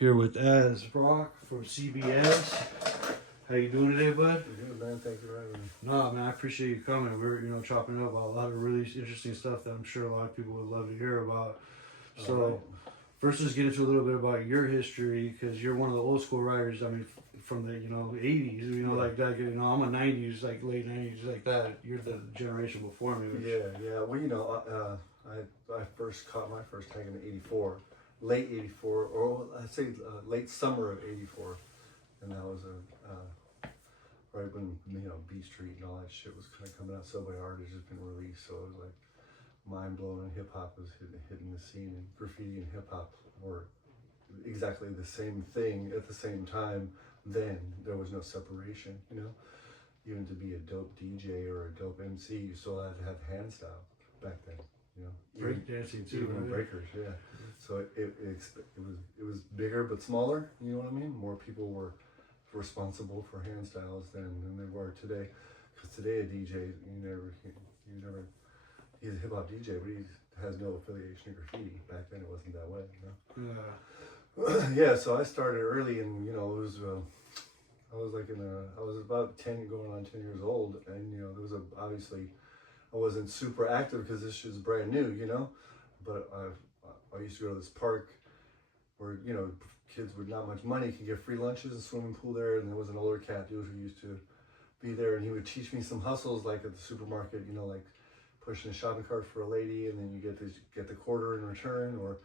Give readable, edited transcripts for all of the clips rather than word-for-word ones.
Here with AZROCK from CBS. How you doing today, bud? Good, man. Thank you for having me. No, man, I appreciate you coming. We're, chopping up about a lot of really interesting stuff that I'm sure a lot of people would love to hear about. So, right. First, let's get into a little bit about your history, because you're one of the old school writers. I mean, from the 80s, like that. I'm a 90s, like late 90s, like that. You're the generation before me. Yeah. Well, I first caught my first tag in '84, late '84, or I'd say late summer of '84, and that was right when B Street and all that shit was kind of coming out. Subway Art had just been released, so it was like mind blowing. And hip hop was hitting the scene, and graffiti and hip hop were exactly the same thing at the same time. Then there was no separation, Even to be a dope DJ or a dope MC, you still had to have hand style back then, Break dancing too, even right? breakers, yeah. So it was bigger but smaller. You know what I mean? More people were responsible for hand styles than they were today. Because today a DJ, he's a hip hop DJ, but he has no affiliation to graffiti. Back then it wasn't that way, Yeah. Yeah, so I started early, and it was I was about 10, going on 10 years old, and there was obviously I wasn't super active because this was brand new, but I used to go to this park where kids with not much money could get free lunches and swimming pool there, and there was an older cat dude who used to be there, and he would teach me some hustles, like at the supermarket, like pushing a shopping cart for a lady, and then you get the quarter in return, or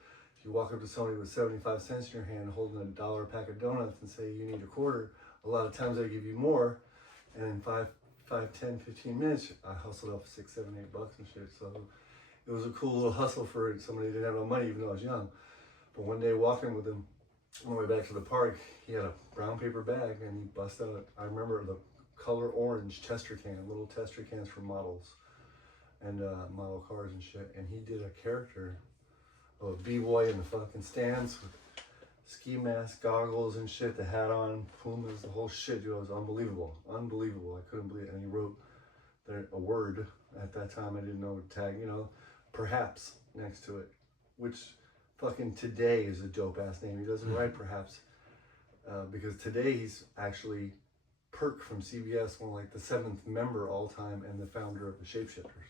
you walk up to somebody with 75 cents in your hand holding $1 pack of donuts and say you need a quarter. A lot of times they give you more, and in 5, 10, 15 minutes I hustled up $6, $7, $8 and shit. So it was a cool little hustle for somebody who didn't have no money, even though I was young. But one day walking with him on the way back to the park, he had a brown paper bag, and he busted out, I remember the color orange tester can, little tester cans for models and model cars and shit, and he did a character of a b-boy in the fucking stands with ski mask, goggles and shit, the hat on, Pumas, the whole shit, dude. It was unbelievable. I couldn't believe it. And he wrote there a word at that time I didn't know what tag, perhaps next to it, which fucking today is a dope ass name. He doesn't write perhaps because today he's actually Perk from CBS, one of like the 7th member all time and the founder of the Shapeshifters.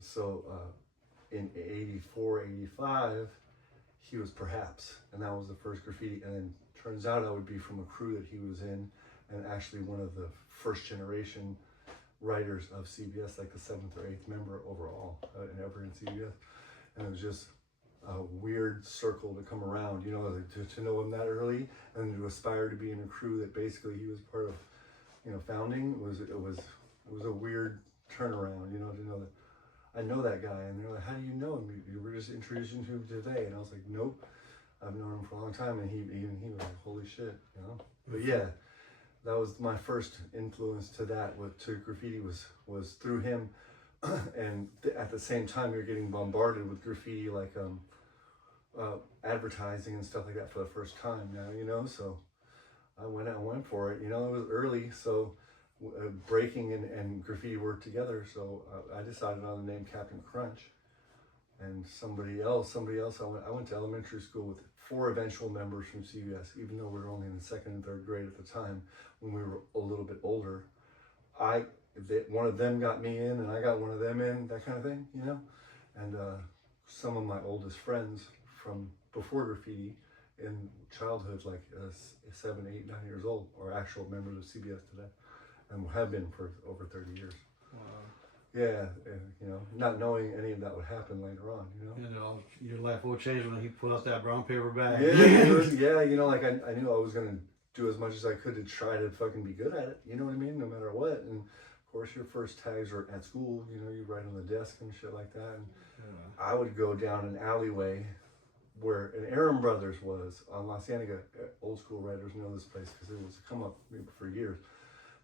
So in '84, '85, he was perhaps, and that was the first graffiti. And then turns out I would be from a crew that he was in, and actually one of the first generation writers of CBS, like the 7th or 8th member overall, and ever in CBS. And it was just a weird circle to come around, to know him that early, and to aspire to be in a crew that basically he was part of, founding. It was a weird turnaround, to know that I know that guy, and they're like, how do you know him? You were just introducing to him today. And I was like, nope, I've known him for a long time. And he was like, holy shit, But yeah, that was my first influence to that, to graffiti was through him. And at the same time, you're getting bombarded with graffiti, like advertising and stuff like that for the first time now, so I went for it. It was early, so breaking and graffiti work together, so I decided on the name Captain Crunch. And somebody else I went to elementary school with 4 eventual members from CBS, even though we were only in the 2nd and 3rd grade at the time. When we were a little bit older, one of them got me in, and I got one of them in, that kind of thing, and some of my oldest friends from before graffiti in childhood, like 7, 8, 9 years old, are actual members of CBS today, and have been for over 30 years. Wow. Yeah, not knowing any of that would happen later on, Your life will change when he pulled out that brown paper bag. Yeah, like I knew I was gonna do as much as I could to try to fucking be good at it, you know what I mean, no matter what. And of course your first tags are at school, you write on the desk and shit like that. And I would go down an alleyway where an Aaron Brothers was on La Cienega. Old school writers know this place because it was come up for years.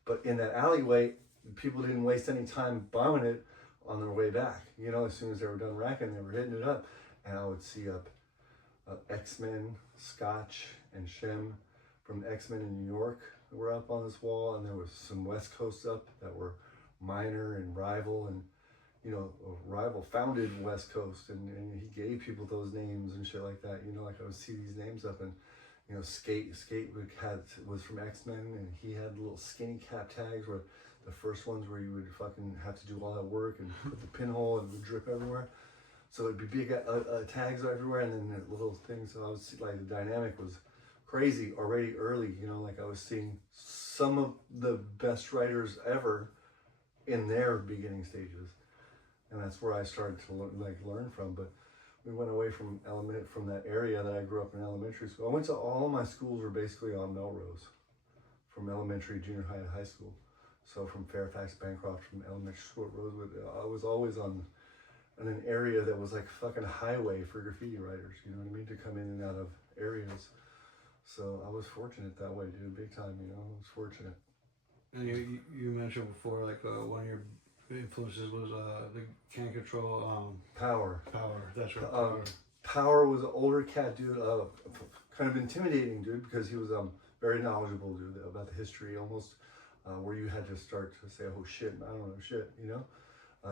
But in that alleyway, people didn't waste any time bombing it on their way back. As soon as they were done racking, they were hitting it up. And I would see up X-Men, Scotch, and Shem from X-Men in New York that were up on this wall. And there was some West Coast up that were Minor and Rival. And, Rival founded West Coast. And he gave people those names and shit like that. Like I would see these names up. And You know, Skate was from X-Men, and he had little skinny cap tags where the first ones where you would fucking have to do all that work and put the pinhole and it would drip everywhere. So it'd be big tags everywhere, and then the little things. So I was like, the dynamic was crazy already early. You know, like I was seeing some of the best writers ever in their beginning stages, and that's where I started to learn from. But we went away from that area that I grew up in elementary school. I went to all of my schools were basically on Melrose, from elementary, junior high, to high school. So from Fairfax, Bancroft, from elementary school at Rosewood, I was always in an area that was like fucking highway for graffiti writers. You know what I mean? To come in and out of areas. So I was fortunate that way, dude. Big time. You know, I was fortunate. And you mentioned before, like one of your influences was the Can Control Power. That's right. Power was an older cat, dude. Kind of intimidating, dude, because he was very knowledgeable, dude, about the history, almost where you had to start to say, oh shit, I don't know shit, you know.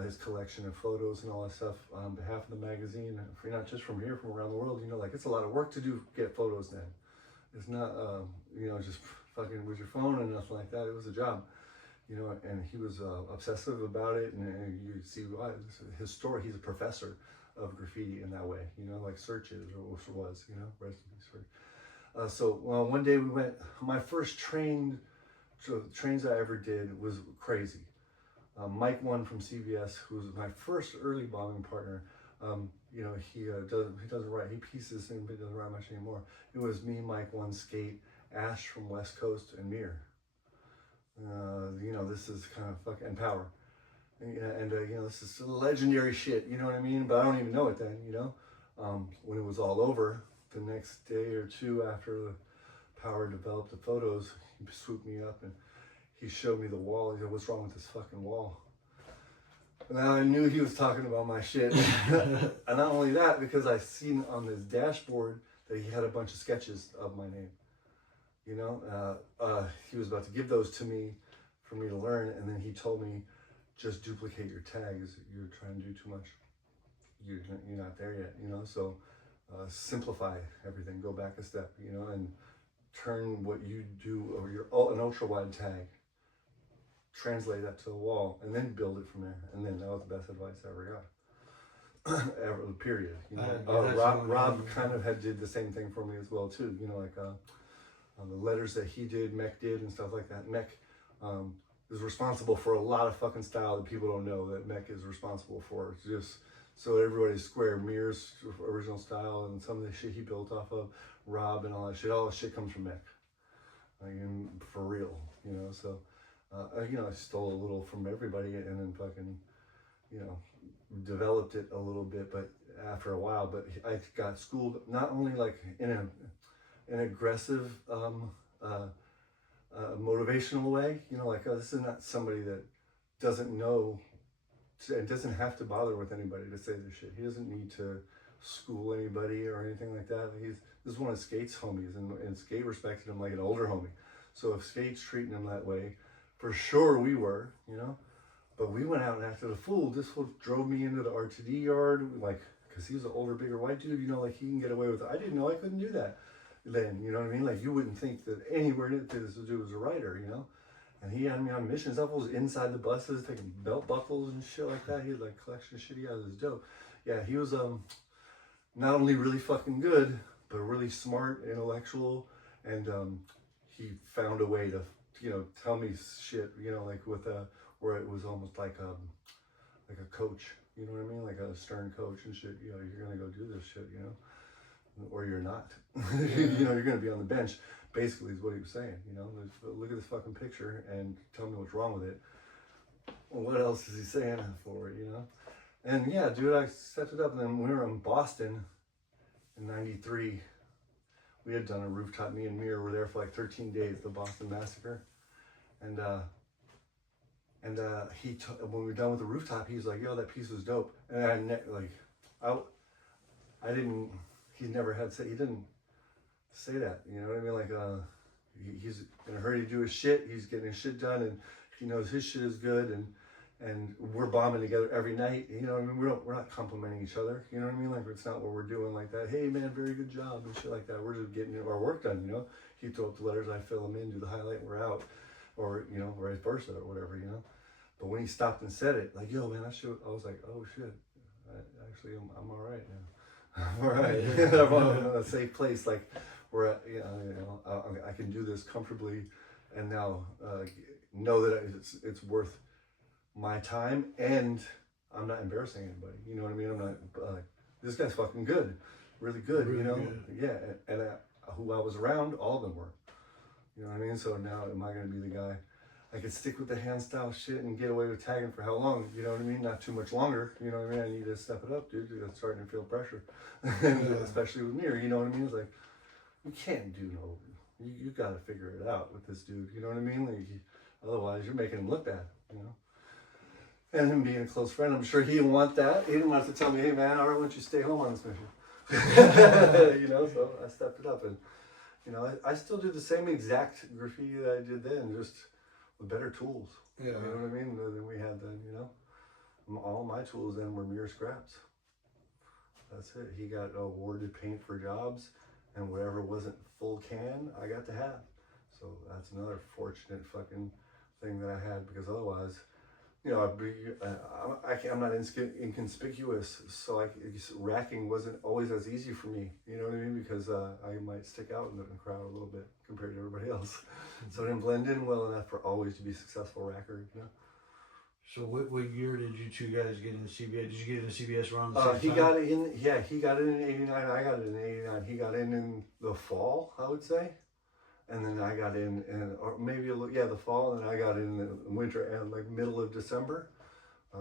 His collection of photos and all that stuff on behalf of the magazine, for not just from here, from around the world. You know, like it's a lot of work to get photos then. It's not, you know, just fucking with your phone and nothing like that. It was a job. You know, and he was obsessive about it, and you see why his story. He's a professor of graffiti in that way, you know, like Search is or was, you know, rest in peace, Search. So one day we went. My first trains I ever did was crazy. Mike One from CBS, who was my first early bombing partner. You know, he doesn't write. He pieces and he doesn't write much anymore. It was me, Mike One, Skate, Ash from West Coast, and Mir. You know, this is kind of fucking Power, and you know, this is legendary shit. You know what I mean? But I don't even know it then. You know, when it was all over, the next day or two after the Power developed the photos, he swooped me up and he showed me the wall. He said, "What's wrong with this fucking wall?" And I knew he was talking about my shit. And not only that, because I seen on his dashboard that he had a bunch of sketches of my name. You know, he was about to give those to me for me to learn, and then he told me, just duplicate your tags. You're trying to do too much. You're not there yet, you know, so simplify everything, go back a step, you know, and turn what you do over an ultra wide tag, translate that to the wall, and then build it from there. And then that was the best advice I ever got. Ever, period. You know, Rob kind of did the same thing for me as well too. You know, like the letters that he did, Mech did, and stuff like that. Mech is responsible for a lot of fucking style that people don't know that Mech is responsible for. It's just so everybody's square. Mirror's original style and some of the shit he built off of, Rob and all that shit. All the shit comes from Mech, like, for real. You know, so you know, I stole a little from everybody and then fucking, you know, developed it a little bit, but after a while. But I got schooled not only like in an aggressive motivational way, you know, like, oh, this is not somebody that doesn't know and doesn't have to bother with anybody to say this shit. He doesn't need to school anybody or anything like that. This is one of Skate's homies, and Skate respected him like an older homie. So if Skate's treating him that way, for sure we were, you know. But we went out and acted a fool. This fool drove me into the RTD yard, like, because he was an older, bigger white dude, you know, like he can get away with it. I didn't know I couldn't do that then, you know what I mean? Like, you wouldn't think that anywhere this dude was a writer, you know? And he had me on missions. That was inside the buses, taking belt buckles and shit like that. He had like collection of shit he had as dope. Yeah, he was not only really fucking good, but really smart, intellectual, and he found a way to, you know, tell me shit, you know, like with where it was almost like a coach, you know what I mean? Like a stern coach and shit. You know, you're gonna go do this shit, you know, or you're not. You know, you're gonna be on the bench. Basically, is what he was saying. You know, look at this fucking picture and tell me what's wrong with it. Well, what else is he saying for it? You know, and yeah, dude, I set it up, and then we were in Boston in '93. We had done a rooftop. Me and Mir were there for like 13 days, the Boston Massacre, and he when we were done with the rooftop, he was like, "Yo, that piece was dope." And I didn't. He never had said. He didn't say that. You know what I mean? Like, he's in a hurry to do his shit. He's getting his shit done, and he knows his shit is good, and we're bombing together every night. You know what I mean? We're not complimenting each other. You know what I mean? Like, it's not what we're doing like that. Hey man, very good job and shit like that. We're just getting our work done. You know, he throw up the letters, I fill them in, do the highlight, and we're out, or you know, vice versa or whatever. You know. But when he stopped and said it, like, yo man, that shit, I was like, oh shit, actually I'm all right now. I'm all right. I'm in a safe place. Like, where I can do this comfortably, and now know that it's worth my time, and I'm not embarrassing anybody. You know what I mean? I'm not this guy's fucking good, really good. Really, you know, good. Yeah. And who I was around, all of them were. You know what I mean? So now, am I going to be the guy? I could stick with the hand style shit and get away with tagging for how long? You know what I mean? Not too much longer. You know what I mean? I need to step it up, dude. I'm starting to feel pressure, especially with me. You know what I mean? It's like, you can't do no. You got to figure it out with this dude. You know what I mean? Like, otherwise, you're making him look bad. You know. And him being a close friend, I'm sure he didn't want that. He didn't want to tell me, hey man, I don't want you to stay home on this mission. You know, so I stepped it up, and you know, I still do the same exact graffiti that I did then, just with better tools. Yeah. You know what I mean? Than we had then. You know, all my tools then were mere scraps. That's it. He got awarded paint for jobs, and whatever wasn't full can, I got to have. So that's another fortunate fucking thing that I had, because otherwise, you know, I'm not inconspicuous, so racking wasn't always as easy for me. You know what I mean? Because I might stick out in the crowd a little bit compared to everybody else. So I didn't blend in well enough for always to be a successful racker. You know? So what year did you two guys get into CBS? Did you get into CBS around the same he time? got in. Yeah, he got in '89. I got in '89. He got in the fall, I would say. And then I got in, or maybe the fall, and I got in the winter and like middle of December,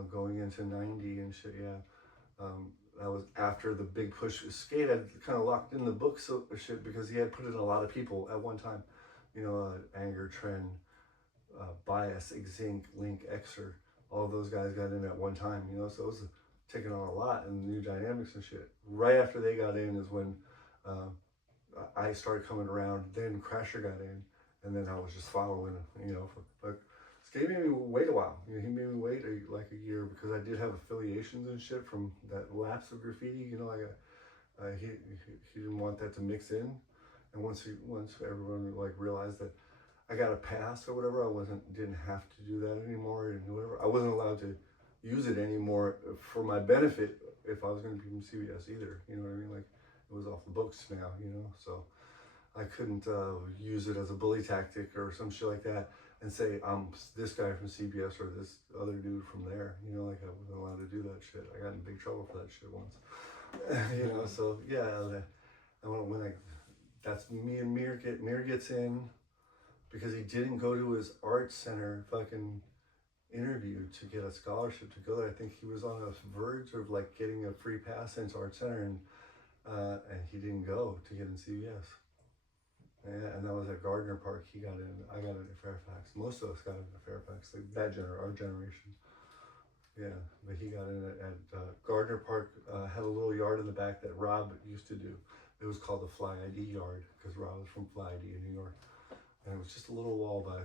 going into '90 and shit. Yeah, that was after the big push. Skate had kind of locked in the books of shit because he had put in a lot of people at one time. You know, Anger, Trend, Bias, Exink, Link, Xer, all of those guys got in at one time. You know, so it was taking on a lot and new dynamics and shit. Right after they got in is when I started coming around. Then Crasher got in, and then I was just following. You know, Skate made me wait a while. You know, he made me wait like a year because I did have affiliations and shit from that lapse of graffiti. You know, he didn't want that to mix in, and once everyone like realized that I got a pass or whatever, didn't have to do that anymore, and whatever, I wasn't allowed to use it anymore for my benefit if I was going to be from CBS either. You know what I mean? Like, it was off the books now, you know, so I couldn't use it as a bully tactic or some shit like that and say I'm this guy from CBS or this other dude from there. You know, like, I wasn't allowed to do that shit. I got in big trouble for that shit once. You know, so yeah, that's me and Mir gets in because he didn't go to his art center fucking interview to get a scholarship to go there. I think he was on the verge of like getting a free pass into art center, and he didn't go to get in CBS. Yeah, and that was at Gardner Park. He got in. I got in at Fairfax. Most of us got in at Fairfax, like our generation. Yeah, but he got in at Gardner Park. Had a little yard in the back that Rob used to do. It was called the Fly ID yard because Rob was from Fly ID in New York, and it was just a little wall by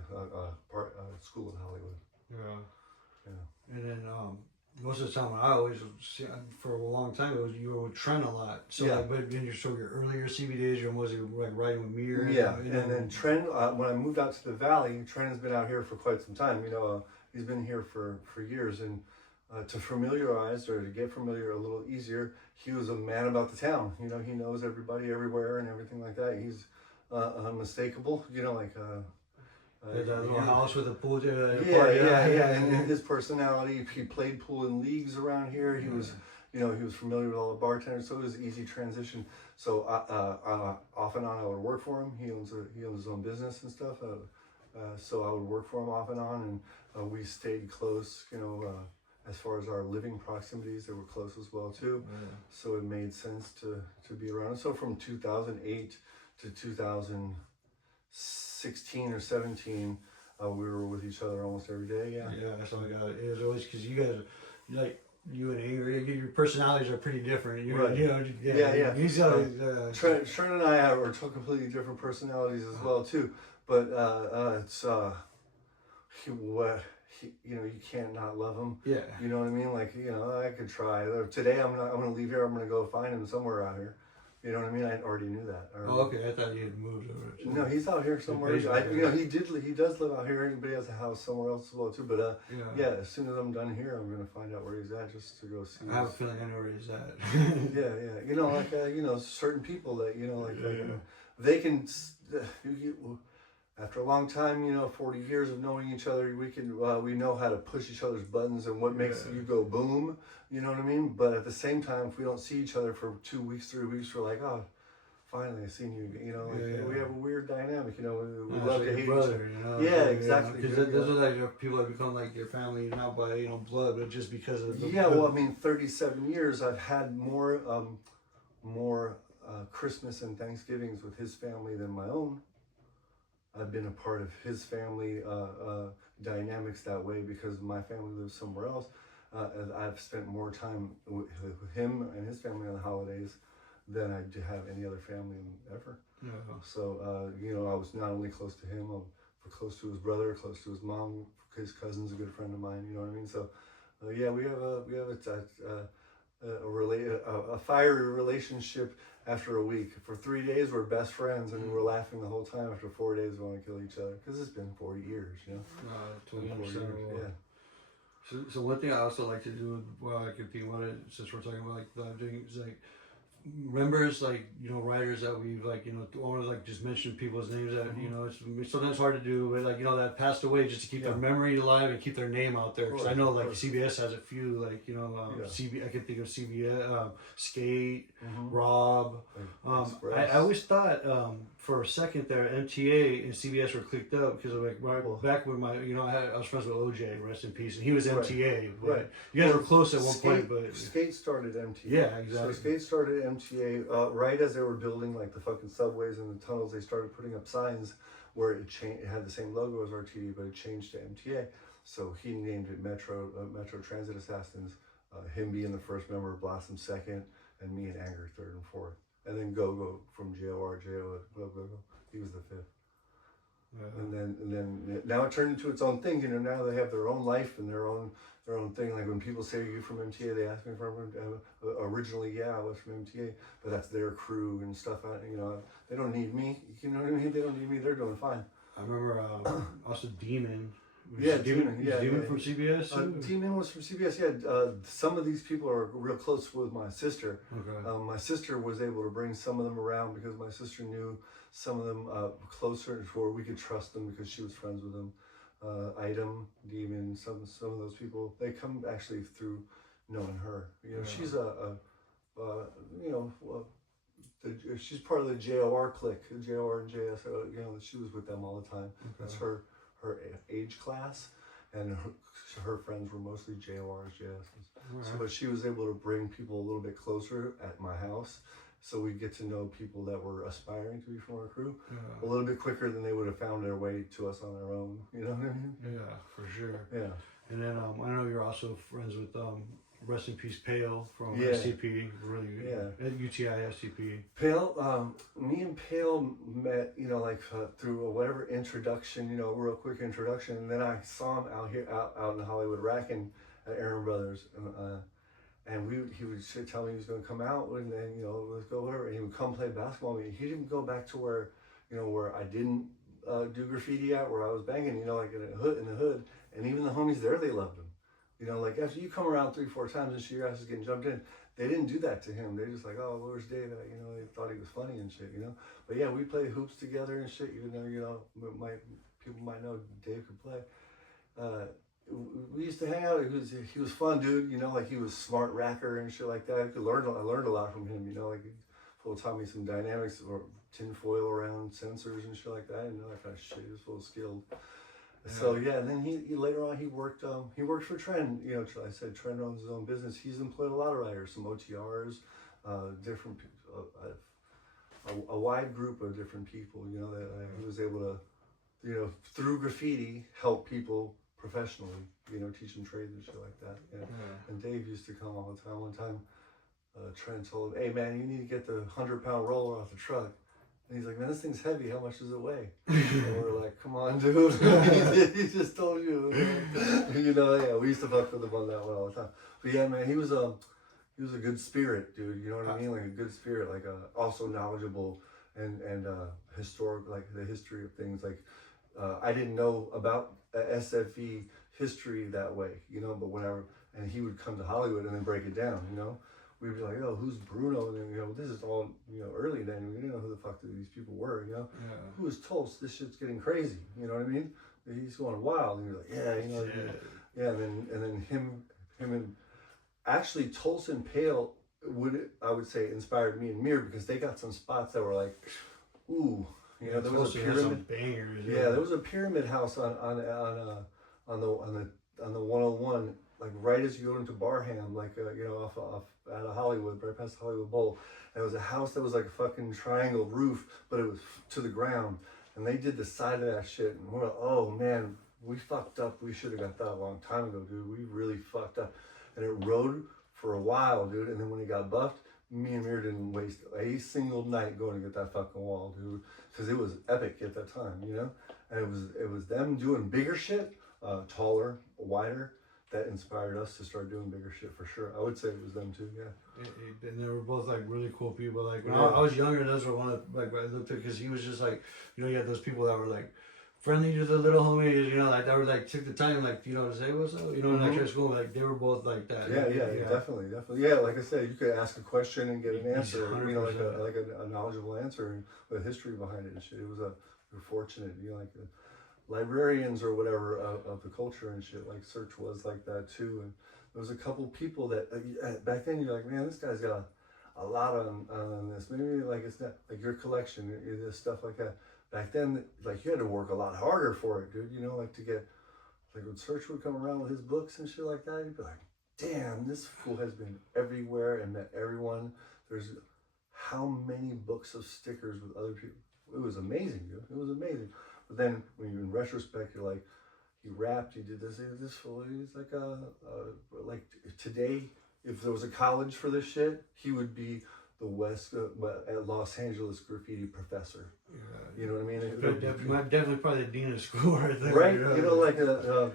School of Hollywood. Yeah. Yeah. And then most of the time, I always for a long time you were with Trent a lot. So yeah. Like, but in your earlier CB days, or was it like riding with Mir? Yeah. And then Trent, when I moved out to the Valley, Trent has been out here for quite some time. You know, he's been here for years, and to familiarize or to get familiar a little easier, he was a man about the town. You know, he knows everybody everywhere and everything like that. He's unmistakable. You know, like. That little house with a pool. Yeah. And his personality, he played pool in leagues around here. He was, you know, he was familiar with all the bartenders, so it was an easy transition. So off and on, I would work for him. He owns his own business and stuff. So I would work for him off and on, and we stayed close. You know, as far as our living proximities, they were close as well too. Yeah. So it made sense to be around. So from 2008 to 2016 or 17, we were with each other almost every day. Yeah, that's all I got. It was always because you guys, like you and Anger, your personalities are pretty different. Right. You know, yeah. He's got Trent and I are two completely different personalities as well too. But you can't not love him. Yeah. You know what I mean? Like, I could try. Today I'm gonna leave here. I'm gonna go find him somewhere out here. You know what I mean? I already knew that. Oh, okay. I thought he had moved over. No, he's out here somewhere. He does live out here, but he has a house somewhere else as well too. But yeah, as soon as I'm done here, I'm gonna find out where he's at just to go see. I have a feeling I know where he's at. Yeah. Certain people that they can. After a long time, 40 years of knowing each other, we know how to push each other's buttons and what makes you go boom. You know what I mean? But at the same time, if we don't see each other for 2 weeks, 3 weeks, we're like, oh, finally I seen you. We have a weird dynamic. We love to hate each other. Yeah, exactly. Because those are like people that become like your family, not by blood, but just because of the. Yeah, well, I mean, 37 years, I've had more Christmas and Thanksgivings with his family than my own. I've been a part of his family dynamics that way because my family lives somewhere else. And I've spent more time with him and his family on the holidays than I have any other family ever. Yeah. So, I was not only close to him, I'm close to his brother, close to his mom, his cousin's a good friend of mine. You know what I mean? So, yeah, we have a fiery relationship. After a week, for 3 days, we're best friends, and we're laughing the whole time. After 4 days, we want to kill each other because it's been 40 years, 24 years, yeah. So one thing I also like to do, I could think about it since we're talking about like live doing, is like members, like writers that we've I want to just mention people's names that it's sometimes hard to do, but that passed away, just to keep their memory alive and keep their name out there. Because I know CBS has a few I can think of CBS, Skate, Rob. I always thought for a second there MTA and CBS were clicked up because back when I was friends with OJ, rest in peace, and he was MTA. But you guys were close at one point. But Skate started MTA. Yeah, exactly. So Skate started MTA right as they were building like the fucking subways and the tunnels. They started putting up signs where it had the same logo as RTD, but it changed to MTA. So he named it Metro Transit Assassins. Him being the first member, Blossom second, and me and Anger third and fourth. And then Go from JOR, Go. He was the fifth. Yeah. And then now it turned into its own thing. Now they have their own life and their own thing. Like when people say, "Are you from MTA?" They ask me from originally, yeah, I was from MTA, but that's their crew and stuff. They don't need me. You know what I mean? They don't need me. They're doing fine. I remember also Demon. Demon from CBS. Demon was from CBS. Yeah, some of these people are real close with my sister. Okay. My sister was able to bring some of them around because my sister knew some of them closer, where we could trust them because she was friends with them. Item, Demon, some of those people, they come actually through knowing her. She's she's part of the JOR clique, JOR and JS. She was with them all the time. Okay. That's her age class, and her friends were mostly JORs, JSs. Right. So, but she was able to bring people a little bit closer at my house, so we get to know people that were aspiring to be from our crew a little bit quicker than they would have found their way to us on their own. You know what I mean? Yeah, for sure. Yeah. And then I know you're also friends with rest in peace Pale from STP, really at UTI STP. Pale, me and Pale met, through whatever introduction, real quick introduction, and then I saw him out in Hollywood racking at Aaron Brothers, and he would tell me he was going to come out, and then let's go over, and he would come play basketball with me. He didn't go back to where I didn't do graffiti at, where I was banging, like in the hood, and even the homies there, they loved him. After you come around 3-4 times and your ass is getting jumped in, they didn't do that to him. They just like, oh, where's Dave at? They thought he was funny and shit, But yeah, we played hoops together and shit, even though, people might know Dave could play. We used to hang out. He was fun, dude, he was smart racker and shit like that. I learned a lot from him, he taught me some dynamics or tinfoil around sensors and shit like that. I didn't know that kind of shit. He was full skilled. So yeah, and then he later on he worked for Trend. I said Trend owns his own business. He's employed a lot of writers, some OTRs, different a wide group of different people. That he was able to, through graffiti, help people professionally. Teach them trades and shit like that. And Dave used to come all the time. One time, Trent told him, "Hey man, you need to get the 100-pound roller off the truck." And he's like, man, this thing's heavy. How much does it weigh? And we're like, come on, dude. He just told you. You know, yeah, we used to fuck with him on that one all the time. But yeah, man, he was a good spirit, dude. You know what I mean? Like a good spirit, like also knowledgeable and historic, like the history of things. Like I didn't know about SFE history that way, you know. But whenever, and he would come to Hollywood and then break it down, you know. We'd be like, oh, who's Bruno? And then, you know, this is all, you know, early then. We didn't know who the fuck these people were, you know. Yeah. Who was Tulsa? This shit's getting crazy. You know what I mean? He's going wild. And you're like, yeah, you know. Yeah, and then him and actually Tulsa and Pale I would say inspired me and Mir because they got some spots that were like, ooh, you know, there was a pyramid. Bangers, yeah, there was a pyramid house on the 101, like right as you go into Barham, like you know, off out of Hollywood, right past the Hollywood Bowl. And it was a house that was like a fucking triangle roof, but it was to the ground. And they did the side of that shit, and we're like, oh man, we fucked up. We should have got that a long time ago, dude. We really fucked up. And it rode for a while, dude. And then when it got buffed, me and Mir didn't waste a single night going to get that fucking wall, dude, because it was epic at that time, you know. And it was them doing bigger shit, taller, wider, that inspired us to start doing bigger shit for sure. I would say it was them too, yeah. And they were both like really cool people. Like when I was younger, those were one of like I looked at because he was just like, you know, you had those people that were like friendly to the little homies, you know, like that were like took the time, like, you know, to say what's up, you know, in actual school, like they were both like that. Yeah, definitely. Yeah, like I said, you could ask a question and get an answer, 100%. you know, like a knowledgeable answer and with history behind it and shit. It was we were fortunate, you know, like the librarians or whatever of the culture and shit. Like Search was like that too, and there was a couple people that back then you're like, man, this guy's got a lot on this. Maybe like it's not like your collection, this stuff like that. Back then, like you had to work a lot harder for it, dude. You know, like to get like when Search would come around with his books and shit like that, you'd be like, damn, this fool has been everywhere and met everyone. There's how many books of stickers with other people. It was amazing, dude. It was amazing. But then when you in retrospect, you're like, he rapped, he did this fool. He's like like today, if there was a college for this shit, he would be the Los Angeles graffiti professor. Yeah, you know what I mean? Definitely probably the dean of school right there. Right, you know, like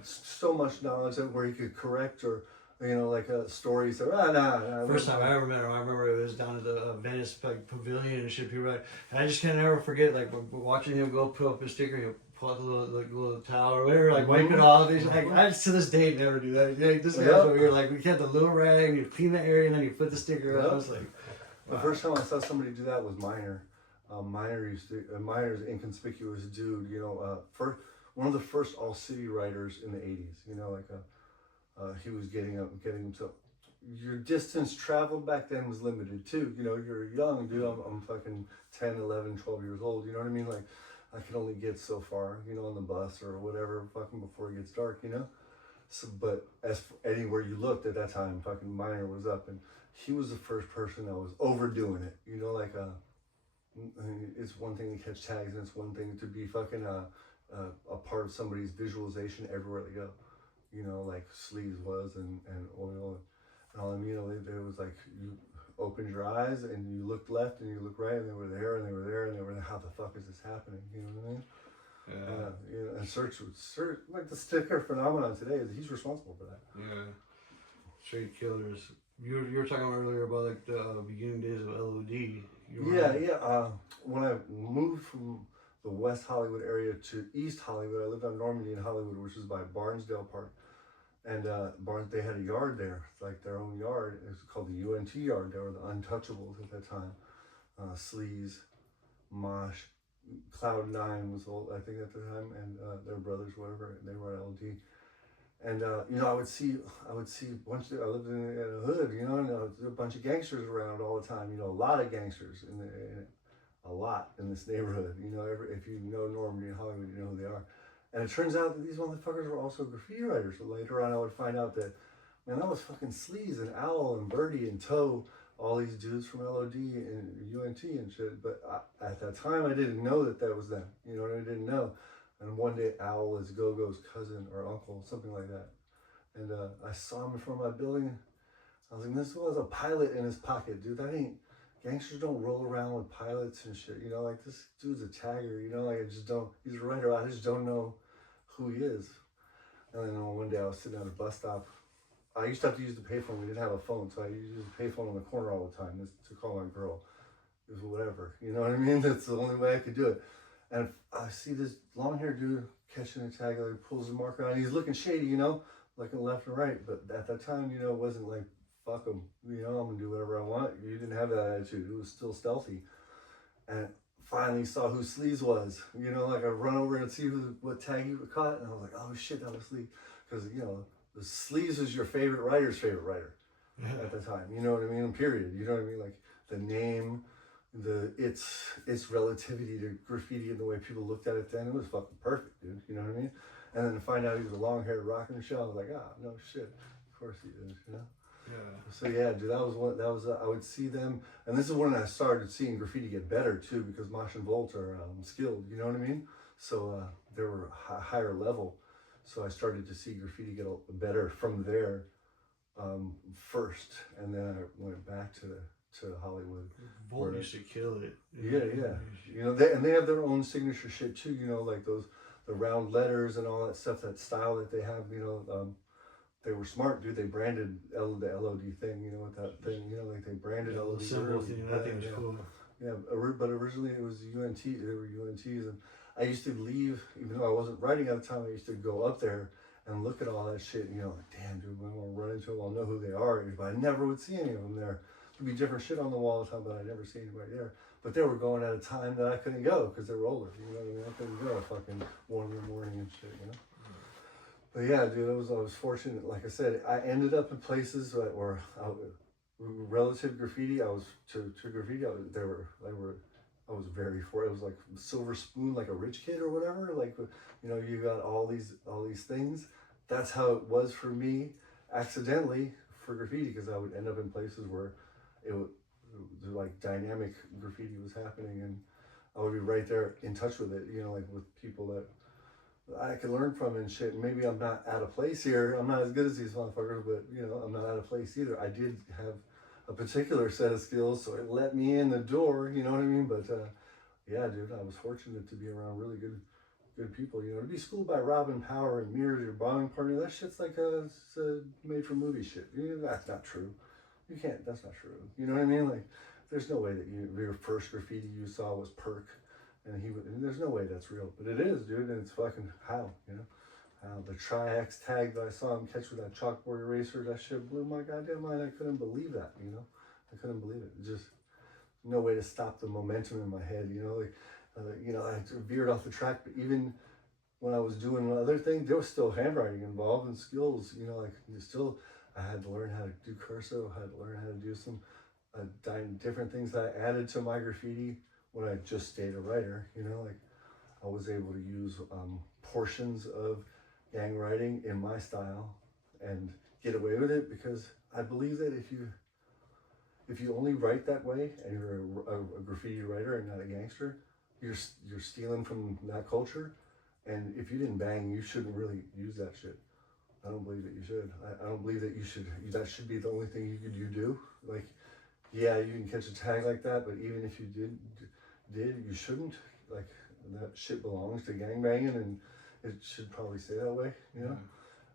so much knowledge where he could correct or, you know, like stories. Nah. First time I ever met him, I remember it was down at the Venice like, Pavilion and shit. People, and I just can't ever forget like watching him go put up his sticker. He'll pull out the little towel or whatever, like wipe it off. He's like, I just to this day never do that. Like, this guy's over here, like we had the little rag, and you clean the area, and then you put the sticker up. I was like, wow. The first time I saw somebody do that was Miner. Miner's an inconspicuous dude. You know, one of the first all city writers in the '80s. You know, like he was getting to your distance traveled back then was limited too. You know, you're young, dude. I'm fucking 10, 11, 12 years old. You know what I mean? Like I can only get so far, you know, on the bus or whatever, fucking before it gets dark, you know. So, but as anywhere you looked at that time, fucking Miner was up, and he was the first person that was overdoing it. You know, like it's one thing to catch tags, and it's one thing to be fucking a part of somebody's visualization everywhere they go. You know, like Sleeves was and Oil and all them. You know, it was like you opened your eyes and you looked left and you looked right, and they were there and they were there and they were there. How the fuck is this happening? You know what I mean? Yeah. You know, and Search like the sticker phenomenon today. He's responsible for that. Yeah. Straight killers. You were talking earlier about like the beginning days of LOD. Yeah. When I moved from the West Hollywood area to East Hollywood, I lived on Normandy in Hollywood, which is by Barnesdale Park. And they had a yard there, like their own yard. It was called the UNT yard. They were the Untouchables at that time. Sleaze, Mosh, Cloud9 was old, I think, at the time, and their brothers, whatever. They were at LD. And you know, I would see I lived in a hood, you know, and a bunch of gangsters around all the time. You know, a lot of gangsters in this neighborhood. You know, if you know Normandy and Hollywood, you know who they are. And it turns out that these motherfuckers were also graffiti writers. So later on, I would find out that, man, that was fucking Sleaze and Owl and Birdie and Toe, all these dudes from LOD and UNT and shit. But at that time, I didn't know that was them. You know what I didn't know. And one day, Owl is Go-Go's cousin or uncle, something like that. And I saw him in front of my building. I was like, this was a pilot in his pocket, dude. That ain't gangsters don't roll around with pilots and shit, you know, like this dude's a tagger, you know, like I just don't, he's a writer, I just don't know who he is. And then one day I was sitting at a bus stop. I used to have to use the payphone. We didn't have a phone, so I used to use the payphone on the corner all the time to call my girl. It was whatever, you know what I mean? That's the only way I could do it. And I see this long-haired dude catching a tag, like pulls the marker out, and he's looking shady, you know, looking left and right. But at that time, you know, it wasn't like, fuck him, you know, I'm gonna do whatever I want. You didn't have that attitude. It was still stealthy. And finally saw who Sleaze was, you know, like I run over and see what tag he caught, and I was like, oh shit, that was Sleaze. Because, you know, the Sleaze was your favorite writer's favorite writer at the time, you know what I mean, period, you know what I mean, like the name, its relativity to graffiti and the way people looked at it then, it was fucking perfect, dude, you know what I mean? And then to find out he was a long-haired rocker and shit, I was like, ah, no shit, of course he is, you know? Yeah. So yeah, dude, I would see them, and this is when I started seeing graffiti get better too, because Mosh and Volt are skilled, you know what I mean? So they were a higher level, so I started to see graffiti get better from there first, and then I went back to Hollywood. Volt used to kill it. Yeah. You know, they have their own signature shit too, you know, like the round letters and all that stuff, that style that they have, you know. They were smart, dude. They branded the LOD thing, you know, with that thing, you know, like they branded LOD. The symbol thing, I think was cool. Yeah, but originally it was UNT. They were UNTs, and I used to leave, even though I wasn't writing at the time. I used to go up there and look at all that shit, and, you know, like, damn, dude, when I want to run into them, I'll know who they are. But I never would see any of them there. There'd be different shit on the wall all the time, but I never see anybody there. But they were going at a time that I couldn't go because they were older. You know what I mean? I couldn't go at fucking 1 in the morning and shit, you know. But yeah, dude, I was fortunate. Like I said, I ended up in places that were relative graffiti. I was to graffiti. I was very for it. It was like silver spoon, like a rich kid or whatever. Like, you know, you got all these things. That's how it was for me, accidentally, for graffiti, because I would end up in places where like dynamic graffiti was happening, and I would be right there in touch with it. You know, like with people that I could learn from and shit. Maybe I'm not out of place here. I'm not as good as these motherfuckers, but, you know, I'm not out of place either. I did have a particular set of skills, so it let me in the door, you know what I mean? But yeah, dude, I was fortunate to be around really good people. You know, to be schooled by Robin Power and Mirror, your bombing partner, that shit's like a made for movie shit. You know, that's not true. You can't. That's not true. You know what I mean? Like, there's no way that your first graffiti you saw was Perk. And there's no way that's real, but it is, dude, and it's fucking how, you know, how the Tri-X tag that I saw him catch with that chalkboard eraser, that shit blew my goddamn mind. I couldn't believe that, you know, I couldn't believe it. Just no way to stop the momentum in my head, you know, like, you know, I veered off the track, but even when I was doing other things, there was still handwriting involved and skills, you know, like I had to learn how to do cursive, I had to learn how to do some different things that I added to my graffiti. When I just stayed a writer, you know, like I was able to use portions of gang writing in my style and get away with it, because I believe that if you only write that way and you're a graffiti writer and not a gangster, you're stealing from that culture. And if you didn't bang, you shouldn't really use that shit. I don't believe that you should. I don't believe that you should. That should be the only thing you do. Like, yeah, you can catch a tag like that, but even if you did, you shouldn't. Like, that shit belongs to gangbanging, and it should probably stay that way, you know?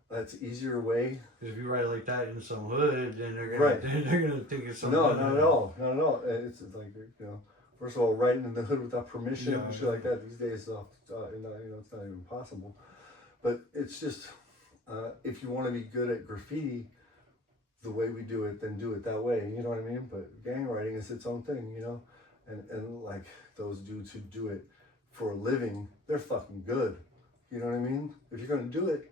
That's an easier way. Because if you write like that in some hood, then they're gonna think it's something. No, not at all. It's like, you know, first of all, writing in the hood without permission and shit like that these days, you know, it's not even possible. But it's just, if you want to be good at graffiti the way we do it, then do it that way, you know what I mean? But gang writing is its own thing, you know? And like those dudes who do it for a living, they're fucking good. You know what I mean? If you're gonna do it,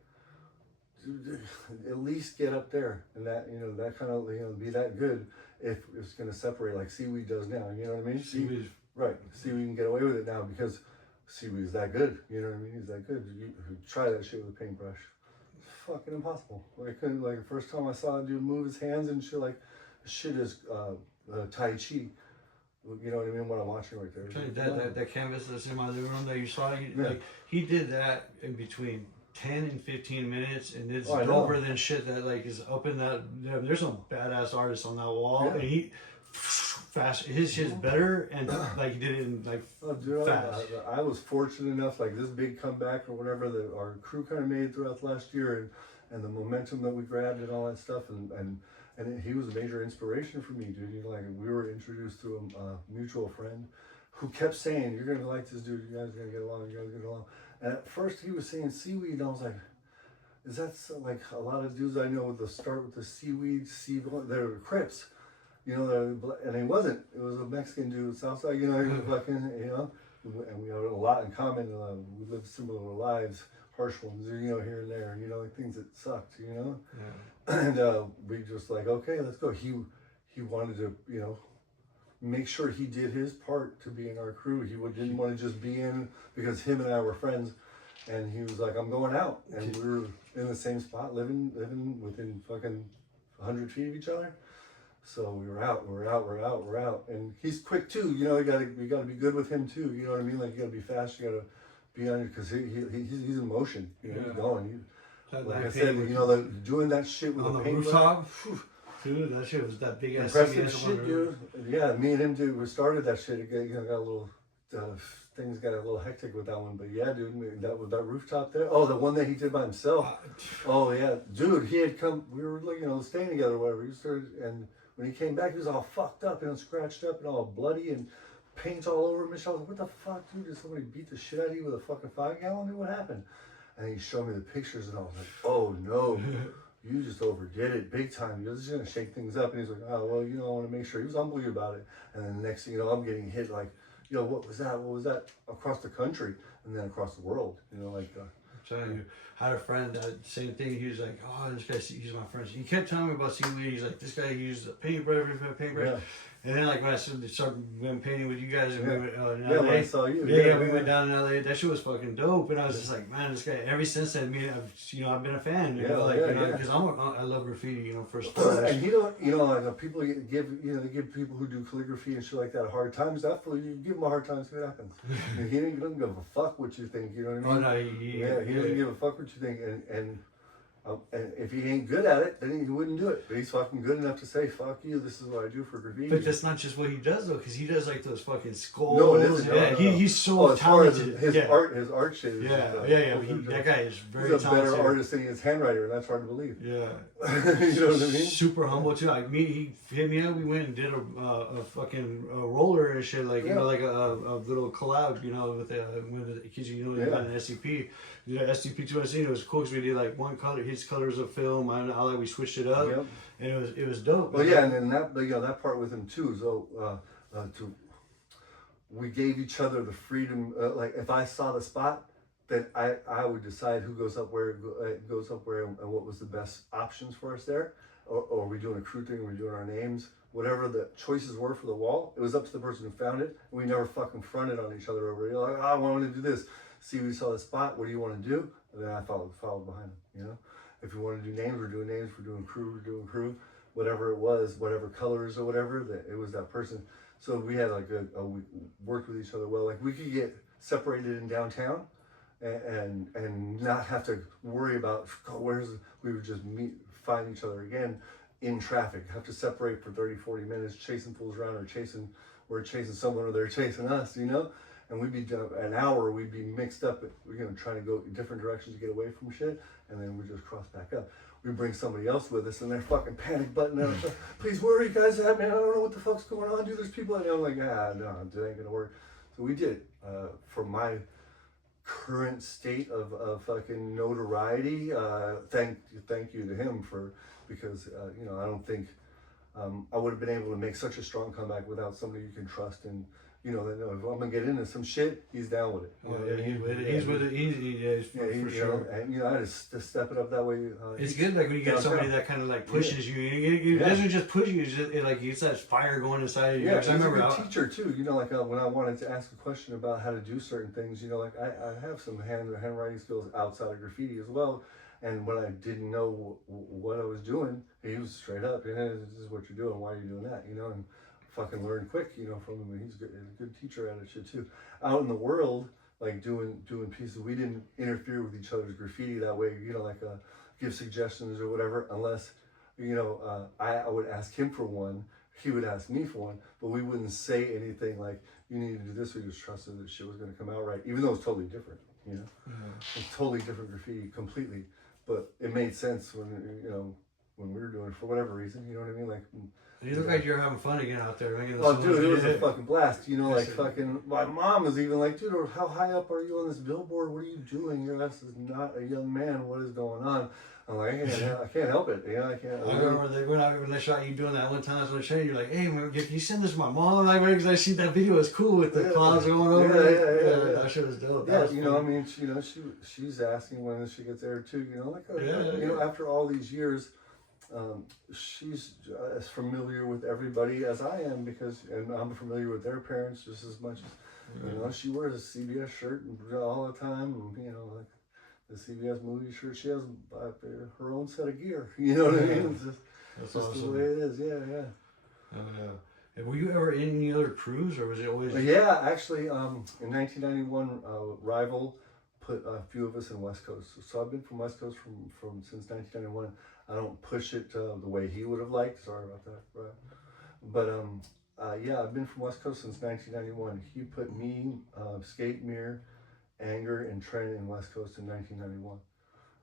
at least get up there, and that, you know, that kind of, you know, be that good. If it's gonna separate like Seaweed does now, you know what I mean? Seaweed, right? Seaweed can get away with it now because Seaweed is that good. You know what I mean? He's that good. You try that shit with a paintbrush. It's fucking impossible. Like, I couldn't, like, the first time I saw a dude move his hands and shit, like, shit is Tai Chi. You know what I mean? What I'm watching right there. That canvas that's in my living room that you saw, like, he did that in between 10 and 15 minutes, and it's doper than shit that, like, is up in that. There's some badass artists on that wall, and he fast. His shit's better, and like he did it in like Oh, dude, fast. I was fortunate enough, like this big comeback or whatever that our crew kind of made throughout the last year, and the momentum that we grabbed and all that stuff, and he was a major inspiration for me, dude. You know, like we were introduced to a mutual friend who kept saying, "You're gonna like this dude. You guys are gonna get along. You guys are gonna get along." And at first he was saying seaweed, and I was like, "Is that so, like a lot of dudes I know that start with the seaweed, they're Crips." You know, and he wasn't. It was a Mexican dude, Southside. You know, he was fucking, you know, and we have a lot in common. We lived similar lives, harsh ones, you know, here and there. You know, like things that sucked. You know, and we just like, okay, let's go. He wanted to, you know, make sure he did his part to be in our crew. He didn't want to just be in because him and I were friends. And he was like, I'm going out. And we were in the same spot, living within fucking 100 feet of each other. So we were out. And he's quick too. You know, you gotta be good with him too. You know what I mean? Like you gotta be fast. You gotta be on it because he's in motion. You know, he's going. Like I said, you know, doing that shit with on a the paintbrush. rooftop. Dude, that shit was that big ass Impressive CBS shit, one. dude. Yeah, me and him, dude, we started that shit. It got a little, things got a little hectic with that one. But yeah, dude, that rooftop there. Oh, the one that he did by himself. Oh, yeah. Dude, he had come, we were, you know, staying together or whatever. He started, and when he came back, he was all fucked up and scratched up and all bloody and paint all over him. And I was like, what the fuck, dude? Did somebody beat the shit out of you with a fucking 5-gallon? Dude, what happened? And he showed me the pictures and I was like, oh, no. You just overdid it big time. You're just gonna shake things up. And he's like, oh, well, you know, I want to make sure. He was humble about it. And then the next thing you know, I'm getting hit like, you know, what was that? What was that? Across the country and then across the world. You know, like. I'm telling you, I had a friend that same thing. He was like, oh, this guy, he's my friend. He kept telling me about seaweed. He's like, this guy used a paintbrush. Yeah. And then like when I started painting with you guys, and we went in Yeah, LA. when I saw you. Yeah, we went down in LA. That shit was fucking dope. And I was just like, man, this guy. Ever since then, I've been a fan. You know, like, because I love graffiti. You know, first. And you know, like people they give people who do calligraphy and shit like that hard times. You give them a hard time, see what happens. And he doesn't give a fuck what you think. You know what I mean? Oh no, he doesn't give a fuck what you think, and if he ain't good at it, then he wouldn't do it. But he's fucking good enough to say, "Fuck you, this is what I do for graffiti." But that's not just what he does though, because he does like those fucking skulls. No, it isn't. Yeah, he's so talented. His art shit. Is That guy is very he's a talented. better artist than he is handwriter, and that's hard to believe. Yeah, you know what I mean? Super humble too. Like me, he hit me up. We went and did a fucking roller and shit. Like you know, like a little collab. You know, with the kids. You know, got an SCP. Yeah, SCP 200. It was cool because we did like one color, his colors of film. I like we switched it up, and it was dope. Well, yeah, and then that part with him too. So we gave each other the freedom. Like if I saw the spot, then I would decide who goes up where, and what was the best options for us there. Or are we doing a crew thing? Are we doing our names? Whatever the choices were for the wall, it was up to the person who found it. And we never fucking fronted on each other over it. You're like, I want to do this. See, we saw the spot. What do you want to do? And then I followed behind him. You know, if we want to do names, we're doing names. We're doing crew. Whatever it was, whatever colors or whatever, that it was that person. So we had like we worked with each other well. Like we could get separated in downtown, and not have to worry about we would just find each other again in traffic. Have to separate for 30-40 minutes, chasing fools around, or we're chasing someone, or they're chasing us. You know. And we'd be an hour, we'd be mixed up. We're trying to go different directions to get away from shit, and then we just cross back up. We bring somebody else with us, and they're fucking panic button. Please, where are you guys at, man? I don't know what the fuck's going on, dude. There's people, and I'm like, no, it ain't gonna work. So we did it. For my current state of fucking notoriety, thank you to him because I don't think I would have been able to make such a strong comeback without somebody you can trust and. You know, if I'm gonna get into some shit, he's down with it. He's with it. He's for sure. And I just to step it up that way. It's good, like when you get somebody that kind of like pushes you. It doesn't just push you. It gets that fire going inside you. Yeah, I remember a good teacher too. Like when I wanted to ask a question about how to do certain things, like I have some handwriting skills outside of graffiti as well. And when I didn't know what I was doing, he was straight up. This is what you're doing. Why are you doing that? And fucking learn quick, from him. He's a good teacher at it shit too. Out in the world, like doing pieces, we didn't interfere with each other's graffiti that way, give suggestions or whatever, unless, I would ask him for one, he would ask me for one, but we wouldn't say anything like, you need to do this. We just trusted that shit was going to come out right, even though it's totally different, you know? It's totally different graffiti completely, but it made sense when, you know, when we were doing it for whatever reason, you know what I mean? Like, you look like you're having fun again out there. Making oh, dude, it was a fucking blast. You know, like fucking, my mom was even like, dude, how high up are you on this billboard? What are you doing? Your ass is not a young man. What is going on? I'm like, I can't help it. You know, I can't. I remember they went out when they shot you doing that one time. I was going to show you. You're like, hey, man, can you send this to my mom? Like, because I see that video. It's cool with the clouds going over. Yeah. That shit was dope. Yeah, you know, I mean, you know, she's asking when she gets there too. You know, like, you know, after all these years. She's as familiar with everybody as I am and I'm familiar with their parents just as much as, you know, she wears a CBS shirt all the time, and, you know, like the CBS movie shirt, she has her own set of gear, you know what I mean? It's just, that's awesome. Awesome. The way it is, yeah. Were you ever in any other crews, or was it always? Yeah, actually, in 1991, Rival put a few of us in West Coast. So I've been from West Coast from since 1991. I don't push it the way he would have liked. Sorry about that, right? But yeah, I've been from West Coast since 1991. He put me, Skate, Mirror, Anger, and Trent in West Coast in 1991.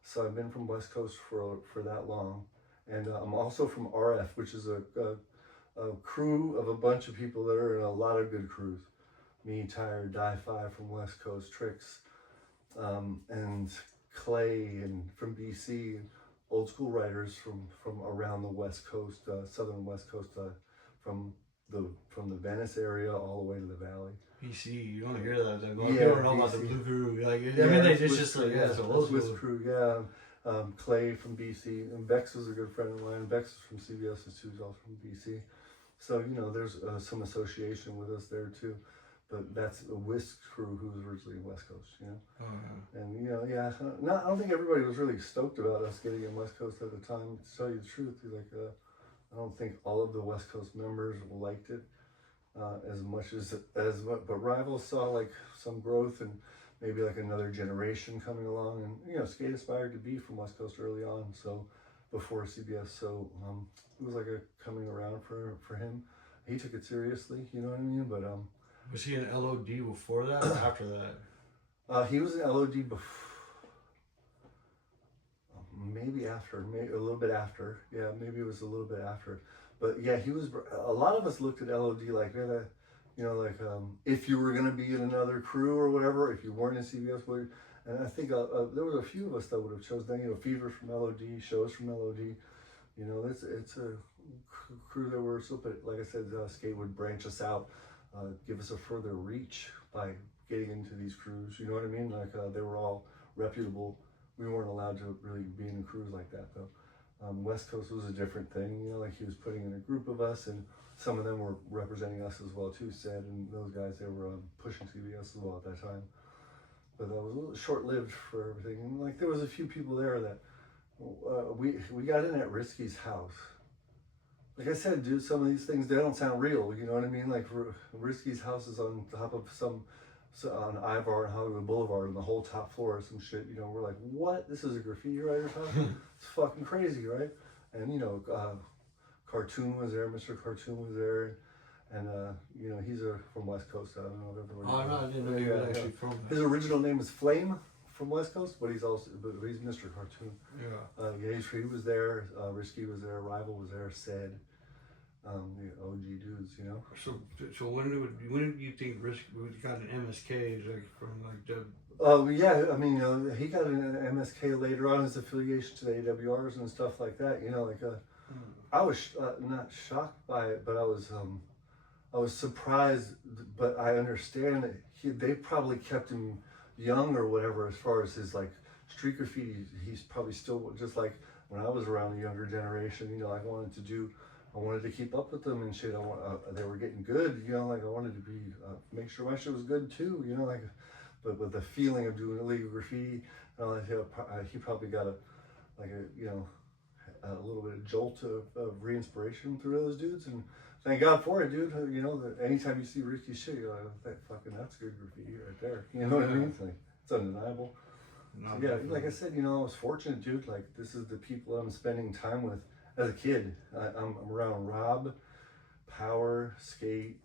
So I've been from West Coast for that long. And I'm also from RF, which is a crew of a bunch of people that are in a lot of good crews. Me, Tire, Die 5 from West Coast, Tricks, and Clay and from BC, old school writers from around the West Coast, southern West Coast, from the Venice area all the way to the valley. BC, you don't hear that. People Yeah, don't know about the BC. Blue Crew. Like, Yeah, I mean, that's it's just like, yeah, it's a old Swiss school. crew, yeah. Clay from BC, and Bex is a good friend of mine. Bex is from CBS, and Sue's also from BC. So, you know, there's some association with us there too. But that's a Whisk crew who was originally West Coast, you know? Oh, yeah. And, you know, yeah, I don't think everybody was really stoked about us getting in West Coast at the time. To tell you the truth, like, I don't think all of the West Coast members liked it as much but Rivals saw like some growth and maybe like another generation coming along. And, you know, Skate aspired to be from West Coast early on, so before CBS. So it was like a coming around for him. He took it seriously, you know what I mean? But, was he an LOD before that or after that? he was an LOD before, maybe after, maybe a little bit after. Yeah, maybe it was a little bit after. But yeah, he was. A lot of us looked at LOD like, you know, like if you were gonna be in another crew or whatever, if you weren't in CBS, and I think there were a few of us that would have chosen. You know, Fever from LOD, Shows from LOD. You know, it's a crew that we're so. But like I said, Skate would branch us out. Give us a further reach by getting into these crews. You know what I mean? Like they were all reputable. We weren't allowed to really be in crews like that though. West Coast was a different thing. You know, like he was putting in a group of us, and some of them were representing us as well too. Said and those guys, they were pushing CBS as well at that time. But that was a little short-lived for everything. And like there was a few people there that we got in at Risky's house. Like I said, dude, some of these things, they don't sound real, you know what I mean? Like Risky's house is on top of on Ivar and Hollywood Boulevard, and the whole top floor is some shit, you know, we're like, what? This is a graffiti writer's house? It's fucking crazy, right? And, you know, Cartoon was there, Mr. Cartoon was there, and, you know, he's from West Coast, I don't know if everybody knows. No, I didn't know he was actually from there. His original name is Flame from West Coast, but he's Mr. Cartoon. Yeah. Yeah, he was there, Risky was there, Rival was there, Said, the OG dudes, you know. So when did you think Risky got an MSK like from like the? Oh yeah, I mean, you know, he got an MSK later on, his affiliation to the AWRs and stuff like that. You know, like I was not shocked by it, but I was surprised. But I understand that they probably kept him young or whatever as far as his like street graffiti. He's probably still just like when I was around the younger generation. You know, I wanted to keep up with them and shit. They were getting good, you know, like I wanted to be, make sure my shit was good too, you know, like, but with the feeling of doing illegal graffiti, he probably got a little bit of jolt of re-inspiration through those dudes, and thank God for it, dude. You know, anytime you see Risky shit, you're like, that's good graffiti right there. You know what I mean? It's like, it's undeniable. So, yeah, like I said, you know, I was fortunate, dude. Like, this is the people I'm spending time with. As a kid, I'm around Rob, Power, Skate,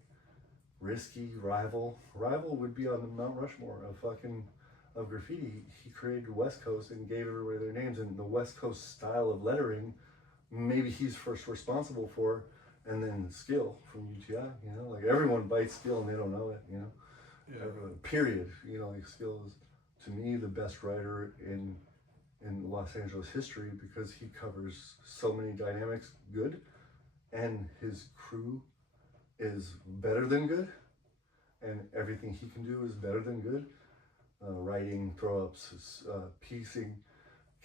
Risky, Rival. Rival would be on the Mount Rushmore of graffiti. He created West Coast and gave everybody their names, and the West Coast style of lettering, maybe he's first responsible for, and then Skill from UTI, you know, like everyone bites Skill and they don't know it, you know. Yeah. Period. You know, like Skill is, to me, the best writer in Los Angeles history because he covers so many dynamics good, and his crew is better than good, and everything he can do is better than good. Writing, throw-ups, piecing,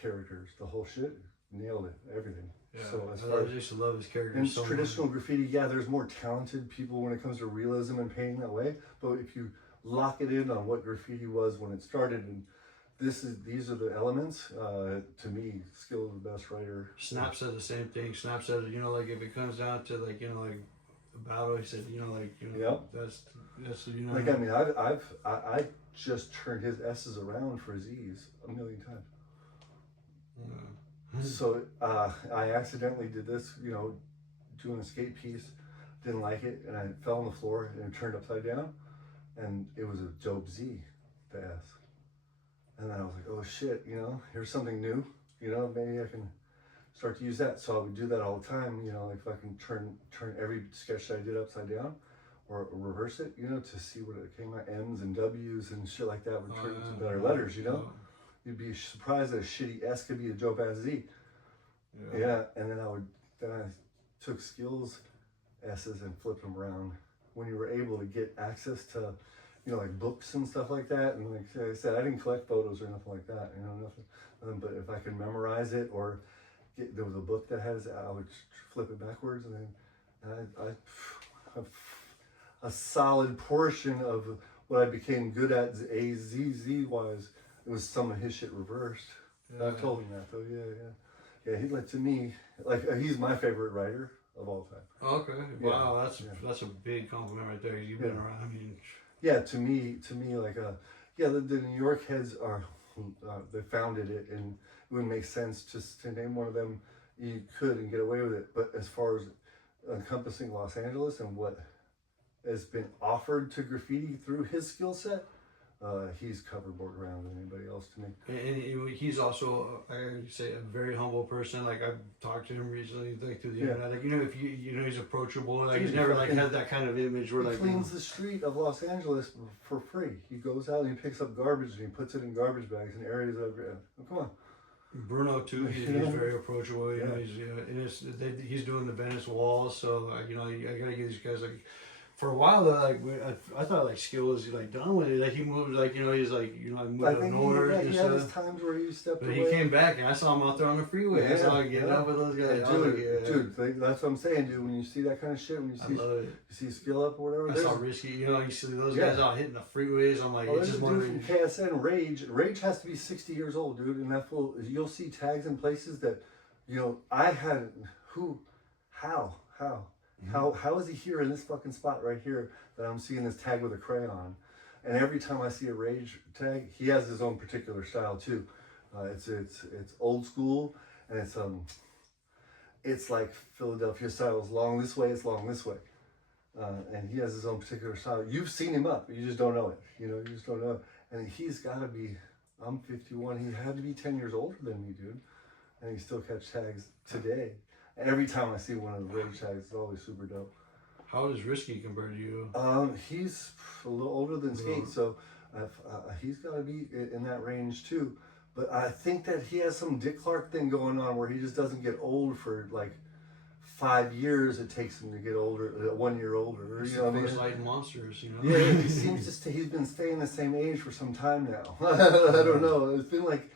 characters, the whole shit, nailed it, everything. Yeah, so as I far as used to love his characters. in So traditional much. graffiti, yeah, there's more talented people when it comes to realism and painting that way. But if you lock it in on what graffiti was when it started, and these are the elements. To me, Skill is the best writer. Snap said the same thing. Snap said, you know, like if it comes down to like, you know, like a battle, he said, you know, like, you know, that's you know, Like I mean, I just turned his S's around for Z's a million times. So I accidentally did this, you know, doing a skate piece, didn't like it, and I fell on the floor and it turned upside down, and it was a dope Z, the S. And then I was like, oh shit, you know, here's something new, you know, maybe I can start to use that. So I would do that all the time, you know, like if I can turn every sketch that I did upside down or reverse it, you know, to see what it came out, M's and W's and shit like that would turn into better letters, you know. You'd be surprised that a shitty S could be a dope ass Z. Yeah, and then I took Skills S's and flipped them around. When you were able to get access to, you know, like books and stuff like that, and like I said, I didn't collect photos or nothing like that, you know, nothing. But if I could memorize it or there was a book that has it, I would flip it backwards, and then a solid portion of what I became good at AZZ wise, it was some of his shit reversed. Yeah. I've told him that though. Yeah. He like to me, like he's my favorite writer of all time. Okay. Wow, that's a big compliment right there. You've been around. I mean, yeah. To me, like the New York heads are they founded it, and it would make sense just to name one of them. You could and get away with it, but as far as encompassing Los Angeles and what has been offered to graffiti through his skill set, he's covered more ground than anybody else to me. And he's also, I gotta say, a very humble person. Like I've talked to him recently, like through the internet. Like, you know, if you know, he's approachable. Like he's never like had that kind of image where like cleans the street of Los Angeles for free. He goes out and he picks up garbage and he puts it in garbage bags in areas of. Oh, come on. Bruno too. He's very approachable. You know, he's doing the Venice walls. So you know, I gotta give these guys like. For a while though, like I thought like Skill was like done with it. Like he moved, like you know, he's like you know, moved up north. He had his times where he stepped away. But he came back, and I saw him out there on the freeway. I saw him getting up with those guys. Dude, that's what I'm saying, dude. When you see that kind of shit, when you see Skill Up or whatever, I saw Risky. You know, you see those guys out hitting the freeways. I'm like, it's just one dude from KSN, Rage. Rage has to be 60 years old, dude, and that fool. You'll see tags in places that, you know, I had how. How is he here in this fucking spot right here that I'm seeing this tag with a crayon? And every time I see a Rage tag, he has his own particular style too. It's old school, and it's like Philadelphia style. It's long this way, it's long this way. And he has his own particular style. You've seen him up, you just don't know it. You know, you just don't know it. And he's got to be, I'm 51, he had to be 10 years older than me, dude. And he still catch tags today. Every time I see one of the Rage tags, it's always super dope. How old is Risky compared to you? He's a little older than Skate, so he's got to be in that range too. But I think that he has some Dick Clark thing going on where he just doesn't get old for like 5 years. It takes him to get older, 1 year older. You know what I mean? Light monsters, you know. Yeah, he seems to he's been staying the same age for some time now. I don't know. It's been like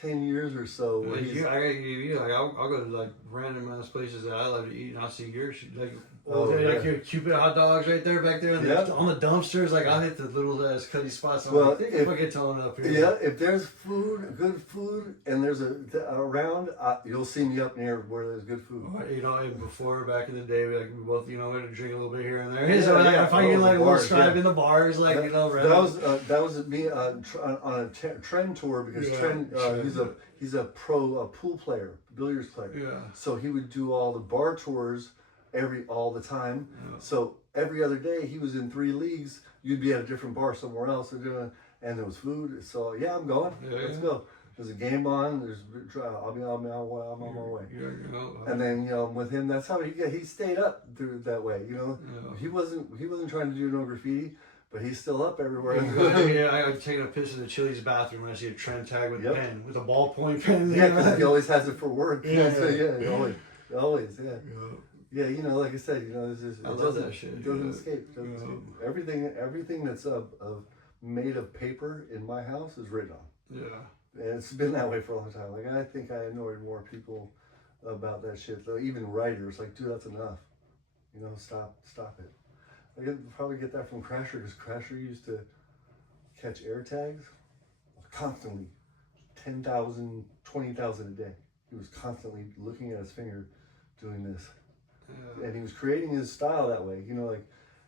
10 years or so. I gotta give you, like, I'll go to like random ass places that I love to eat, and I'll see your like, like your Cupid hot dogs right there, back there on the dumpsters. Like I'll hit the little ass cutty spots. I'm like, if I get towing up here. Yeah, if there's food, good food, and there's around, you'll see me up near where there's good food. You know, and before back in the day, we both, you know, we had to drink a little bit here and there. So like, if I get like a little stripe in the bars, like you know, that was me on a Trend tour because Trend he's a pro pool player, billiards player. Yeah. So he would do all the bar tours all the time. Yeah. So every other day he was in 3 leagues. You'd be at a different bar somewhere else and there was food. So yeah, I'm going. Let's go. There's a game on. I'll be on my way. And then with him, that's how he stayed up through that way. He wasn't trying to do no graffiti, but he's still up everywhere. Yeah, I take a piss in the Chili's bathroom when I see a trend tag with a pen, with a ballpoint pen. Yeah, because he always has it for work. Yeah. Always. Yeah, like I said, I love that shit. It doesn't escape. Everything that's made of paper in my house is written on. Yeah. And it's been that way for a long time. Like, I think I annoyed more people about that shit, though. Even writers, like, dude, that's enough. Stop it. I could probably get that from Crasher, because Crasher used to catch air tags constantly, 10,000, 20,000 a day. He was constantly looking at his finger, doing this. And he was creating his style that way,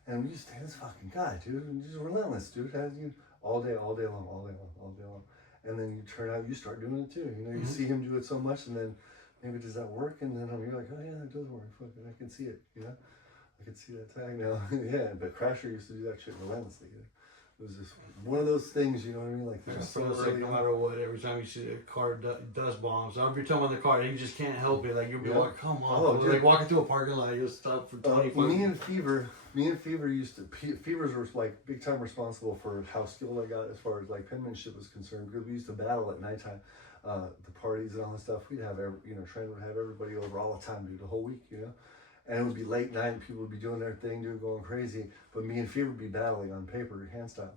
and we just, this fucking guy, dude, he's relentless, dude, all day long. And then you turn out, you start doing it too, you see him do it so much, and then maybe does that work? And then you're like, oh yeah, that does work, fuck it, I can see it, I can see that tag now. Yeah, but Crasher used to do that shit relentlessly. It was just one of those things, you know what I mean? Like, so it's like no matter what, every time you see a car dust bombs, every time on the car, you just can't help it. Like, you'll be like, come on. Like walking through a parking lot, you'll stop for 20 Me and Fever used to, Fevers were like big time responsible for how skilled I got as far as like penmanship was concerned, because we used to battle at nighttime, the parties and all that stuff. We'd have, Trent would have everybody over all the time, dude, the whole week, And it would be late night, and people would be doing their thing, dude, going crazy. But me and Fever would be battling on paper, hand style,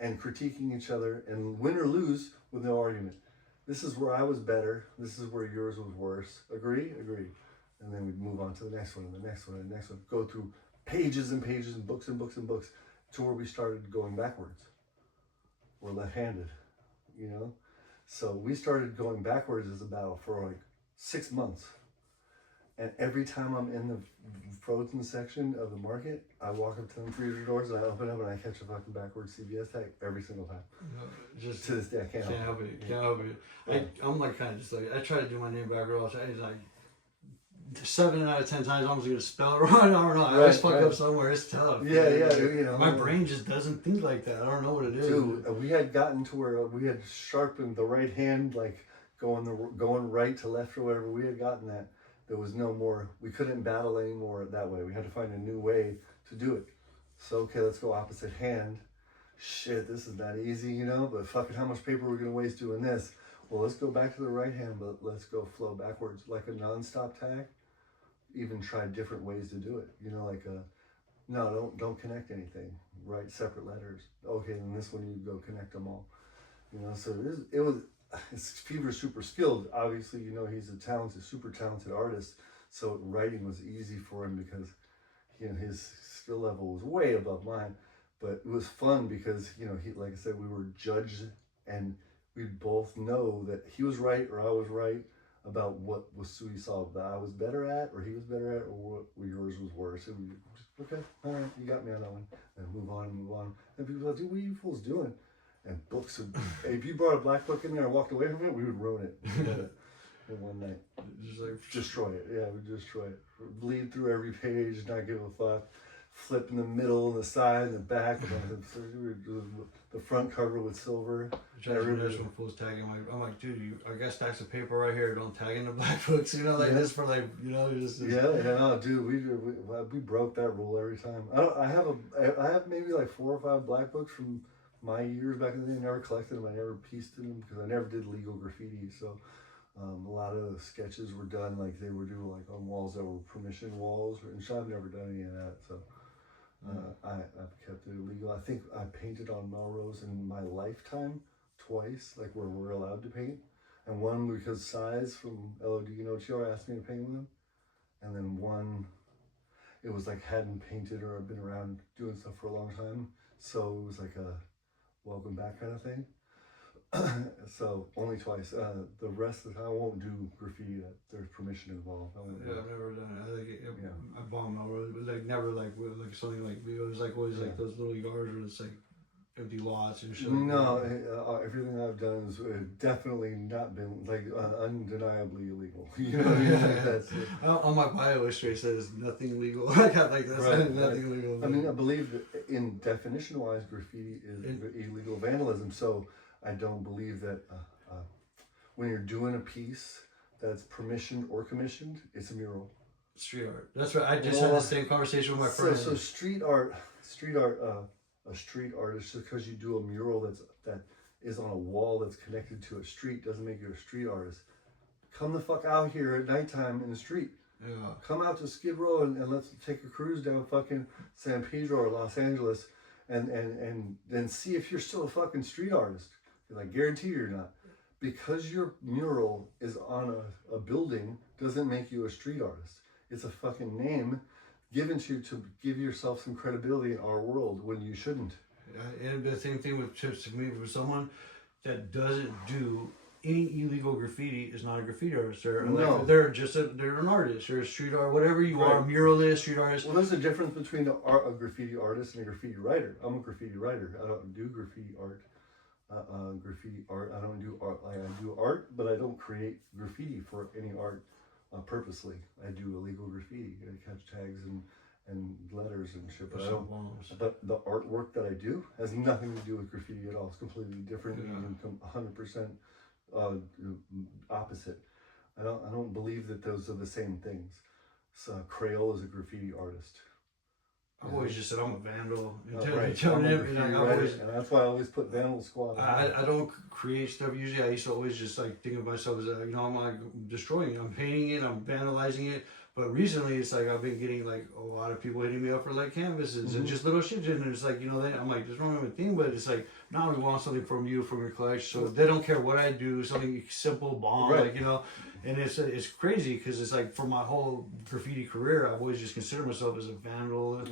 and critiquing each other, and win or lose with no argument. This is where I was better. This is where yours was worse. Agree? Agree. And then we'd move on to the next one, and the next one, and the next one. Go through pages and pages and books to where we started going backwards. We're left-handed, So we started going backwards as a battle for like 6 months. And every time I'm in the frozen section of the market, I walk up to them freezer doors and I open up and I catch a fucking backwards CBS tag every single time. Just to this day, I can't help it. Can't help it. Yeah. I'm like kind of just like, I try to do my name backwards. It's like 7 out of 10 times I'm just gonna spell it wrong. I don't know. I always fuck up somewhere. It's tough. Yeah. My brain just doesn't think like that. I don't know what it is. Dude, we had gotten to where we had sharpened the right hand, like going right to left or whatever. We had gotten that. There was no more, we couldn't battle anymore that way. We had to find a new way to do it. So, okay, let's go opposite hand. Shit, this is not easy, but fucking how much paper we're going to waste doing this? Well, let's go back to the right hand, but let's go flow backwards. Like a non-stop tag, even try different ways to do it. No, don't connect anything. Write separate letters. Okay, then this one you go connect them all. So it was, Fever's super skilled. Obviously, he's a super talented artist. So writing was easy for him because, his skill level was way above mine. But it was fun because, he, like I said, we were judged and we both know that he was right or I was right about what we saw that I was better at or he was better at or what yours was worse. And we just, okay, all right, you got me on that one. And move on. And people were like, dude, what are you fools doing? And books would, if you brought a black book in there and walked away from it, we would ruin it in one night. Just like destroy it. Yeah, we'd destroy it. Bleed through every page, not give a fuck. Flip in the middle, and the side, and the back, the front cover with silver. Everybody's when fools tagging. I'm like, dude, I got stacks of paper right here. Don't tag in the black books, this for just. No, dude, we broke that rule every time. I have maybe like 4 or 5 black books from my years back in the day. I never collected them. I never pieced them because I never did legal graffiti. So a lot of the sketches were done like they were doing like on walls that were permission walls. And so I've never done any of that. So I've kept it illegal. I think I painted on Melrose in my lifetime twice, like where we're allowed to paint. And one because Size from LOD Nocio asked me to paint with him. And then one, it was like hadn't painted or I've been around doing stuff for a long time. So it was like a welcome back kind of thing. So only twice. The rest of the time I won't do graffiti that there's permission involved. I've never done it. I bombed Melrose, but like never like with like something like it was like always like those little yards where it's like empty lots and shit. Like No, that. everything I've done has definitely not been like undeniably illegal. You know what I mean? Like that's it. On my bio history it says nothing legal. I got like that's Right, nothing legal. I mean, I believe that in definition wise, graffiti is illegal vandalism. So I don't believe that when you're doing a piece that's permissioned or commissioned, it's a mural. Street art. That's right. I just had the same conversation with my friend. So street art, a street artist, just because you do a mural that is on a wall that's connected to a street doesn't make you a street artist. Come the fuck out here at nighttime in the street. Yeah. Come out to Skid Row and let's take a cruise down fucking San Pedro or Los Angeles and then see if you're still a fucking street artist. I guarantee you're not. Because your mural is on a building doesn't make you a street artist. It's a fucking name given to you to give yourself some credibility in our world when you shouldn't. Yeah, and the same thing with chips to me, with someone that doesn't do any illegal graffiti is not a graffiti artist. They're an artist. They're a street art, whatever you are, muralist, street artist. Well, there's a difference between a graffiti artist and a graffiti writer. I'm a graffiti writer. I don't do graffiti art. I don't do art. I do art, but I don't create graffiti for any art purposely. I do illegal graffiti. I catch tags and letters and shit. But I don't. But the artwork that I do has nothing to do with graffiti at all. It's completely different. Yeah. 100% opposite. I don't believe that those are the same things. So Crayola is a graffiti artist. I've always just said I'm a vandal. And that's why I always put Vandal Squad. I don't create stuff usually. I used to always just like think of myself as I'm like destroying it. I'm painting it. I'm vandalizing it. But recently, it's like I've been getting like a lot of people hitting me up for like canvases and just little shit. And it's like, I'm like, there's no real thing, but it's like, now we want something from you, from your collection. So they don't care what I do, something simple, bomb, and it's crazy because it's like for my whole graffiti career, I've always just considered myself as a vandal,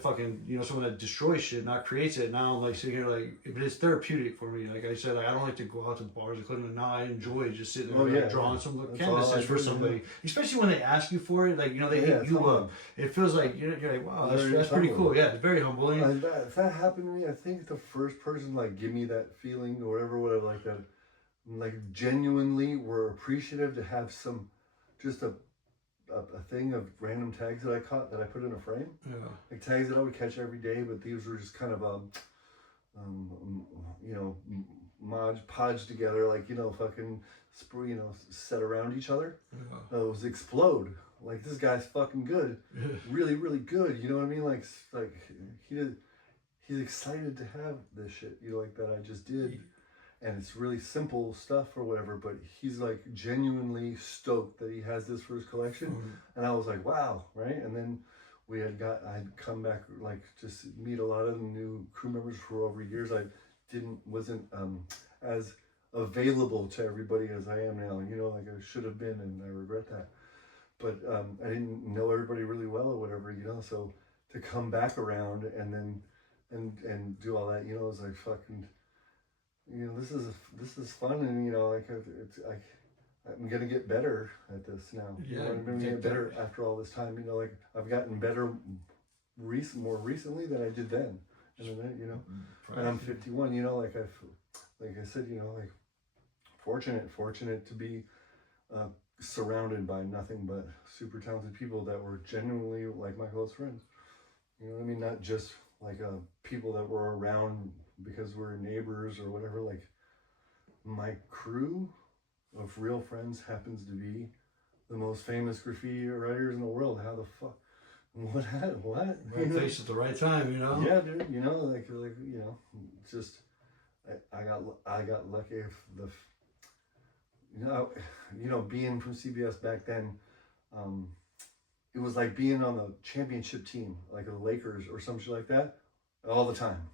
fucking, someone that destroys shit, not creates it. Now I'm like sitting here like, but it's therapeutic for me. Like I said, I don't like to go out to bars and club, and now I enjoy just sitting there drawing some canvases for somebody, especially when they ask you for it. Like they hit you up. It feels like you're like, wow, that's pretty cool. Yeah, it's very humbling. If that happened to me, I think the first person like give me that feeling or whatever like that, like genuinely were appreciative to have just a thing of random tags that I caught that I put in a frame. Yeah. Like tags that I would catch every day, but these were just kind of podged together, like fucking set around each other. Yeah. It was explode. Like this guy's fucking good, really, really good. You know what I mean? Like he's excited to have this shit, like that I just did, and it's really simple stuff or whatever. But he's like genuinely stoked that he has this for his collection, and I was like, wow, right? And then I'd come back like just meet a lot of new crew members for over years. I wasn't as available to everybody as I am now. Like I should have been, and I regret that. But I didn't know everybody really well or whatever, so to come back around and then and do all that, it was like fucking, this is fun, and it's like I'm gonna get better at this now. I'm gonna get better after all this time. Like I've gotten better more recently than I did then, and then and I'm 51. Like I said, like fortunate to be. Surrounded by nothing but super talented people that were genuinely like my close friends. You know what I mean? Not just like people that were around because we're neighbors or whatever. Like my crew of real friends happens to be the most famous graffiti writers in the world. How the fuck? What? Right place at the right time, Yeah, dude. Just I got lucky if the. Being from CBS back then, it was like being on the championship team, like the Lakers or some shit like that, all the time.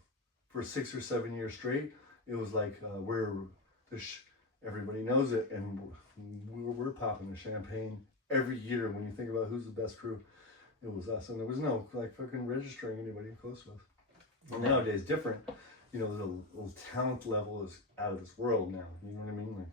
For 6 or 7 years straight, it was like everybody knows it, and we're popping the champagne every year. When you think about who's the best crew, it was us, and there was no like fucking registering anybody close to us. Well, nowadays, different. The talent level is out of this world now. You know what I mean? Like.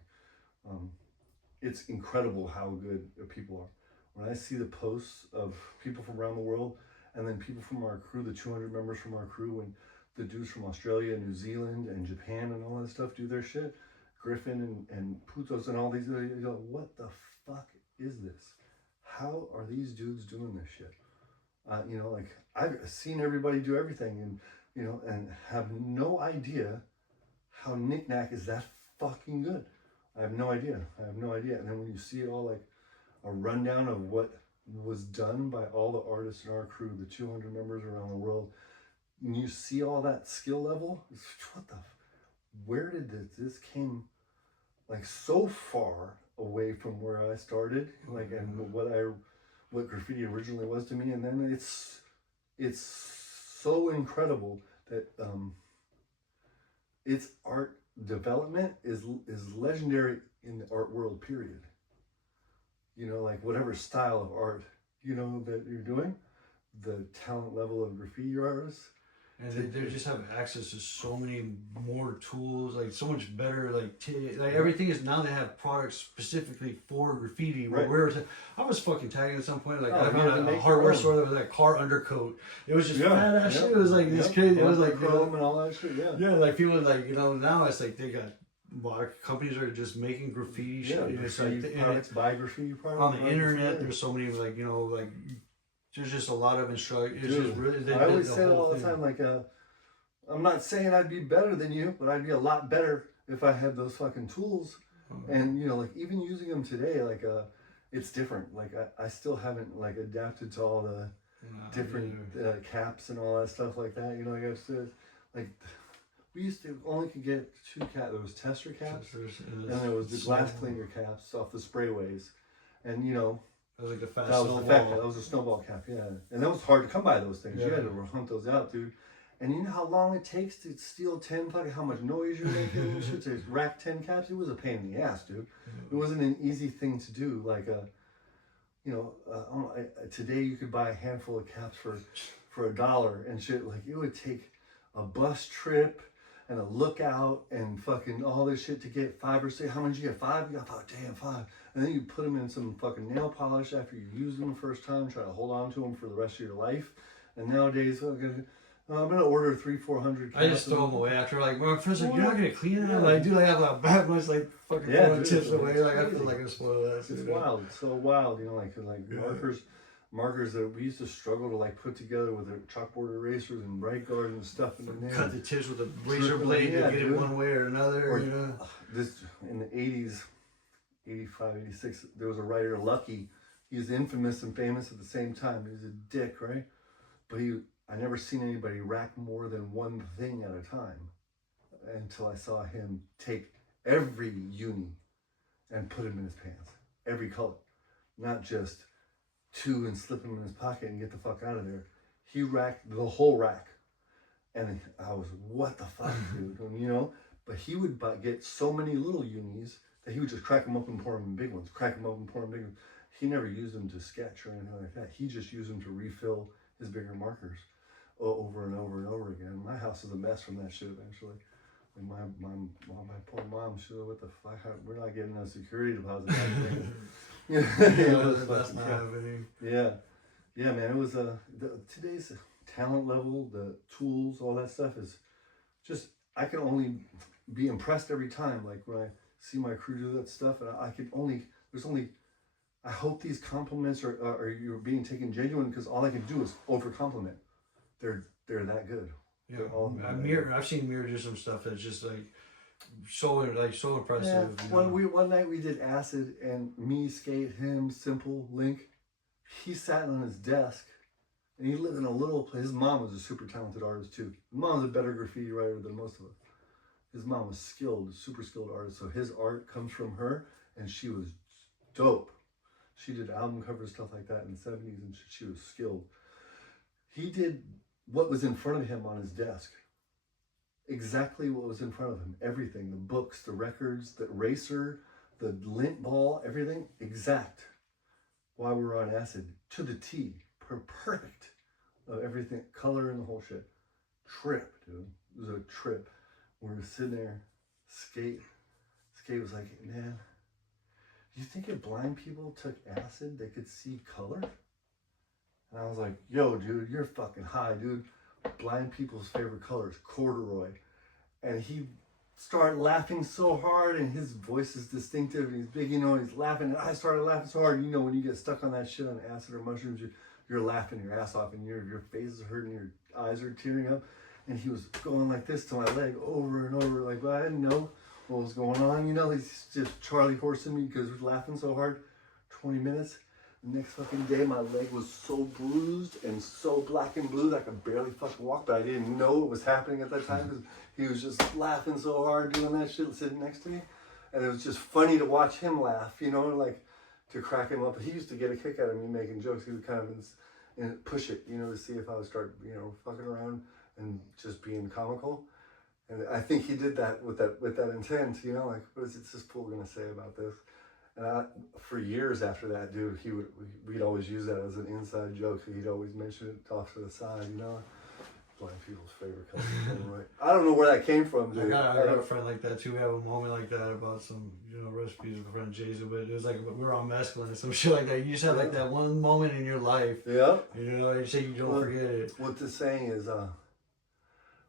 It's incredible how good people are. When I see the posts of people from around the world, and then people from our crew, the 200 members from our crew, and the dudes from Australia, New Zealand, and Japan and all that stuff do their shit. Griffin and Putos and all these, you go, what the fuck is this? How are these dudes doing this shit? You know, like I've seen everybody do everything, and you know, and have no idea how Knick-Knack is that fucking good. I have no idea. And then when you see it all, like a rundown of what was done by all the artists in our crew, the 200 members around the world, and you see all that skill level, it's, where did this came like so far away from where I started, like, and what graffiti originally was to me, and then it's so incredible that its art development is legendary in the art world, period. You know, like whatever style of art, you know, that you're doing, the talent level of graffiti artists. And they just have access to so many more tools, like so much better, like everything is now they have products specifically for graffiti. Right. I was fucking tagging at some point, like Oh, I found a hardware store that was like car undercoat. It was just fat ass shit. It was like this crazy. It was like chrome and all that shit. Yeah. Yeah, like people like, you know, now it's like they got a lot of companies are just making graffiti shit. Yeah, It's like products, buy graffiti products on the internet. There's so many like, you know, like there's just a lot of instructions. It's just really. I always say it all the time, like I'm not saying I'd be better than you, but I'd be a lot better if I had those fucking tools. And you know, like even using them today, like it's different. Like I still haven't like adapted to all the different caps and all that stuff like that. You know, like I said, like we used to only could get 2 caps. There was tester caps, and there was the glass cleaner caps off the sprayways, and you know. That was like the fast That was a snowball cap, yeah. And that was hard to come by those things. Yeah. You had to hunt those out, dude. And you know how long it takes to steal 10 fucking, how much noise you're making and shit to rack 10 caps? It was a pain in the ass, dude. It wasn't an easy thing to do. Like, you know, today you could buy a handful of caps for $1 and shit. Like, it would take a bus trip and a lookout and fucking all this shit to get 5 or 6. How many did you get? 5? You got 5. Damn, 5. And then you put them in some fucking nail polish after you use them the first time, try to hold on to them for the rest of your life. And nowadays, I'm gonna order 300-400. I just throw them away after, like, my friends like, you're not gonna clean it? Like, dude, I have like bad much, like, fucking throwing tips away. Like, I feel like I'm spoiled that. It's wild. It's so wild. You know, like markers that we used to struggle to like put together with the chalkboard erasers and bright guard and stuff in the nail. Cut the tips with a razor blade to get it one way or another. Or, you know, this in the 80s, 85, 86. There was a writer, Lucky. He was infamous and famous at the same time. He was a dick, right? But I never seen anybody rack more than one thing at a time until I saw him take every uni and put him in his pants, every color, not just 2 and slip them in his pocket and get the fuck out of there. He racked the whole rack. And I was, what the fuck, dude? You know? But he would get so many little unis that he would just crack them up and pour them in big ones. Crack them up and pour them in big ones. He never used them to sketch or anything like that. He just used them to refill his bigger markers over and over and over again. My house is a mess from that shit eventually. And my poor mom, she was, what the fuck? We're not getting a security deposit. That's not happening. Yeah, man. It was today's talent level, the tools, all that stuff is just. I can only be impressed every time. Like when I see my crew do that stuff, and I hope these compliments are you're being taken genuine because all I can do is over compliment. They're that good. Yeah, I've seen Mir do some stuff that's just like so impressive. Yeah. One night we did acid and me, Skate, him, Simple, Link. He sat on his desk and he lived in a little place. His mom was a super talented artist too. His mom was a better graffiti writer than most of us. His mom was skilled, super skilled artist. So his art comes from her and she was dope. She did album covers, stuff like that in the 70s and she was skilled. He did what was in front of him on his desk. Exactly what was in front of him. Everything. The books, the records, the eraser, the lint ball, everything. Exact. While we were on acid. To the T. Perfect. Of everything. Color and the whole shit. Trip, dude. It was a trip. We were sitting there. Skate was like, man, do you think if blind people took acid, they could see color? And I was like, yo, dude, you're fucking high, dude. blind people's favorite color is corduroy. And he started laughing so hard, and his voice is distinctive, and he's big, he's laughing, and I started laughing so hard. When you get stuck on that shit on acid or mushrooms, you're laughing your ass off, and your face is hurting, your eyes are tearing up. And he was going like this to my leg over and over, like, well, I didn't know what was going on, he's just Charlie horsing me because we're laughing so hard. 20 minutes. The next fucking day, my leg was so bruised and so black and blue that I could barely fucking walk, but I didn't know what was happening at that time because he was just laughing so hard doing that shit sitting next to me. And it was just funny to watch him laugh, like to crack him up. But he used to get a kick out of me making jokes. He would kind of push it, to see if I would start, fucking around and just being comical. And I think he did that with that intent, like, what is this fool gonna say about this? And for years after that, dude, we'd always use that as an inside joke. He'd always mention it off to the side, Blind people's favorite color. Anyway, I don't know where that came from, dude. I got a friend like that too. We have a moment like that about some, recipes with a friend Jason, but it was like we were on mescaline and some shit like that. You just have like that one moment in your life. Yeah. You say you don't forget it. What the saying is,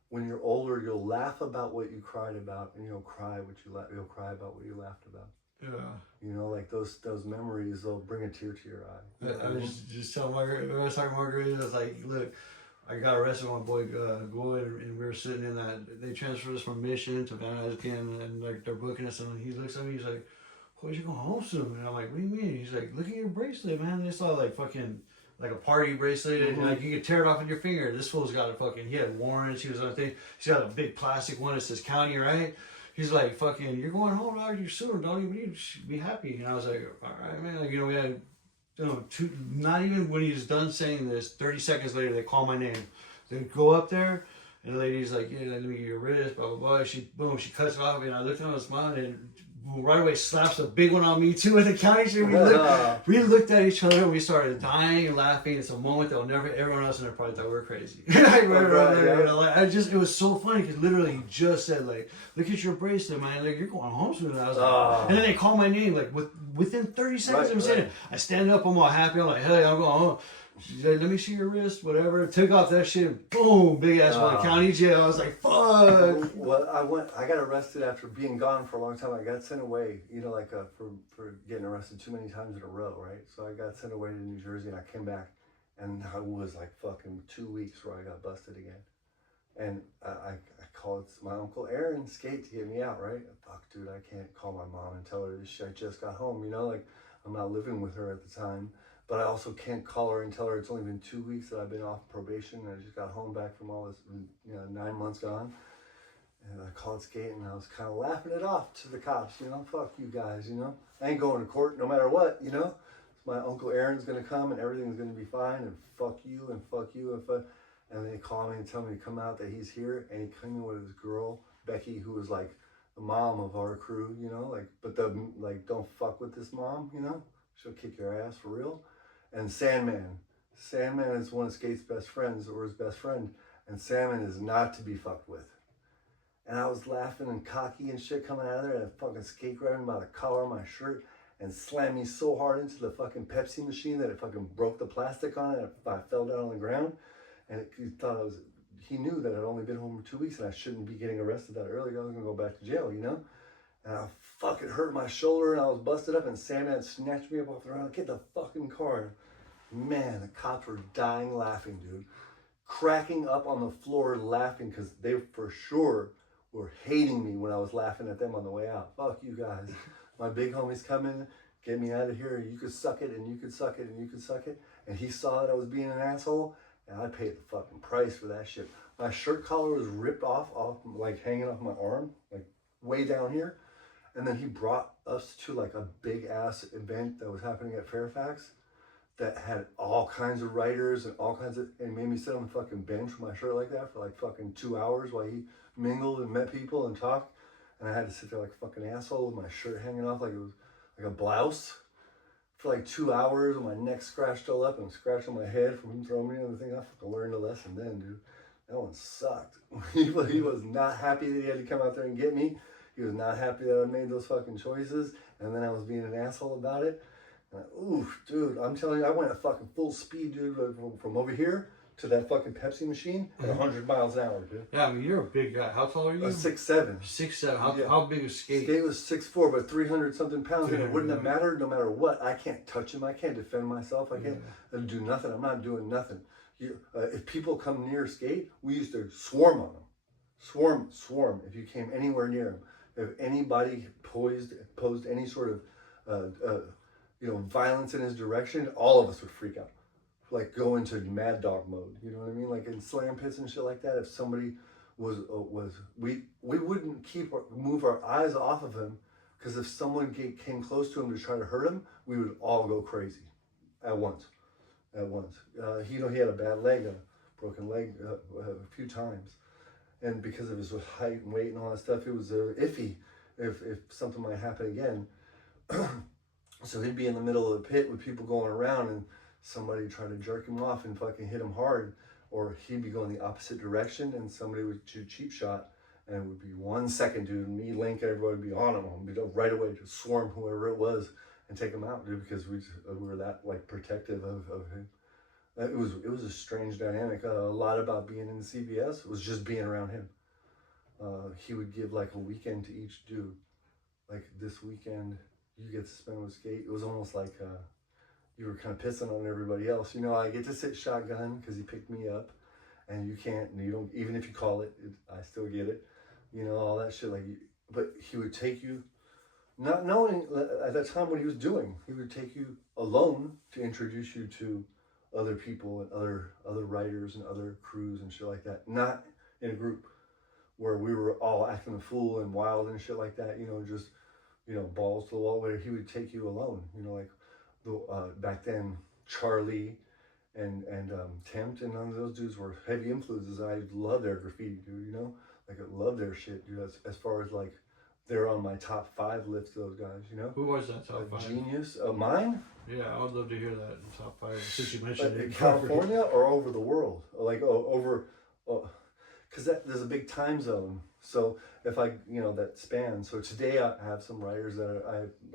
when you're older, you'll laugh about what you cried about, and you'll cry about what you laughed about. Yeah. Like those memories, they'll bring a tear to your eye. I was just telling Margaret, when I was talking to Margaret, I was like, look, I got arrested with my boy Goy, and we were sitting in that, they transferred us from Mission to Van Nuys, and like they're booking us, and he looks at me, he's like, boy, you going home soon? And I'm like, what do you mean? He's like, look at your bracelet, man. They saw like fucking, like a party bracelet, and like you could tear it off with your finger. This fool's got a fucking, he had warrants, he was on a thing, he's got a big plastic one that says county, right? He's like, fucking, you're going home, dog, you're soon, don't you be happy? And I was like, all right, man. Like, we had, not even when he's done saying this, 30 seconds later, they call my name. They go up there, and the lady's like, yeah, let me get your wrist, blah, blah, blah. She cuts it off, and I looked at him and smiled, and right away slaps a big one on me, too, at the county street. We looked at each other, and we started dying and laughing. It's a moment that everyone else in there probably thought we were crazy. It was so funny, because literally he just said, like, look at your bracelet, man. Like, you're going home soon. And I was like, and then they call my name, like, within 30 seconds of me saying it. I stand up, I'm all happy. I'm like, hey, I'm going home. She's like, let me see your wrist, whatever. Took off that shit, boom, big ass one. County jail. I was like, fuck. Well, I got arrested after being gone for a long time. I got sent away, for getting arrested too many times in a row, right? So I got sent away to New Jersey, and I came back, and I was like fucking 2 weeks where I got busted again. And I called my Uncle Aaron Skate to get me out, right? Fuck, dude, I can't call my mom and tell her this shit. I just got home, like I'm not living with her at the time. But I also can't call her and tell her it's only been 2 weeks that I've been off probation, and I just got home back from all this, 9 months gone. And I called Skate, and I was kind of laughing it off to the cops, fuck you guys, I ain't going to court no matter what, My Uncle Aaron's going to come, and everything's going to be fine, and fuck you, and fuck you, and fuck. And they call me and tell me to come out, that he's here, and he came in with his girl, Becky, who was like the mom of our crew, but don't fuck with this mom, she'll kick your ass for real. And Sandman is one of Skate's best friends, or his best friend, and Sandman is not to be fucked with. And I was laughing and cocky and shit coming out of there, and fucking Skate grabbed me by the collar of my shirt and slammed me so hard into the fucking Pepsi machine that it fucking broke the plastic on it, and I fell down on the ground. And he knew that I'd only been home for 2 weeks, and I shouldn't be getting arrested that early. I was gonna go back to jail, And I fucking hurt my shoulder, and I was busted up, and Sandman snatched me up off the ground. Get the fucking car. Man, the cops were dying laughing, dude. Cracking up on the floor laughing, because they for sure were hating me when I was laughing at them on the way out. Fuck you guys. My big homie's coming, get me out of here. You could suck it, and you could suck it, and you could suck it. And he saw that I was being an asshole, and I paid the fucking price for that shit. My shirt collar was ripped off, like hanging off my arm, like way down here. And then he brought us to like a big ass event that was happening at Fairfax that had all kinds of writers and and made me sit on the fucking bench with my shirt like that for like fucking 2 hours while he mingled and met people and talked. And I had to sit there like a fucking asshole with my shirt hanging off like it was like a blouse for like 2 hours, with my neck scratched all up and scratching my head from him throwing me and everything. I fucking learned a lesson then, dude. That one sucked. He was not happy that he had to come out there and get me. He was not happy that I made those fucking choices, and then I was being an asshole about it. And oof, dude, I'm telling you, I went at fucking full speed, dude, from over here to that fucking Pepsi machine at 100 miles an hour, dude. Yeah, I mean, you're a big guy. How tall are you? 6'7". 6'7". How big is Skate? Skate was 6'4", but 300 something pounds, and it wouldn't have 300, mattered no matter what. I can't touch him. I can't defend myself. I can't do nothing. I'm not doing nothing. If people come near Skate, we used to swarm on him. Swarm. If you came anywhere near him, if anybody posed any sort of violence in his direction, all of us would freak out, like go into mad dog mode. You know what I mean? Like in slam pits and shit like that. If somebody we wouldn't move our eyes off of him, because if someone came close to him to try to hurt him, we would all go crazy at once. He had a bad leg, a broken leg a few times, and because of his height and weight and all that stuff, it was iffy if something might happen again. So he'd be in the middle of the pit with people going around, and somebody try to jerk him off and fucking hit him hard, or he'd be going the opposite direction and somebody would shoot cheap shot, and it would be 1 second, dude, and me, Link, everybody would be on him. We'd go right away, just swarm whoever it was and take him out, dude, because we were that like protective of him. It was a strange dynamic. A lot about being in the CBS was just being around him. He would give like a weekend to each dude. Like, this weekend you get to spend with Skate. It was almost like you were kind of pissing on everybody else. I get to sit shotgun because he picked me up, and you don't, even if you call it, I still get it. All that shit. But he would take you, not knowing at that time what he was doing. He would take you alone to introduce you to other people and other writers and other crews and shit like that. Not in a group where we were all acting a fool and wild and shit like that. Just balls to the wall. Where he would take you alone. Like back then, Charlie and Tempt and none of those dudes were heavy influences. I love their graffiti, dude. Like I love their shit, dude. As far as like, they're on my top 5 list. Those guys, Who was that top 5? Genius. Mine. Yeah, I would love to hear that in top 5. Since you mentioned it, in California or over the world, like because there's a big time zone. So if I, that span. So today I have some writers that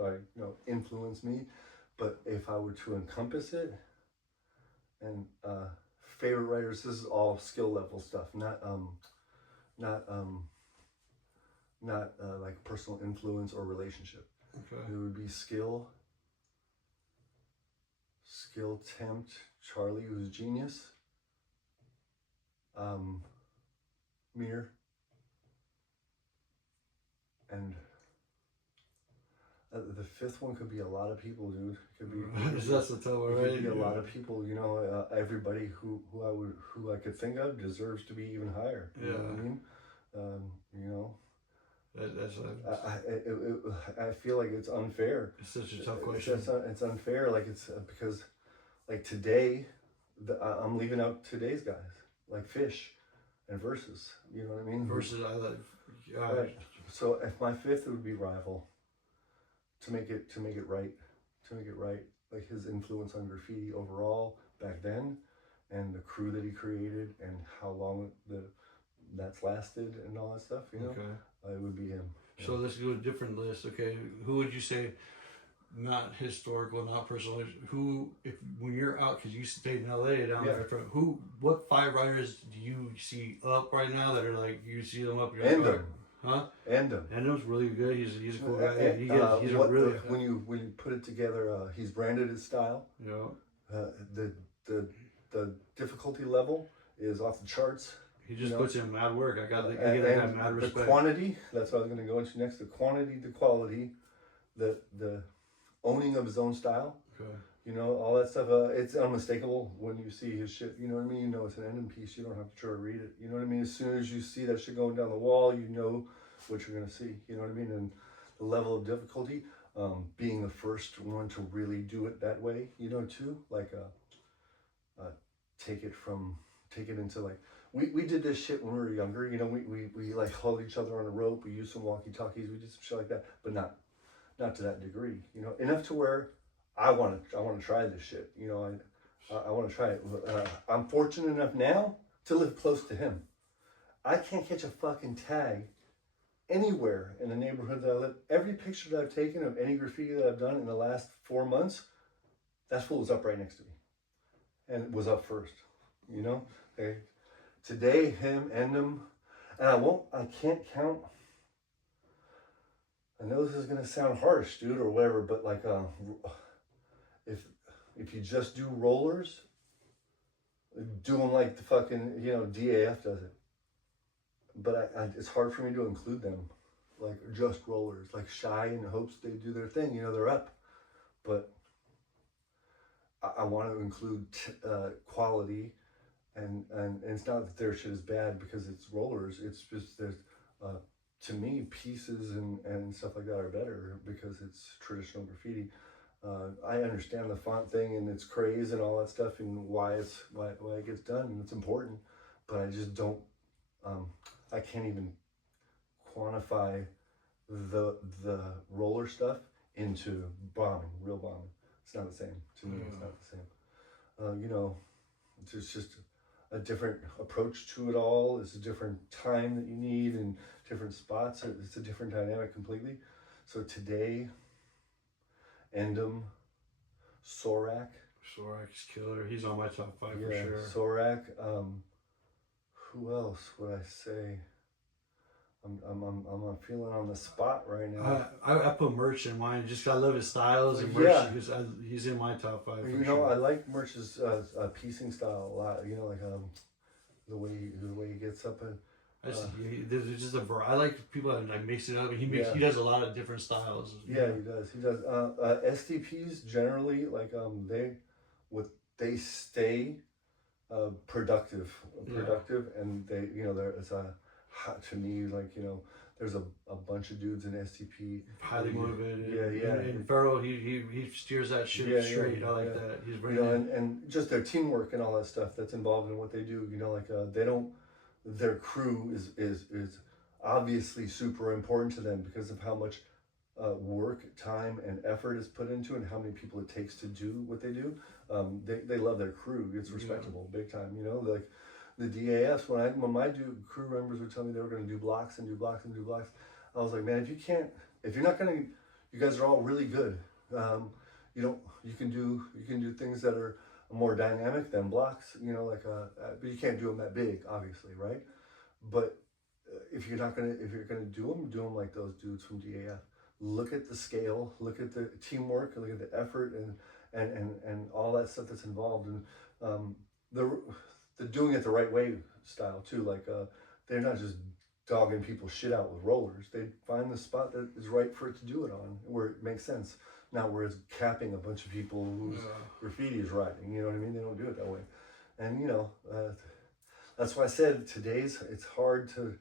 I influence me, but if I were to encompass it, and favorite writers, this is all skill level stuff, not like personal influence or relationship. Okay. It would be skill, Tempt, Charlie, who's genius, Mir, and the 5th one could be a lot of people, dude. It could be that's the total, right? It could be a lot of people. Everybody who I could think of deserves to be even higher. You know what I mean? I feel like it's unfair. It's such a tough question. It's unfair. Like it's because, like today, I'm leaving out today's guys, like Fish and Versus. You know what I mean? Versus, right. So if my 5th, it would be Rival. To make it right. Like his influence on graffiti overall back then, and the crew that he created, and how long that's lasted, and all that stuff. Okay. It would be him. So let's do a different list. Okay, who would you say, not historical, not personal, when you're out, because you stayed in LA down there, what 5 writers do you see up right now that are like, you see them up? Endem. Huh? Endem. Endem's really good. He's a cool guy. He's a really when you put it together, he's branded his style. Yeah. The difficulty level is off the charts. He just puts in mad work. I give that guy mad respect. The quantity, that's what I was going to go into next. The quantity, the quality, the owning of his own style. Okay. All that stuff. It's unmistakable when you see his shit. You know what I mean? It's an Endem piece. You don't have to try to read it. You know what I mean? As soon as you see that shit going down the wall, you know what you're going to see. You know what I mean? And the level of difficulty, being the first one to really do it that way, too. Like, take it into like, we did this shit when we were younger. We like hold each other on a rope. We used some walkie-talkies. We did some shit like that, but not to that degree. Enough to where I want to try this shit. I want to try it. I'm fortunate enough now to live close to him. I can't catch a fucking tag anywhere in the neighborhood that I live. Every picture that I've taken of any graffiti that I've done in the last 4 months, that fool was up right next to me, and it was up first. you know. Like, today, him and them, and I can't count. I know this is gonna sound harsh, dude, or whatever, but like, if you just do rollers, do them like the fucking, you know, DAF does it. But it's hard for me to include them, like just rollers, like Shy in hopes they do their thing, you know, they're up. But I want to include quality, and it's not that their shit is bad because it's rollers. It's just there's, to me, pieces and stuff like that are better because it's traditional graffiti. I understand the font thing and its craze and all that stuff and why it gets done, and it's important, but I just don't. I can't even quantify the roller stuff into bombing, real bombing. It's not the same to me. It's not the same. You know, it's just a different approach to it all. It's a different time that you need and different spots. It's a different dynamic completely. So today, Endem, Sorak. Sorak's killer. He's on my top 5 for Yeah, sure. Sorak. Who else would I say? I'm feeling on the spot right now. I put Merch in mine just 'cause I love his styles and Merch because he's in my top 5 for You know, sure. I like Merch's piecing style a lot. You know, like the way he gets up and. There's just I like people that like mix it up. He does a lot of different styles. Yeah, he does. STPs generally like they stay productive, and they, you know, there's to me, like, you know, there's a bunch of dudes in STP Highly motivated. Yeah. And Pharaoh, he steers that ship straight. I like that. He's very, you know, and just their teamwork and all that stuff that's involved in what they do. You know, like they don't. Their crew is obviously super important to them because of how much work, time, and effort is put into it, and how many people it takes to do what they do. They love their crew. It's respectable, big time. You know, like the DAFs. When my crew members would tell me they were going to do blocks and do blocks and do blocks, I was like, man, if you're not going to, you guys are all really good. You can do things that are more dynamic than blocks. You know, like but you can't do them that big, obviously, right? But if you're gonna do them like those dudes from DAF. Look at the scale, look at the teamwork, look at the effort, and all that stuff that's involved, and the doing it the right way style too. Like they're not just dogging people shit out with rollers. They find the spot that is right for it to do it on, where it makes sense. Not where it's capping a bunch of people whose graffiti is riding. You know what I mean? They don't do it that way. And you know, that's why I said it's hard to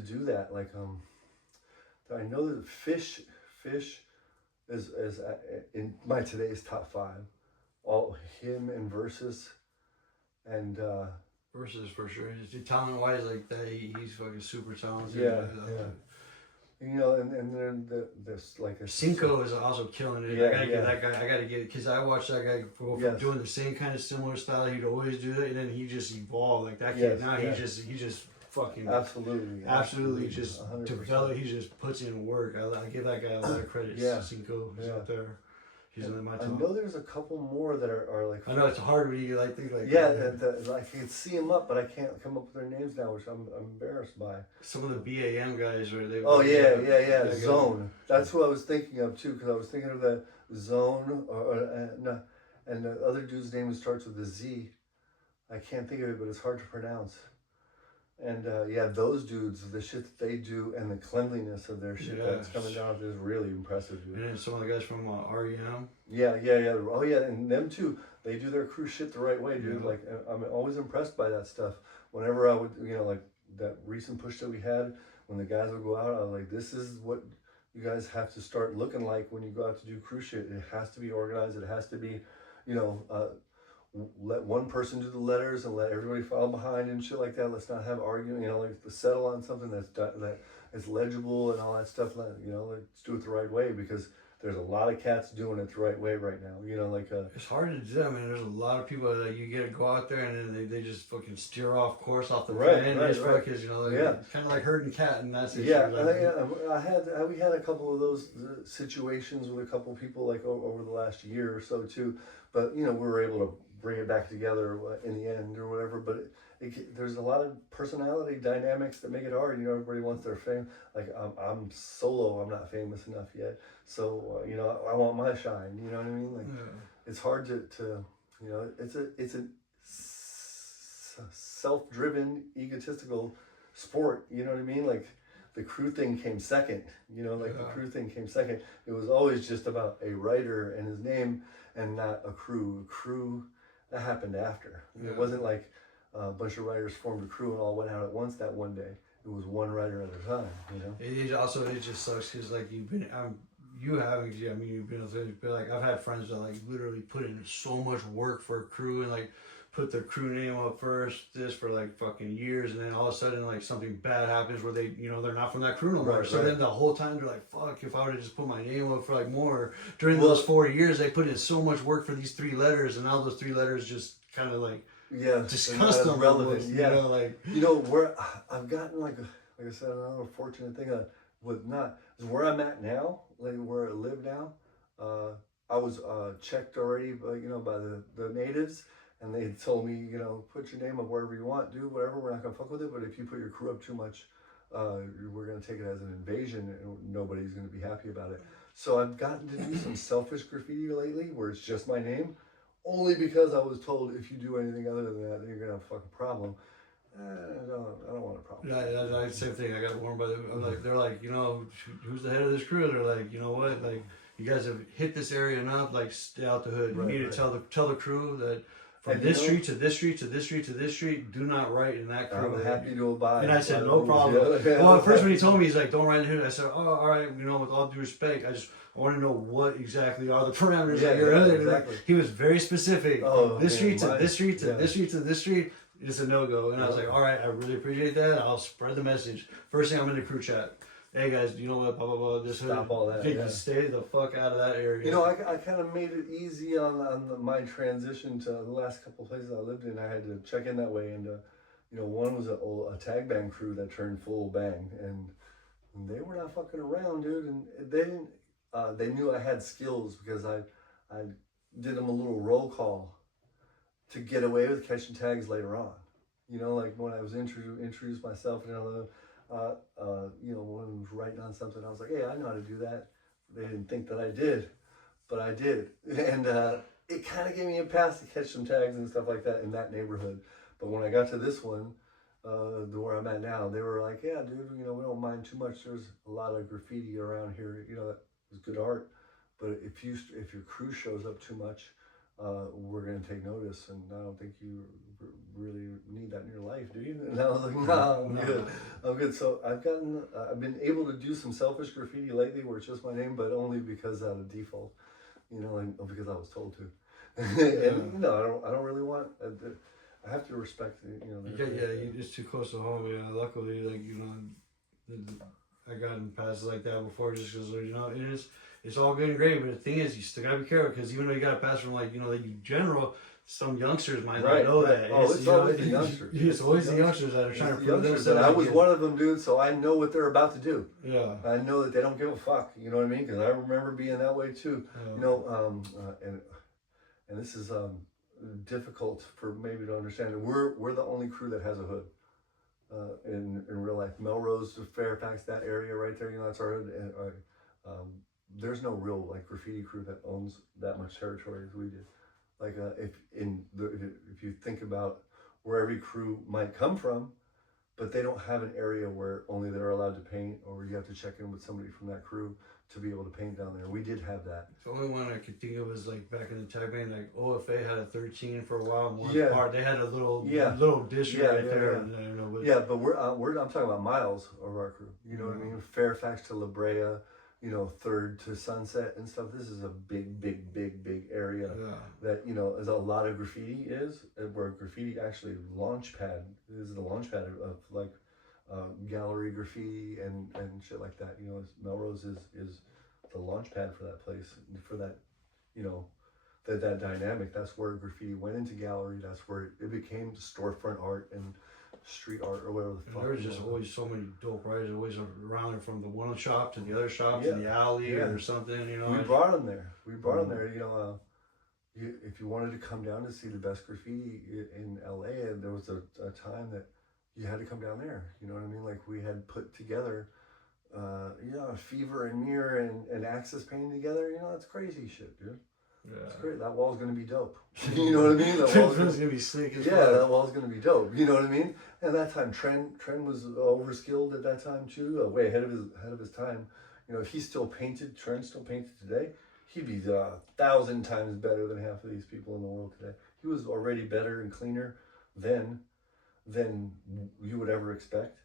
do that. Like I know that Fish is in my today's top 5. All him and Versus, and Versus for sure. Just talent wise, like that, he's fucking super talented. Yeah. You know, and then this like a Cinco is also killing it. Yeah, I gotta get that guy. I gotta get because I watched that guy go from doing the same kind of similar style. He'd always do that, and then he just evolved. Like that kid now, he just fucking absolutely just 100%. develop. He just puts in work. I give that guy a lot of credit. Cinco is out there. He's in my top. I know there's a couple more that are like. I know it's hard when you like think like. Yeah, I can see them up, but I can't come up with their names now, which I'm embarrassed by. Some of the BAM guys where they. Oh yeah. Zone. That's who I was thinking of too, because I was thinking of the Zone and the other dude's name starts with a Z. I can't think of it, but it's hard to pronounce. And those dudes, the shit that they do and the cleanliness of their shit that's coming down is really impressive, dude. And then some of the guys from REM. Yeah. Oh yeah, and them too. They do their crew shit the right way, dude. Yeah. Like I'm always impressed by that stuff. Whenever I would, you know, like that recent push that we had, when the guys would go out, I was like, this is what you guys have to start looking like when you go out to do crew shit. It has to be organized. It has to be, you know. Let one person do the letters and let everybody follow behind and shit like that. Let's not have arguing, you know, like settle on something that is legible and all that stuff. You know, let's do it the right way, because there's a lot of cats doing it the right way right now. You know, like it's hard to do. I mean, there's a lot of people that you get to go out there and then they just fucking steer off course off the plan. Right. Because, you know, it's kind of like herding cat and that's it. We had a couple of those situations with a couple of people like over the last year or so too. But you know, we were able to bring it back together in the end or whatever. But there's a lot of personality dynamics that make it hard. You know, everybody wants their fame. Like I'm solo. I'm not famous enough yet. So you know, I want my shine. You know what I mean? Like it's hard to you know, it's a self-driven, egotistical sport. You know what I mean? Like the crew thing came second. You know, like the crew thing came second. It was always just about a writer and his name, and not a crew. A crew that happened after. It wasn't like a bunch of writers formed a crew and all went out at once that one day. It was one writer at a time. You know. It just sucks because like you've been. You haven't. I mean, you've been. But like I've had friends that like literally put in so much work for a crew and like put their crew name up first, this for like fucking years, and then all of a sudden like something bad happens where they, you know, they're not from that crew no more. So then the whole time they're like, fuck, if I would have just put my name up for like more. During those 4 years, they put in so much work for these 3 letters, and now those 3 letters just kind of like disgust them. Relevant. You know, like where I've gotten like I said, another fortunate thing with not is where I'm at now, like where I live now. I was checked already, by the natives. And they told me, you know, put your name up wherever you want, do whatever, we're not going to fuck with it. But if you put your crew up too much, we're going to take it as an invasion and nobody's going to be happy about it. So I've gotten to do some selfish graffiti lately where it's just my name, only because I was told if you do anything other than that, then you're going to have a fucking problem. I don't want a problem. Yeah, same thing. I got warned by them. They're like, you know, who's the head of this crew? They're like, you know what? Like, you guys have hit this area enough. Like, stay out the hood. You need to tell the crew that from this street to this street to this street to this street, do not write in that crew. I'm happy to abide. And I said, no problem. Well, at first when he told me, he's like, don't write in the hood. I said, oh, all right, you know, with all due respect, I want to know what exactly are the parameters that you're in. Exactly. He was very specific. This street to this street to this street to this street. It's a no-go. And I was like, all right, I really appreciate that. I'll spread the message. First thing, I'm in the crew chat. Hey guys, you know what? Blah blah blah. This stop all that. Stay the fuck out of that area. You know, I kind of made it easy on my transition to the last couple of places I lived in. I had to check in that way, and you know, one was a tag bang crew that turned full bang, and they were not fucking around, dude. And they didn't. They knew I had skills because I did them a little roll call to get away with catching tags later on. You know, like when I was introduced myself, you know. You know, one of them was writing on something. I was like, hey, I know how to do that. They didn't think that I did, but I did. And it kind of gave me a pass to catch some tags and stuff like that in that neighborhood. But when I got to this one, where I'm at now, they were like, yeah, dude, you know, we don't mind too much. There's a lot of graffiti around here. You know, that was good art. But if your crew shows up too much, we're going to take notice. And I don't think you really need that in your life, do you? And I was like, no, I'm good. I'm good. So I've been able to do some selfish graffiti lately where it's just my name, but only because out of default, you know, and because I was told to. And no, I don't really want. I have to respect, you know. You're just too close to home. Yeah, luckily, like, you know, I gotten passes like that before, just because, you know, it's all good and great. But the thing is, you still gotta be careful, because even though you got a pass from, like, you know, like general, some youngsters might not know that. Oh, it's always the youngsters. It's always the youngsters that are trying to prove themselves. I was one of them, dude, so I know what they're about to do. Yeah. I know that they don't give a fuck, you know what I mean? Because I remember being that way too. You know, and this is difficult for maybe to understand. We're the only crew that has a hood in real life. Melrose to Fairfax, that area right there, you know, that's our hood. And there's no real like graffiti crew that owns that much territory as we did. Like if you think about where every crew might come from, but they don't have an area where only they're allowed to paint, or you have to check in with somebody from that crew to be able to paint down there. We did have that. The only one I could think of is like back in the tag band, like OFA had a 13 for a while. Part they had a little district right there. But I'm talking about miles of our crew. You know what I mean? Fairfax to La Brea, you know, 3rd to Sunset and stuff. This is a big area that, you know, is a lot of graffiti where graffiti actually launch pad. This is the launch pad of like gallery graffiti and shit like that. You know, Melrose is the launch pad for that place, for that, you know, that dynamic. That's where graffiti went into gallery. That's where it became storefront art and street art or whatever the fuck. There was just always so many dope writers always around from the one shop to the other shop to the alley or something, you know. We brought them there. You know, if you wanted to come down to see the best graffiti in LA, and there was a time that you had to come down there. You know what I mean? Like we had put together, Fever and Mirror and Axis painting together. You know, that's crazy shit, dude. Yeah. It's great. That wall's gonna be dope. You know what I mean? That wall's gonna be sick as well. That wall's gonna be dope. You know what I mean? And that time, Trent was overskilled at that time too, way ahead of his time. You know, if he still painted, Trent still painted today, he'd be 1,000 times better than half of these people in the world today. He was already better and cleaner then than you would ever expect.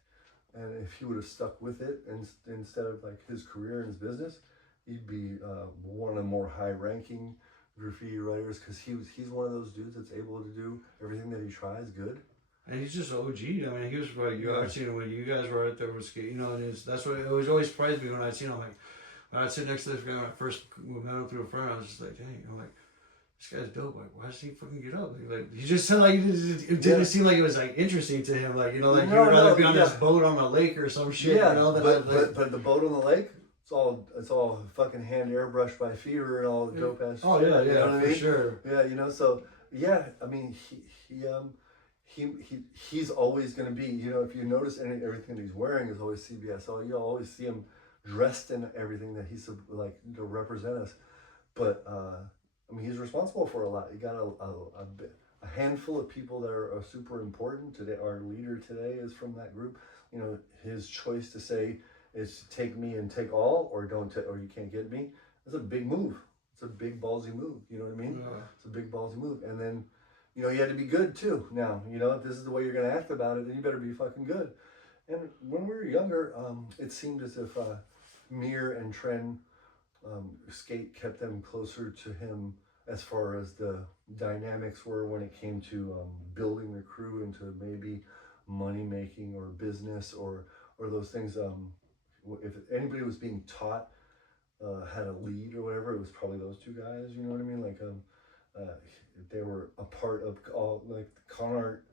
And if he would have stuck with it instead of like his career and his business, he'd be one of the more high-ranking graffiti writers, because he's one of those dudes that's able to do everything that he tries good. And he's just OG. I mean, he was like, I've seen him when you guys were out there with skate, you know, and that's what it was always surprised me when I'd seen him. Like, when I'd sit next to this guy when I first met him through a friend, I was just like, dang, I'm like, this guy's dope. Like, why does he fucking get up? Like he just said, like, it didn't seem like it was like interesting to him. Like, you know, like he would rather be on this boat on a lake or some shit. Yeah, you know, but the boat on the lake, it's all fucking hand airbrushed by Fever and all the dope ass. Oh shit, yeah, you know what I mean? sure. Yeah, you know, so yeah, I mean, he's always gonna be. You know, if you notice everything that he's wearing is always CBS. So you'll always see him dressed in everything that he's like to represent us. But I mean, he's responsible for a lot. You got a handful of people that are super important today. Our leader today is from that group. You know, his choice to say is take me and take all, or don't take, or you can't get me. It's a big move. It's a big ballsy move. You know what I mean? Yeah. It's a big ballsy move. And then, you know, you had to be good too. Now, you know, if this is the way you're gonna act about it, then you better be fucking good. And when we were younger, it seemed as if Mir and Tren skate kept them closer to him as far as the dynamics were when it came to building the crew into maybe money making or business or those things. If anybody was being taught, had a lead or whatever, it was probably those two guys. You know what I mean? Like they were a part of all, like con art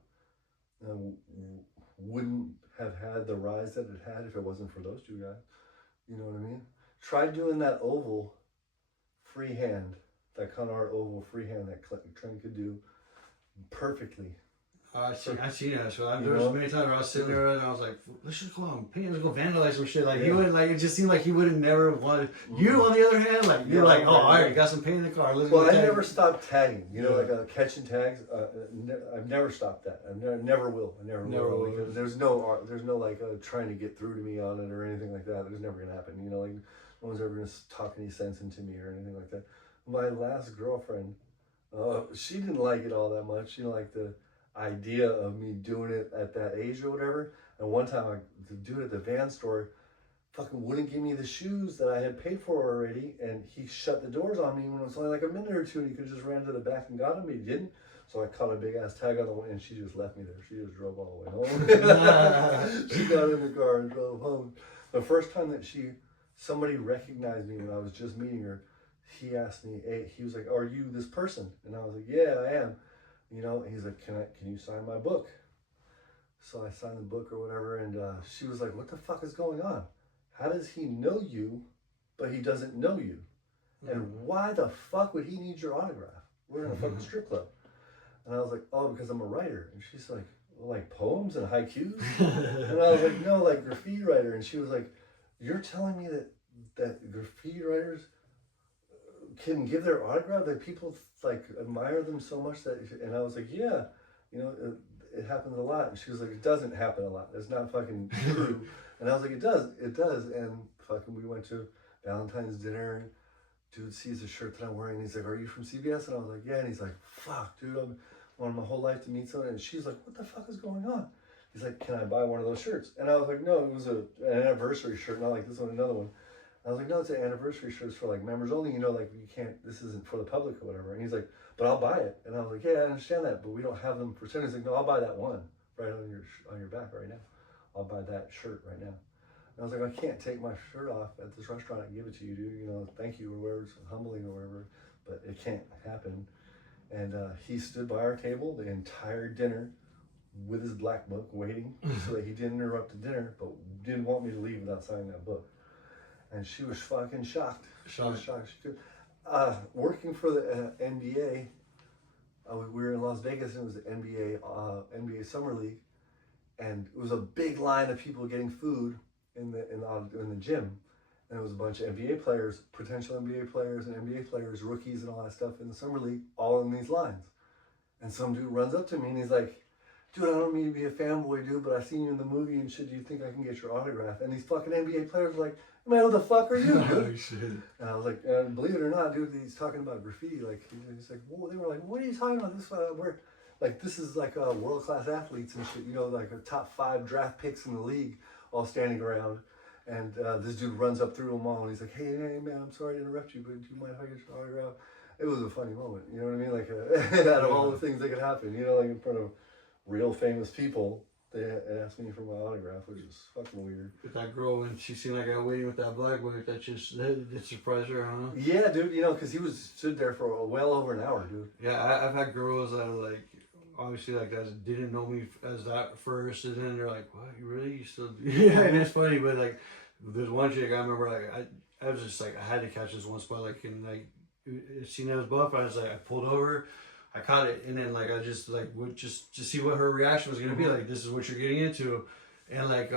wouldn't have had the rise that it had if it wasn't for those two guys. You know what I mean? Try doing that oval freehand, that con art oval freehand that Trent could do perfectly. I seen that. So there was many times where I was sitting there and I was like, let's just go on paint, let's go vandalize some shit. Like he would, like it just seemed like he would have never wanted. You on the other hand, like you're like, oh, I already got some paint in the car. Let's go. I never stopped tagging. You know, like catching tags. I've never stopped that. I never will. I never will. Because there's no like trying to get through to me on it or anything like that. There's never gonna happen. You know, like no one's ever gonna talk any sense into me or anything like that. My last girlfriend, she didn't like it all that much. She didn't like the idea of me doing it at that age or whatever. And one time the dude at the van store fucking wouldn't give me the shoes that I had paid for already, and he shut the doors on me when it was only like a minute or two, and he could just ran to the back and got them. He didn't. So I caught a big ass tag on the way, and she just left me there. She just drove all the way home. She got in the car and drove home. The first time that somebody recognized me when I was just meeting her, he asked me, he was like, "Are you this person?" And I was like, "Yeah, I am." You know, and he's like, can you sign my book? So I signed the book or whatever, and she was like, what the fuck is going on? How does he know you, but he doesn't know you? And why the fuck would he need your autograph? We're in a fucking strip club. And I was like, oh, because I'm a writer. And she's like, well, like poems and haikus? And I was like, no, like graffiti writer. And she was like, you're telling me that graffiti writers can give their autograph, that people like admire them so much that, and I was like, yeah, you know, it happens a lot. And she was like, it doesn't happen a lot. It's not fucking true. And I was like, it does. And fucking we went to Valentine's dinner, and dude sees the shirt that I'm wearing, and he's like, are you from CBS? And I was like, yeah. And he's like, fuck, dude, I've wanted my whole life to meet someone. And she's like, what the fuck is going on? He's like, can I buy one of those shirts? And I was like, no, it was an anniversary shirt, not like this one, another one. I was like, no, it's an anniversary shirt. It's for like members only. You know, like you can't, this isn't for the public or whatever. And he's like, but I'll buy it. And I was like, yeah, I understand that, but we don't have them for sale. He's like, no, I'll buy that one right on your back right now. I'll buy that shirt right now. And I was like, I can't take my shirt off at this restaurant and give it to you, dude. You know, thank you or whatever. It's humbling or whatever, but it can't happen. And he stood by our table the entire dinner with his black book waiting so that he didn't interrupt the dinner, but didn't want me to leave without signing that book. And she was fucking shocked. She was shocked. working for the NBA, we were in Las Vegas and it was the NBA Summer League, and it was a big line of people getting food in the gym, and it was a bunch of NBA players, potential NBA players, and NBA players, rookies, and all that stuff in the Summer League, all in these lines. And some dude runs up to me and he's like, "Dude, I don't mean to be a fanboy, dude, but I seen you in the movie and shit. Do you think I can get your autograph?" And these fucking NBA players were like, "Man, who the fuck are you, dude?" Oh, shit. And I was like, believe it or not, dude, he's talking about graffiti. Like, he's like, whoa, they were like, "What are you talking about? This is like world-class athletes and shit, you know, like a top 5 draft picks in the league all standing around." And this dude runs up through them all and he's like, hey, man, I'm sorry to interrupt you, but do you mind if I get your autograph? It was a funny moment, you know what I mean? Like, out of all the things that could happen, you know, like in front of real famous people, they asked me for my autograph, which is fucking weird. With that girl, when she seemed like I was waiting with that black boy, that surprised her, huh? Yeah, dude, you know, because he stood there for well over an hour, dude. Yeah, I've had girls that are like, obviously, like, guys didn't know me as that first, and then they're like, "What, you really? You still do?" Yeah, and it's funny, but like, there's one chick I remember, like, I was just like, I had to catch this one spot, like, and like, she was buff, I was like, I pulled over, I caught it, and then like, I just like would just see what her reaction was gonna be, like, this is what you're getting into. And like,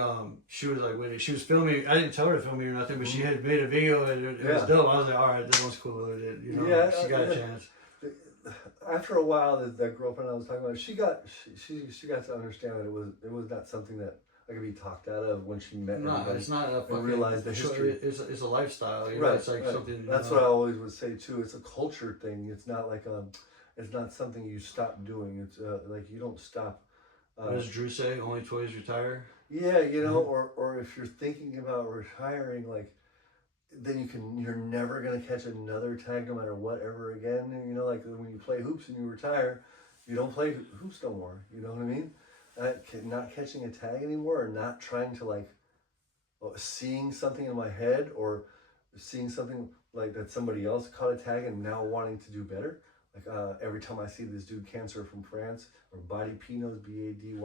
she was like, wait, she was filming. I didn't tell her to film me or nothing, but she had made a video and it was dope. I was like, all right, this one's cool. You know, she got a chance. After a while, that girlfriend I was talking about, she got to understand that it was not something that I could be talked out of when she met no, everybody. It's not a fucking, realize the history. It's a lifestyle. You right, know, it's like something. That's what I always would say too. It's a culture thing. It's not like it's not something you stop doing. It's like you don't stop. What does Drew say? Only toys retire. Yeah, you know, or if you're thinking about retiring, like, then you're never gonna catch another tag no matter what ever again. And, you know, like when you play hoops and you retire, you don't play hoops no more. You know what I mean? Not catching a tag anymore, or not trying to like seeing something in my head or seeing something like that somebody else caught a tag and now wanting to do better. Like every time I see this dude Cancer from France or Body Pinos, Badyp.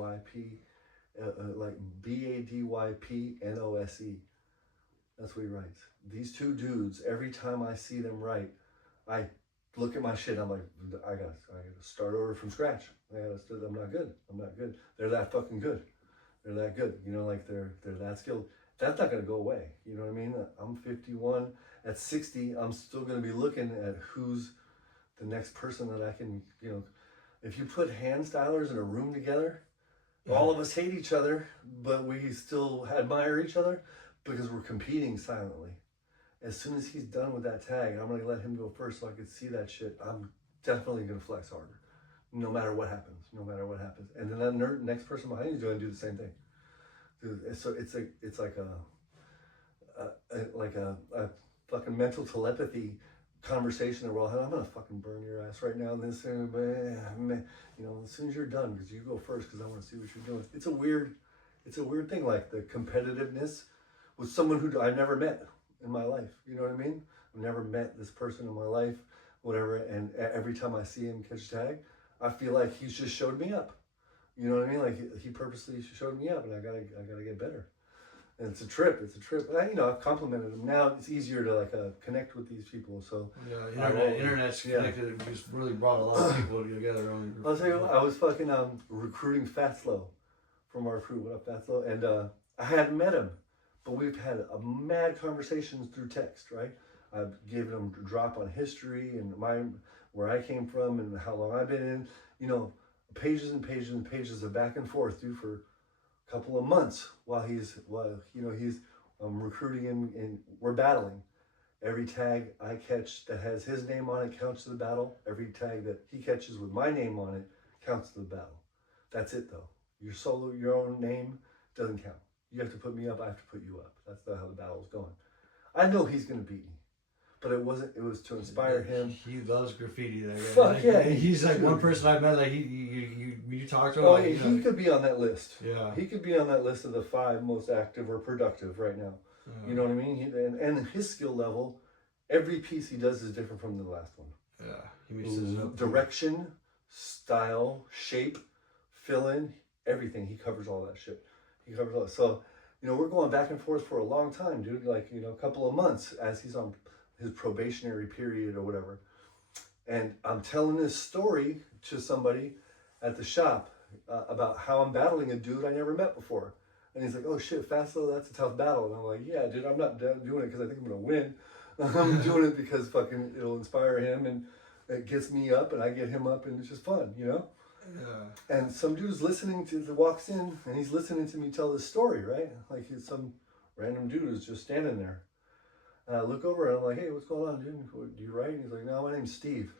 Like Badypnose. That's what he writes. These two dudes, every time I see them write, I look at my shit. I'm like, I gotta start over from scratch. I'm not good. They're that fucking good. They're that good. You know, like they're that skilled. That's not gonna go away. You know what I mean? I'm 51. At 60, I'm still gonna be looking at who's the next person that I can. You know, if you put hand stylers in a room together. All of us hate each other, but we still admire each other because we're competing silently. As soon as he's done with that tag, I'm going to let him go first so I can see that shit. I'm definitely going to flex harder, no matter what happens. And then that next person behind you is going to do the same thing. Dude, so it's like a fucking mental telepathy conversation that we're all having. I'm gonna fucking burn your ass right now. And this, you know, as soon as you're done, because you go first, because I want to see what you're doing. It's a weird thing, like the competitiveness with someone who I never met in my life. You know what I mean? I've never met this person in my life, whatever. And every time I see him catch a tag, I feel like he's just showed me up. You know what I mean? Like he purposely showed me up, and I gotta get better. And it's a trip. And, you know, I've complimented them. Now it's easier to like connect with these people. So yeah, internet's connected. It just really brought a lot of people together. I'll tell you what, I was fucking recruiting Fatslow from our crew. What up, Fatslow? And I hadn't met him, but we've had a mad conversations through text. Right? I've given him a drop on history and where I came from and how long I've been in. You know, pages and pages and pages of back and forth, dude, for couple of months while I'm recruiting him and we're battling. Every tag I catch that has his name on it counts to the battle. Every tag that he catches with my name on it counts to the battle. That's it though. Your own name doesn't count. You have to put me up, I have to put you up. That's how the battle's going. I know he's gonna beat me. But it was to inspire him. He loves graffiti. That guy. Fuck like, yeah. He's like one person I met, like you talk to him. Oh, like, he could be on that list. Yeah. He could be on that list of the 5 most active or productive right now. You know what I mean? And his skill level, every piece he does is different from the last one. Yeah. He mixes it up. Direction, style, shape, fill in, everything. He covers all that shit. He covers all. So, you know, we're going back and forth for a long time, dude. Like, you know, a couple of months as he's on his probationary period or whatever. And I'm telling this story to somebody at the shop about how I'm battling a dude I never met before. And he's like, oh shit, Fastlow, that's a tough battle. And I'm like, yeah, dude, I'm not doing it because I think I'm going to win. I'm doing it because fucking it'll inspire him and it gets me up and I get him up and it's just fun, you know? Yeah. And some dude's walks in and he's listening to me tell this story, right? Like he's some random dude who's just standing there. And I look over and I'm like, hey, what's going on, dude? Do you write? And he's like, no, my name's Steve.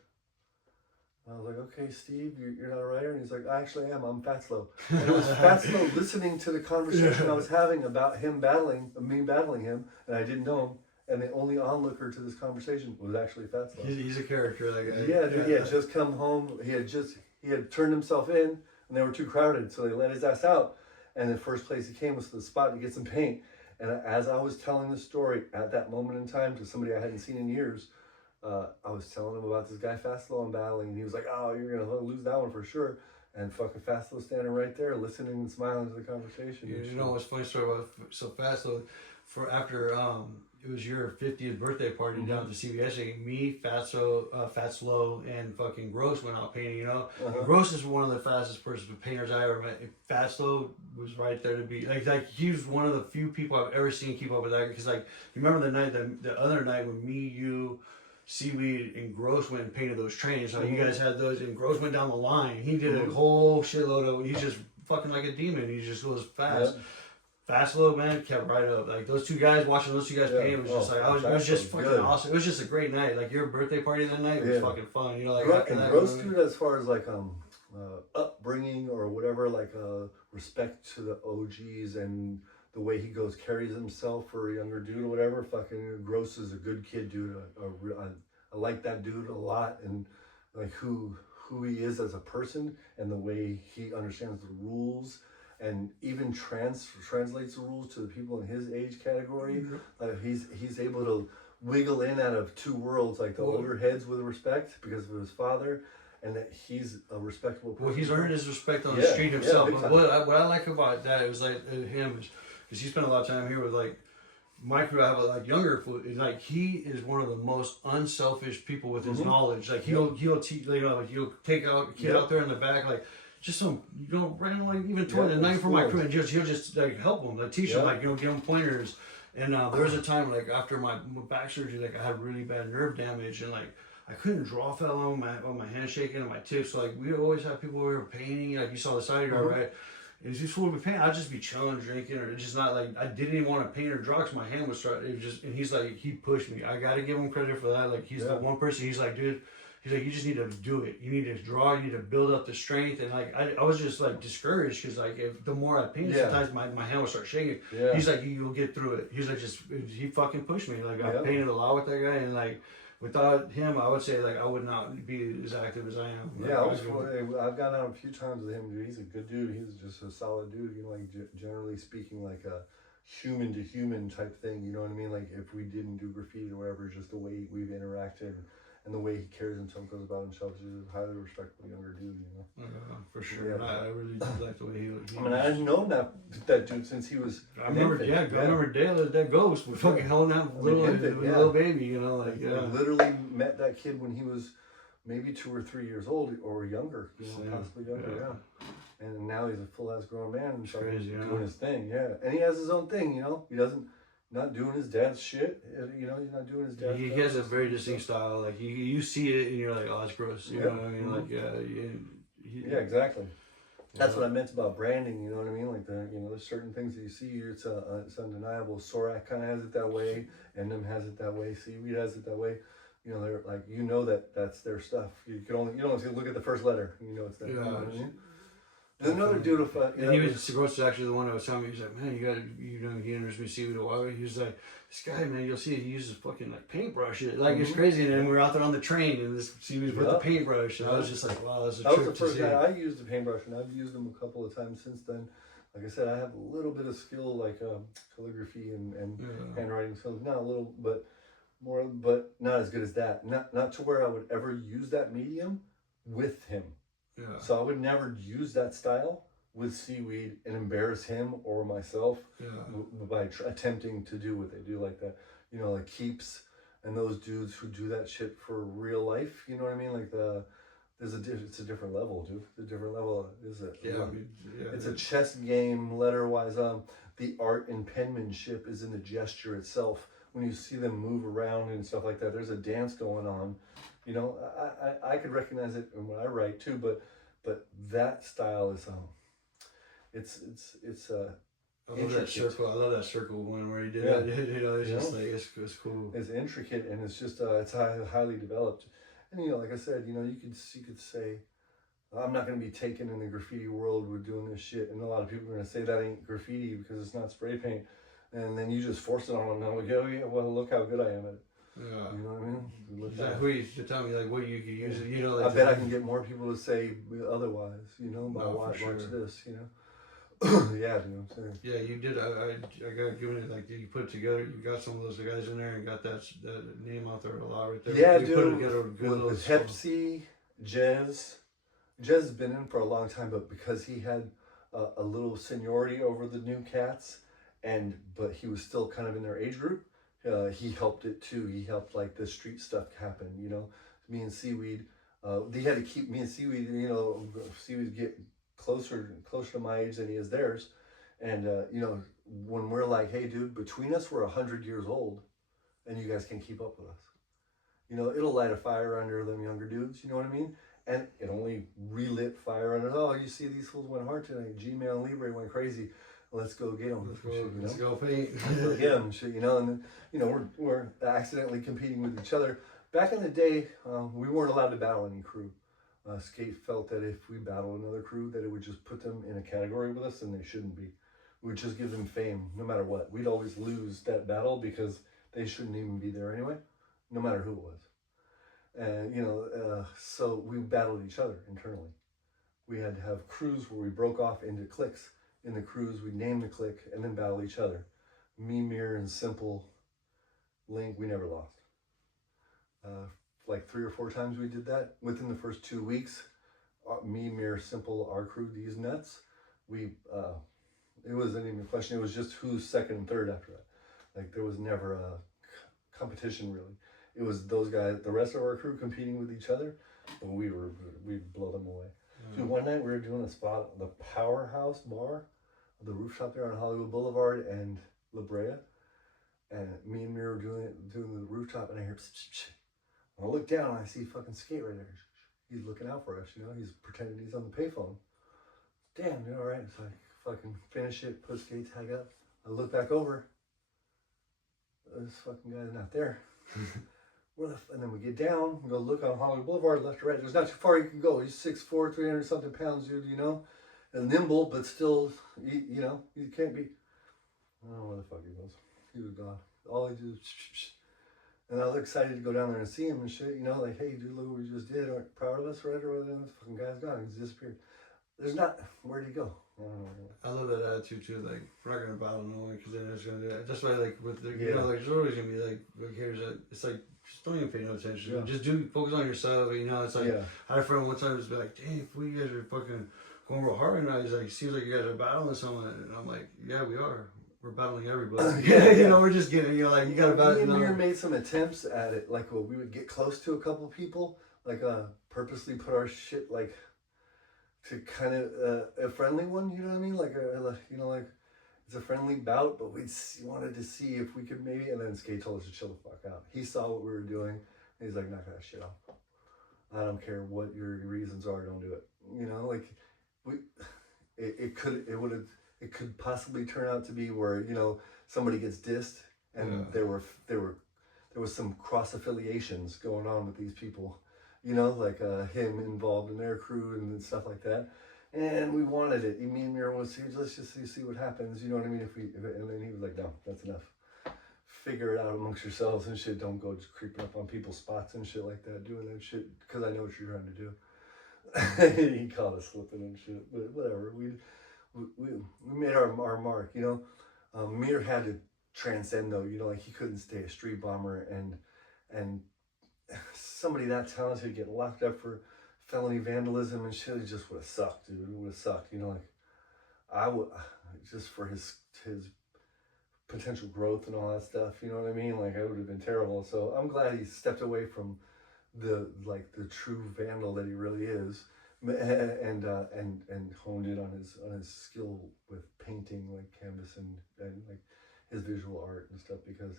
And I was like, okay, Steve, you're not a writer? And he's like, I actually am. I'm Fastlow. And it was Fastlow listening to the conversation I was having about me battling him, and I didn't know him. And the only onlooker to this conversation was actually Fastlow. He's a character, that guy. Yeah, dude, he had just come home. He had turned himself in, and they were too crowded, so they let his ass out. And the first place he came was to the spot to get some paint. And as I was telling the story at that moment in time to somebody I hadn't seen in years, I was telling him about this guy Fastlow I'm battling, and he was like, oh, you're going to lose that one for sure. And fucking Fastlow standing right there, listening and smiling to the conversation. You know what's funny story about Fastlow? After it was your 50th birthday party down at the CBS, me, Fastlow, and fucking Gross went out painting, you know? Gross is one of the fastest painters I ever met. Fastlow was right there to be, like he was one of the few people I've ever seen keep up with that, because like, you remember the other night when me, you, Seaweed and Gross went and painted those trains. How you guys had those, and Gross went down the line. He did a whole shitload of. He's just fucking like a demon. He just goes fast. Fastlow, man, kept right up. Like those two guys, watching those two guys paint was just like it was just fucking awesome. It was just a great night. Like your birthday party that night was fucking fun. You know, like and Gross, dude, as far as like upbringing or whatever, like respect to the OGs and the way he carries himself for a younger dude or whatever. Fucking Gross is a good kid, dude. I like that dude a lot, and like who he is as a person and the way he understands the rules and even translates the rules to the people in his age category. Like he's able to wiggle in out of two worlds, like the older heads with respect because of his father, and that he's a respectable person. Well, he's earned his respect on the street himself. But what I like about that is like him is, because he spent a lot of time here with like my crew. I have like younger food. Like he is one of the most unselfish people with his knowledge. Like he'll teach, you know, like he'll take out a kid out there in the back, like just some, you know, randomly even toy the night for my crew, and he'll just like help them, like teach them, like, you know, give them pointers. And there was a time like after my back surgery, like I had really bad nerve damage, and like I couldn't draw fell on my hand shaking and my tips. So like we always have people who were painting, like you saw the side yard, right? And just would be painting, I'd just be chilling, drinking, or just not like, I didn't even want to paint or draw because my hand was starting. It was just, and he's like, he pushed me. I got to give him credit for that. Like he's the one person. He's like, dude, he's like, you just need to do it. You need to draw. You need to build up the strength. And like I was just like discouraged because like the more I painted, sometimes my hand would start shaking. He's like, you'll get through it. He's like, he fucking pushed me. Like I painted a lot with that guy, and like without him, I would say like I would not be as active as I am. Like, I've gone out a few times with him, dude. He's a good dude. He's just a solid dude. You know, like generally speaking, like a human to human type thing. You know what I mean? Like if we didn't do graffiti or whatever, just the way we've interacted and the way he carries himself, goes about himself, is a highly respectable younger dude. You know? For sure. I really do like the way he I mean, I've known that dude since he was. I remember Dale, that ghost. We fucking held that little baby. You know, like I literally met that kid when he was maybe 2 or 3 years old or younger. You know, possibly younger. And now he's a full ass grown man and doing his thing. And he has his own thing. You know, he doesn't. Not doing his dad's shit, you know. He's not doing his dad's. He has a very distinct style. Like you see it, and you're like, "Oh, that's gross." You know what I mean? Like, exactly. That's what I meant about branding. You know what I mean? Like there's certain things that you see. It's undeniable. Sorak kind of has it that way, and them has it that way. Seaweed has it that way. You know, they're like, you know that's their stuff. You don't have to look at the first letter. You know it's that. You know what I mean? There's another dude of Gross is actually the one that was telling me. He's like, man, he introduced me to Seaweed a while ago. He was like, this guy, man, you'll see he uses fucking like paintbrush. Like it's crazy. And then we were out there on the train, and this Seaweed with the paintbrush, and I was just like, wow, that's a trip to see. That was the first guy I used a paintbrush, and I've used them a couple of times since then. Like I said, I have a little bit of skill, like calligraphy and handwriting skills. Not a little, but more, but not as good as that. Not to where I would ever use that medium with him. So I would never use that style with Seaweed and embarrass him or myself by attempting to do what they do, like that, you know, like keeps and those dudes who do that shit for real life, you know what I mean? Like it's a different level, dude. It's a different level, is it? Yeah, I mean, it's a chess game, letter-wise. The art and penmanship is in the gesture itself. When you see them move around and stuff like that, there's a dance going on. You know, I could recognize it when I write too, but that style is it's I love that circle. I love that circle one where he did Yeah. it. You know, it's just like it's cool. It's intricate and it's just it's highly developed. And you know, like I said, you know, you could say, I'm not going to be taken in the graffiti world with doing this shit, and a lot of people are going to say that ain't graffiti because it's not spray paint, and then you just force it on them. Now we go, yeah, well, look how good I am at it. Yeah. You know what I mean? Is that who you should tell me like what you could use it? You know, like I bet I can get more people to say otherwise. You know, by watch this. You know. Yeah, you know what I'm saying? Yeah, you did. I got given it like you put it together. You got some of those guys in there and got that name out there a lot right there. Yeah, you dude. Put it together with Pepsi, Jez has been in for a long time, but because he had a little seniority over the new cats, but he was still kind of in their age group. He helped it too. He helped like the street stuff happen. You know, me and Seaweed. They had to keep me and Seaweed. You know, Seaweed get closer to my age than he is theirs, and you know, when we're like, hey dude, between us we're 100 years old and you guys can keep up with us, you know, it'll light a fire under them younger dudes, you know what I mean? And it only relit fire under, oh, you see these fools went hard tonight, Gmail and Libre went crazy, let's go get them. Let's go paint. Let's go get them, shit, you know. And then, you know, we're accidentally competing with each other. Back in the day, we weren't allowed to battle any crew. Skate felt that if we battled another crew, that it would just put them in a category with us, and they shouldn't be. We would just give them fame, no matter what. We'd always lose that battle because they shouldn't even be there anyway, no matter who it was. And, you know, so we battled each other internally. We had to have crews where we broke off into cliques. In the crews, we named the clique and then battle each other. Me, Mir, and Simple, Link, we never lost. Like 3 or 4 times we did that within the first 2 weeks. Me, Mir, Simple, our crew, these nuts. It wasn't even a question. It was just who's second and third after that. Like there was never a competition really. It was those guys, the rest of our crew competing with each other, but we'd blow them away. Dude, one night we were doing a spot, the Powerhouse Bar, the rooftop there on Hollywood Boulevard and La Brea, and me and Mir were doing the rooftop, and I hear psh, psh, psh. When I look down, I see fucking Skate right there. He's looking out for us, you know. He's pretending he's on the payphone. Damn, you're all right. So I fucking finish it, put Skate tag up. I look back over. This fucking guy's not there. And then we get down, we go look on Hollywood Boulevard, left to right. There's not too far you can go. He's 6'4", 300 something pounds, dude, you know, and nimble, but still, you know, you can't be. I don't know where the fuck he was. He was gone. All he did was shh. And I was excited to go down there and see him and shit, you know, like, hey, dude, look what we just did. Aren't proud of us, right? Or whatever. This fucking guy's gone. He's disappeared. There's not, where'd he go? I don't know. I love that attitude too. Like, we're not gonna battle no one because then it's gonna do that. That's why, like, with the, you know, like, there's always gonna be like, here's a, it's like, just don't even pay no attention. Yeah. Just focus on yourself. You know, it's like, I had a friend one time just be like, dang, if you guys are fucking going real hard right now, he's like, seems like you guys are battling someone. And I'm like, yeah, we are. We're battling everybody. You know, we're just getting, you know, like, you gotta battle. Me and Mir made some attempts at it. Like, well, we would get close to a couple people, like, purposely put our shit, like, to kind of a friendly one, you know what I mean? Like, you know, like, it's a friendly bout, but we wanted to see if we could maybe, and then Skate told us to chill the fuck out. He saw what we were doing, and he's like, knock that shit off. I don't care what your reasons are, don't do it. You know, like, it could possibly turn out to be where, you know, somebody gets dissed, and there was some cross affiliations going on with these people. You know, like him involved in their crew and stuff like that. And we wanted it. Me and Mir was, let's just see what happens. You know what I mean? And then he was like, no, that's enough. Figure it out amongst yourselves and shit. Don't go just creeping up on people's spots and shit like that, doing that shit, because I know what you're trying to do. He caught us slipping and shit, but whatever. We made our mark, you know. Mir had to transcend though, you know, like he couldn't stay a street bomber and somebody that talented get locked up for felony vandalism and shit. It just would have sucked, dude. It would have sucked, you know. Like I would just for his potential growth and all that stuff. You know what I mean? Like, it would have been terrible. So I'm glad he stepped away from the true vandal that he really is, and honed in on his skill with painting, like canvas and like his visual art and stuff, because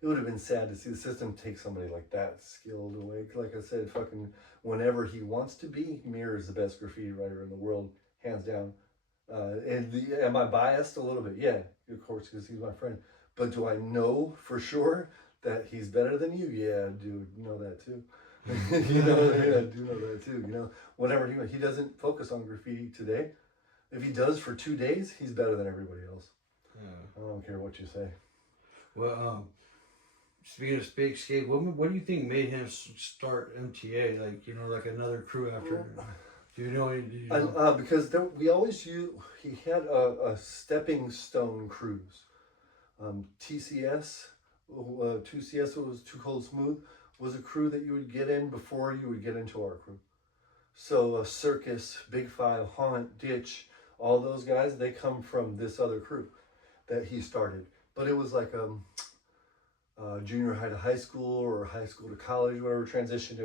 it would have been sad to see the system take somebody like that skilled away. Like I said, fucking whenever he wants to be, Mir is the best graffiti writer in the world, hands down. Am I biased a little bit? Yeah, of course, because he's my friend. But do I know for sure that he's better than you? Yeah, dude, know that too. You know, yeah, I do know that too. You know, whenever he doesn't focus on graffiti today. If he does for 2 days, he's better than everybody else. Yeah. I don't care what you say. Well, speaking of big skate, what do you think made him start MTA? Like, you know, like another crew after. Do you know? Because we always use. He had a stepping stone cruise. TCS, 2CS was Too Cold Smooth, was a crew that you would get in before you would get into our crew. So Circus, Big Five, Haunt, Ditch, all those guys, they come from this other crew that he started. But it was like junior high to high school or high school to college, whatever transition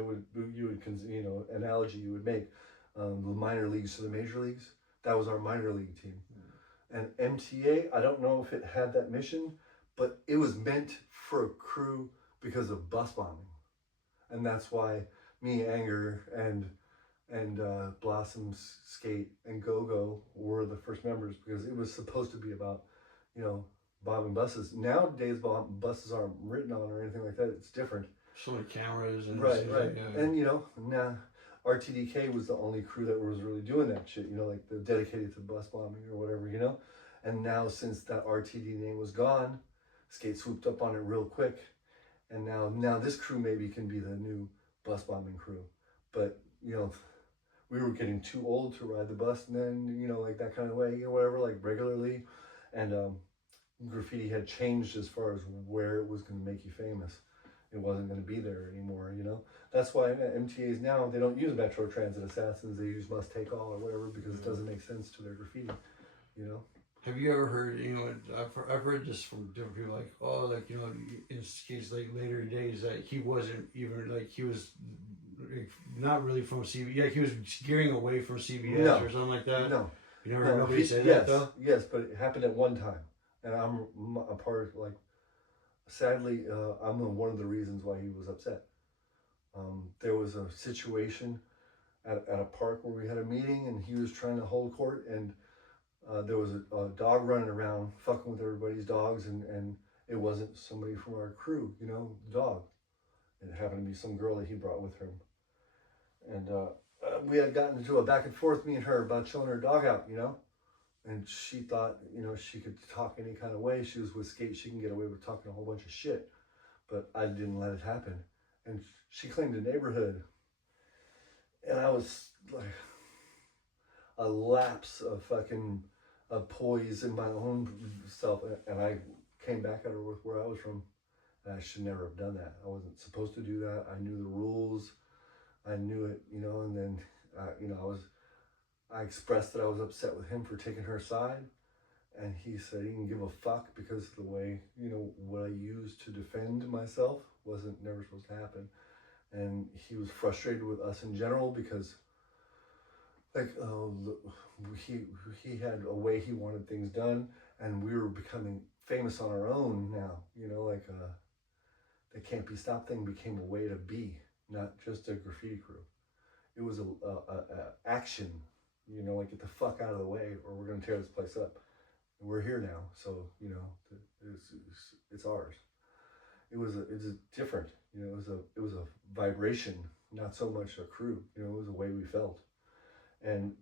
analogy you would make. The minor leagues to the major leagues, that was our minor league team. And MTA, I don't know if it had that mission, but it was meant for a crew because of bus bombing. And that's why me, Anger, and Blossoms, Skate, and Go-Go were the first members, because it was supposed to be about, you know, bombing buses. Nowadays, buses aren't written on or anything like that. It's different. So many cameras. And right. And, you know, RTDK was the only crew that was really doing that shit, you know, like the dedicated to bus bombing or whatever, you know. And now, since that RTD name was gone, Skate swooped up on it real quick. And now this crew maybe can be the new bus bombing crew. But, you know, we were getting too old to ride the bus, and then, you know, like that kind of way, you know, whatever, like regularly. And graffiti had changed as far as where it was going to make you famous. It wasn't going to be there anymore, you know. That's why MTAs now, they don't use Metro Transit Assassins, they use Must Take All or whatever, because it doesn't make sense to their graffiti, you know. Have you ever heard, you know, I've heard this from different people, like, oh, like, you know, in Skate's like later days, that he wasn't even, like, he was not really from CBS, like he was gearing away from CBS or something like that? No. You never heard nobody say that, though? Yes, but it happened at one time. And I'm a part of, like, sadly, I'm one of the reasons why he was upset. There was a situation at a park where we had a meeting, and he was trying to hold court, and there was a dog running around fucking with everybody's dogs, and it wasn't somebody from our crew, you know, dog. It happened to be some girl that he brought with him. And we had gotten into a back and forth, me and her, about chilling her dog out, you know. And she thought, you know, she could talk any kind of way. She was with Skate, she can get away with talking a whole bunch of shit. But I didn't let it happen. And she claimed a neighborhood. And I was like, a lapse of fucking poise in my own self. And I came back at her with where I was from. And I should never have done that. I wasn't supposed to do that. I knew the rules. I knew it, you know, and then, you know, I expressed that I was upset with him for taking her side, and he said he didn't give a fuck because the way, you know, what I used to defend myself wasn't never supposed to happen. And he was frustrated with us in general because, like, he had a way he wanted things done, and we were becoming famous on our own now, you know, like the Can't Be Stopped thing became a way to be, not just a graffiti crew. It was a action. You know, like, get the fuck out of the way or we're going to tear this place up. And we're here now, so, you know, it's ours. It's different, you know, it was a vibration, not so much a crew, you know, it was a way we felt. And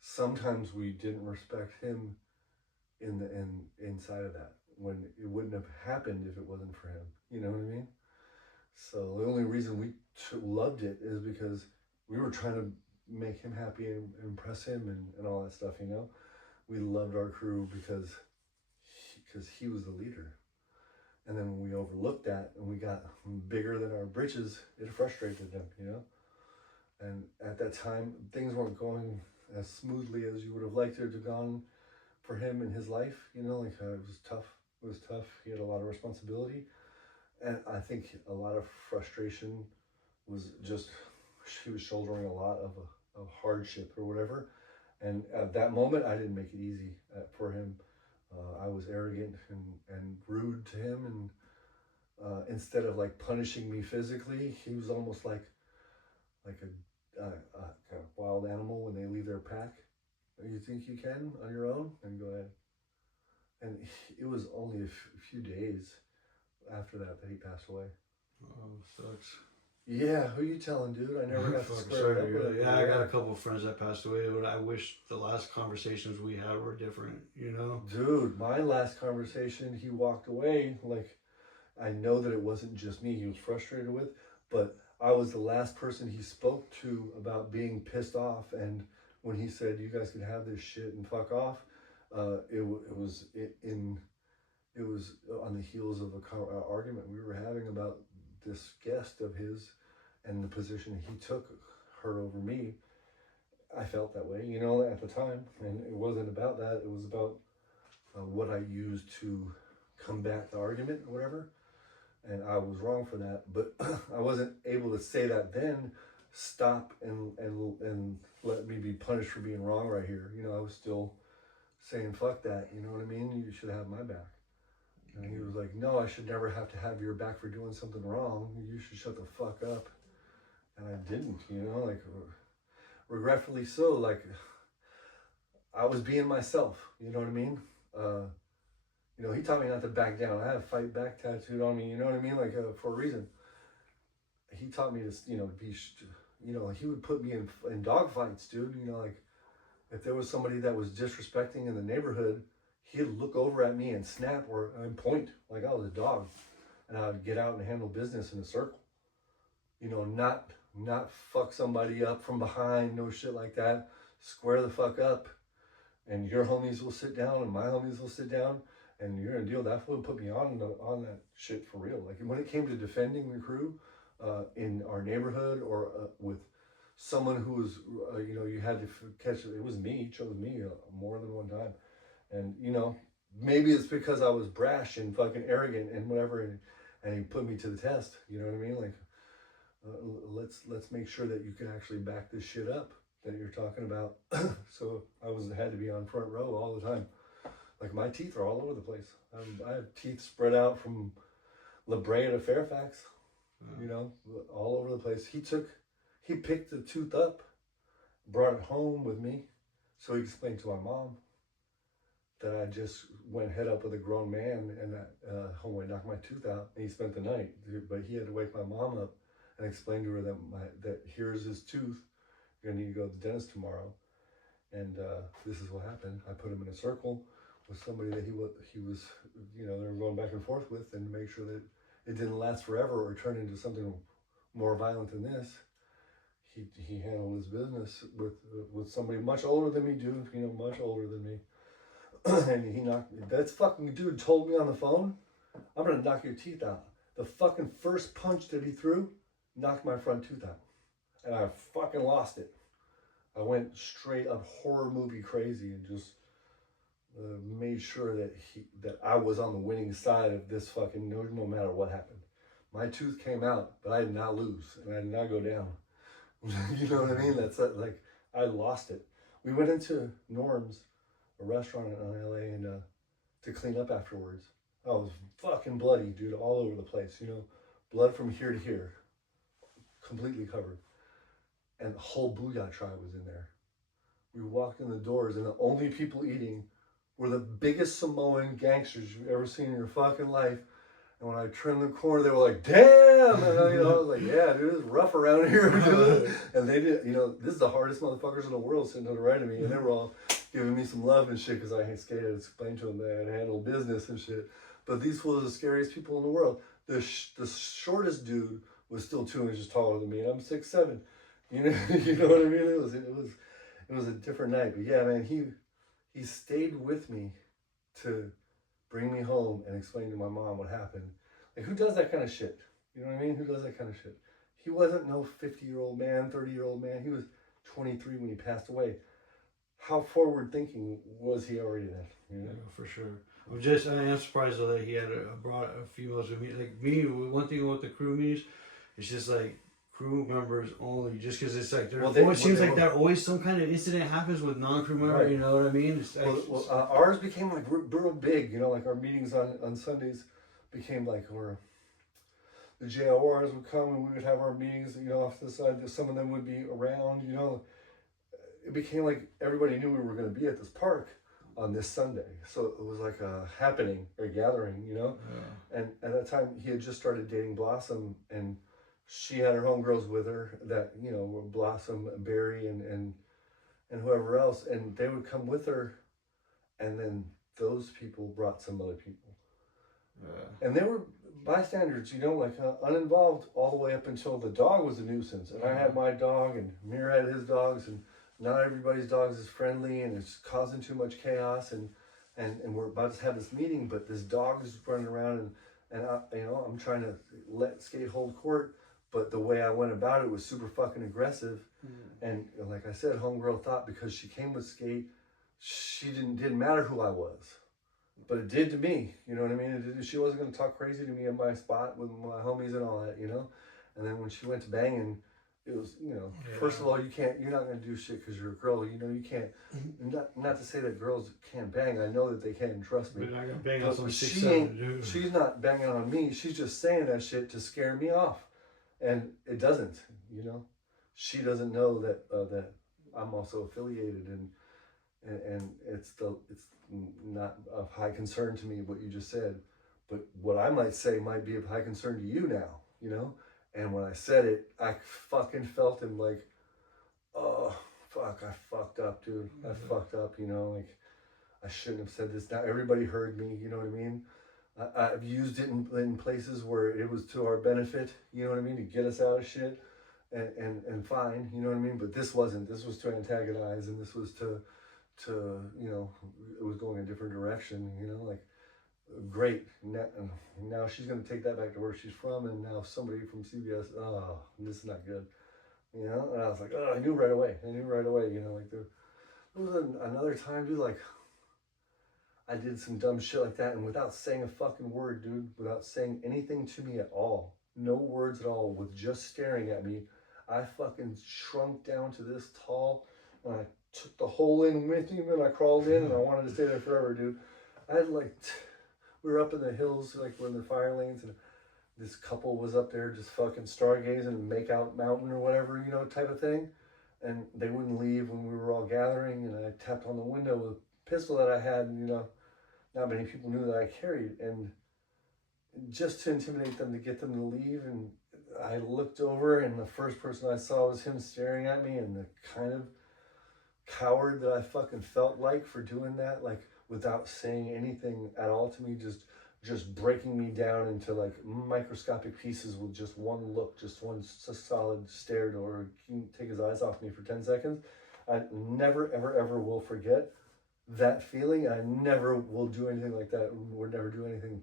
sometimes we didn't respect him inside of that, when it wouldn't have happened if it wasn't for him, you know what I mean? So the only reason we loved it is because we were trying to make him happy and impress him and all that stuff, you know. We loved our crew because he was the leader. And then when we overlooked that and we got bigger than our britches, it frustrated them, you know. And at that time, things weren't going as smoothly as you would have liked it to have gone for him in his life. You know, like it was tough. It was tough. He had a lot of responsibility, and I think a lot of frustration was just he was shouldering a lot of hardship or whatever. And at that moment, I didn't make it easy for him. I was arrogant and rude to him, and instead of like punishing me physically, he was almost like a wild animal when they leave their pack. You think you can on your own? And go ahead. And it was only a few days after that he passed away. Oh, sucks. Yeah, who you telling, dude? I never got to square it up with it. Yeah, I got a couple of friends that passed away, but I wish the last conversations we had were different, you know? Dude, my last conversation, he walked away. Like, I know that it wasn't just me he was frustrated with, but I was the last person he spoke to about being pissed off. And when he said, you guys can have this shit and fuck off, it was on the heels of a argument we were having about this guest of his and the position he took her over me. I felt that way, you know, at the time, and it wasn't about that. It was about what I used to combat the argument or whatever, and I was wrong for that. But I wasn't able to say that then. Stop and let me be punished for being wrong right here. You know, I was still saying fuck that. You know what I mean? You should have my back. And he was like, no, I should never have to have your back for doing something wrong. You should shut the fuck up. And I didn't, you know, like, regretfully so, like, I was being myself, you know what I mean? You know, he taught me not to back down. I had a fight back tattooed on me, you know what I mean? Like, for a reason. He taught me to, you know, be, you know, he would put me in dog fights, dude. You know, like, if there was somebody that was disrespecting in the neighborhood, he'd look over at me and snap and point like I was a dog, and I would get out and handle business in a circle. You know, not fuck somebody up from behind, no shit like that. Square the fuck up, and your homies will sit down, and my homies will sit down, and you're gonna deal. That would put me on that shit for real. Like when it came to defending the crew in our neighborhood or with someone who was, you know, you had to catch. It was me. He chose me more than one time. And, you know, maybe it's because I was brash and fucking arrogant and whatever, and he put me to the test. You know what I mean? Like, let's make sure that you can actually back this shit up that you're talking about. So I had to be on front row all the time. Like, my teeth are all over the place. I have teeth spread out from La Brea to Fairfax, you know, all over the place. He picked the tooth up, brought it home with me, so he explained to my mom that I just went head up with a grown man and that homeboy knocked my tooth out, and he spent the night. But he had to wake my mom up and explain to her that here's his tooth. You're gonna need to go to the dentist tomorrow. And this is what happened. I put him in a circle with somebody that he was, you know, they were going back and forth with, and to make sure that it didn't last forever or turn into something more violent than this. He handled his business with somebody much older than me, dude. You know, much older than me. And he knocked me. That fucking dude told me on the phone, I'm gonna knock your teeth out. The fucking first punch that he threw knocked my front tooth out. And I fucking lost it. I went straight up horror movie crazy and just made sure that I was on the winning side of this fucking, no matter what happened. My tooth came out, but I did not lose, and I did not go down. You know what I mean? That's like, I lost it. We went into Norm's, a restaurant in LA, and to clean up afterwards. I was fucking bloody, dude, all over the place, you know, blood from here to here, completely covered. And the whole Booyah tribe was in there. We walked in the doors, and the only people eating were the biggest Samoan gangsters you've ever seen in your fucking life. And when I turned the corner, they were like, damn! And I was like, yeah, dude, it's rough around here, dude. And they did, you know, this is the hardest motherfuckers in the world sitting to the right of me. And they were all giving me some love and shit because I had skated and explained to them that I had to handle business and shit. But these fools are the scariest people in the world. The shortest dude was still 2 inches taller than me, and I'm 6'7". You know what I mean? It was a different night. But yeah, man, he stayed with me to bring me home and explain to my mom what happened. Like, who does that kind of shit? You know what I mean? Who does that kind of shit? He wasn't no 50-year-old man, 30-year-old man. He was 23 when he passed away. How forward thinking was he already then? You know? Yeah, for sure. I am surprised though that he had brought a females with me. Like me, one thing with the crew meets, it's just like crew members only. Just because it's like it seems like that always some kind of incident happens with non-crew member. Right. You know what I mean? It's ours became like real big. You know, like our meetings on Sundays became like where the JORs would come and we would have our meetings. You know, off to the side. Some of them would be around. You know, it became like everybody knew we were going to be at this park on this Sunday. So it was like a happening, a gathering, you know? Yeah. And at that time, he had just started dating Blossom, and she had her homegirls with her that, you know, were Blossom, Barry, and whoever else. And they would come with her, and then those people brought some other people. Yeah. And they were bystanders, you know, like uninvolved all the way up until the dog was a nuisance. And I had my dog, and Mir had his dogs, and not everybody's dogs is friendly, and it's causing too much chaos, and we're about to have this meeting, but this dog is running around, and I, you know, I'm trying to let Skate hold court, but the way I went about it was super fucking aggressive. And like I said, homegirl thought because she came with Skate, she didn't matter who I was, but it did to me. You know what I mean? She wasn't going to talk crazy to me in my spot with my homies and all that, you know. And then when she went to banging, it was, you know, first of all, you're not going to do shit because you're a girl. You know, you can't, not to say that girls can't bang. I know that they can, trust me. But I got bang on some she's not banging on me. She's just saying that shit to scare me off. And it doesn't, you know. She doesn't know that that I'm also affiliated, and it's not of high concern to me what you just said. But what I might say might be of high concern to you now, you know. And when I said it, I fucking felt him like, oh, fuck, I fucked up, dude. I fucked up, you know, like, I shouldn't have said this. Now everybody heard me, you know what I mean? I've used it in places where it was to our benefit, you know what I mean, to get us out of shit, and fine, you know what I mean? But this wasn't. This was to antagonize, and this was to, you know, it was going a different direction, you know, like, great. Now she's going to take that back to where she's from, and now somebody from CBS, oh, this is not good, you know. And I was like, oh, I knew right away, you know. Like there was another time, dude, like I did some dumb shit like that, and without saying a fucking word, dude, without saying anything to me at all, no words at all, with just staring at me, I fucking shrunk down to this tall, and I took the hole in with me, and I crawled in, and I wanted to stay there forever, dude. I had like we were up in the hills, like we're in the fire lanes, and this couple was up there just fucking stargazing and make out mountain or whatever, you know, type of thing. And they wouldn't leave when we were all gathering, and I tapped on the window with a pistol that I had, and, you know, not many people knew that I carried, and just to intimidate them, to get them to leave. And I looked over, and the first person I saw was him staring at me, and the kind of coward that I fucking felt like for doing that, like, without saying anything at all to me, just breaking me down into like microscopic pieces with just one look, just one solid stare, or take his eyes off me for 10 seconds. I never, ever, ever will forget that feeling. I never will do anything like that. Would never do anything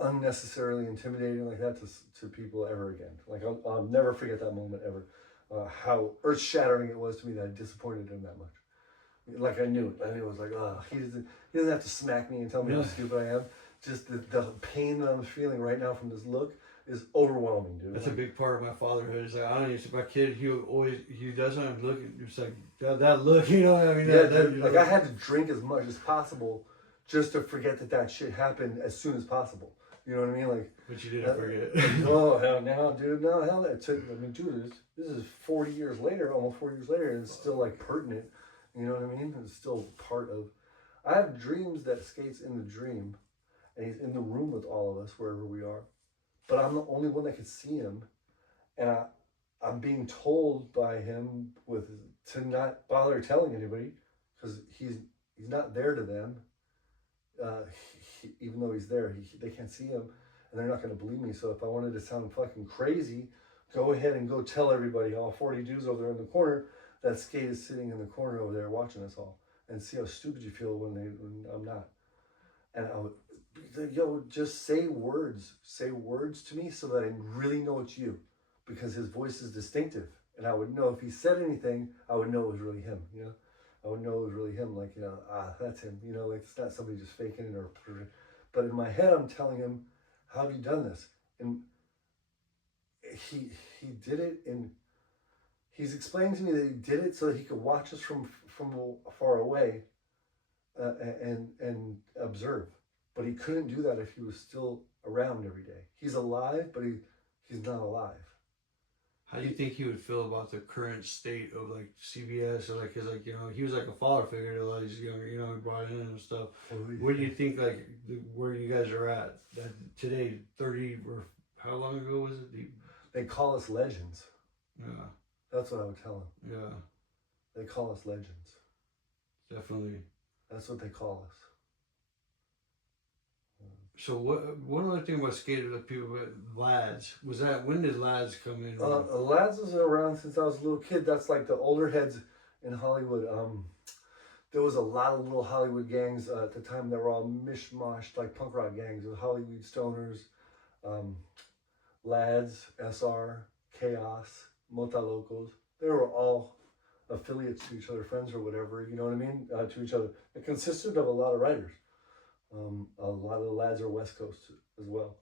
unnecessarily intimidating like that to people ever again. Like I'll never forget that moment ever. How earth-shattering it was to me that I disappointed him that much. Like I knew it. It was like, oh, he doesn't have to smack me and tell me how stupid I am. Just the pain that I'm feeling right now from this look is overwhelming, dude. That's a big part of my fatherhood. It's like, I don't even see my kid. He doesn't look. It's like that look, you know what I mean? Yeah, like I had to drink as much as possible just to forget that shit happened as soon as possible. You know what I mean? Like, but you didn't forget. Oh hell no, dude! No hell, that took. I mean, dude, this is 40 years later, almost 40 years later, and it's still like pertinent. You know what I mean? It's still part of. I have dreams that Skate's in the dream, and he's in the room with all of us wherever we are, but I'm the only one that can see him, and I'm being told by him to not bother telling anybody, because he's not there to them. Even though he's there, they can't see him, and they're not going to believe me. So if I wanted to sound fucking crazy, go ahead and go tell everybody, all 40 dudes over there in the corner, that Skate is sitting in the corner over there watching us all, and see how stupid you feel when I'm not. And I would, yo, just say words to me so that I really know it's you, because his voice is distinctive, and I would know if he said anything, I would know it was really him, you know. I would know it was really him. Like, you know, that's him. You know, like it's not somebody just faking it or. But in my head, I'm telling him, "How have you done this?" And he did it, and he's explaining to me that he did it so that he could watch us from far away, and observe. But he couldn't do that if he was still around every day. He's alive, but he's not alive. How do you think he would feel about the current state of like CBS or like his like, you know, he was like a father figure to a lot of these younger, you know, he brought in and stuff. Where do you think like where you guys are at that today? 30 or how long ago was it? They call us legends. Yeah, That's what I would tell him. yeah, They call us legends. definitely. That's what they call us. So one other thing about skater that people lads was that when did lads come in? Lads was around since I was a little kid. That's like the older heads in Hollywood. There was a lot of little Hollywood gangs at the time that were all mishmashed, like punk rock gangs. With Hollywood Stoners, Lads, SR, Chaos, Motalocos. They were all affiliates to each other, friends or whatever, you know what I mean, to each other. It consisted of a lot of writers. A lot of the lads are West Coast as well.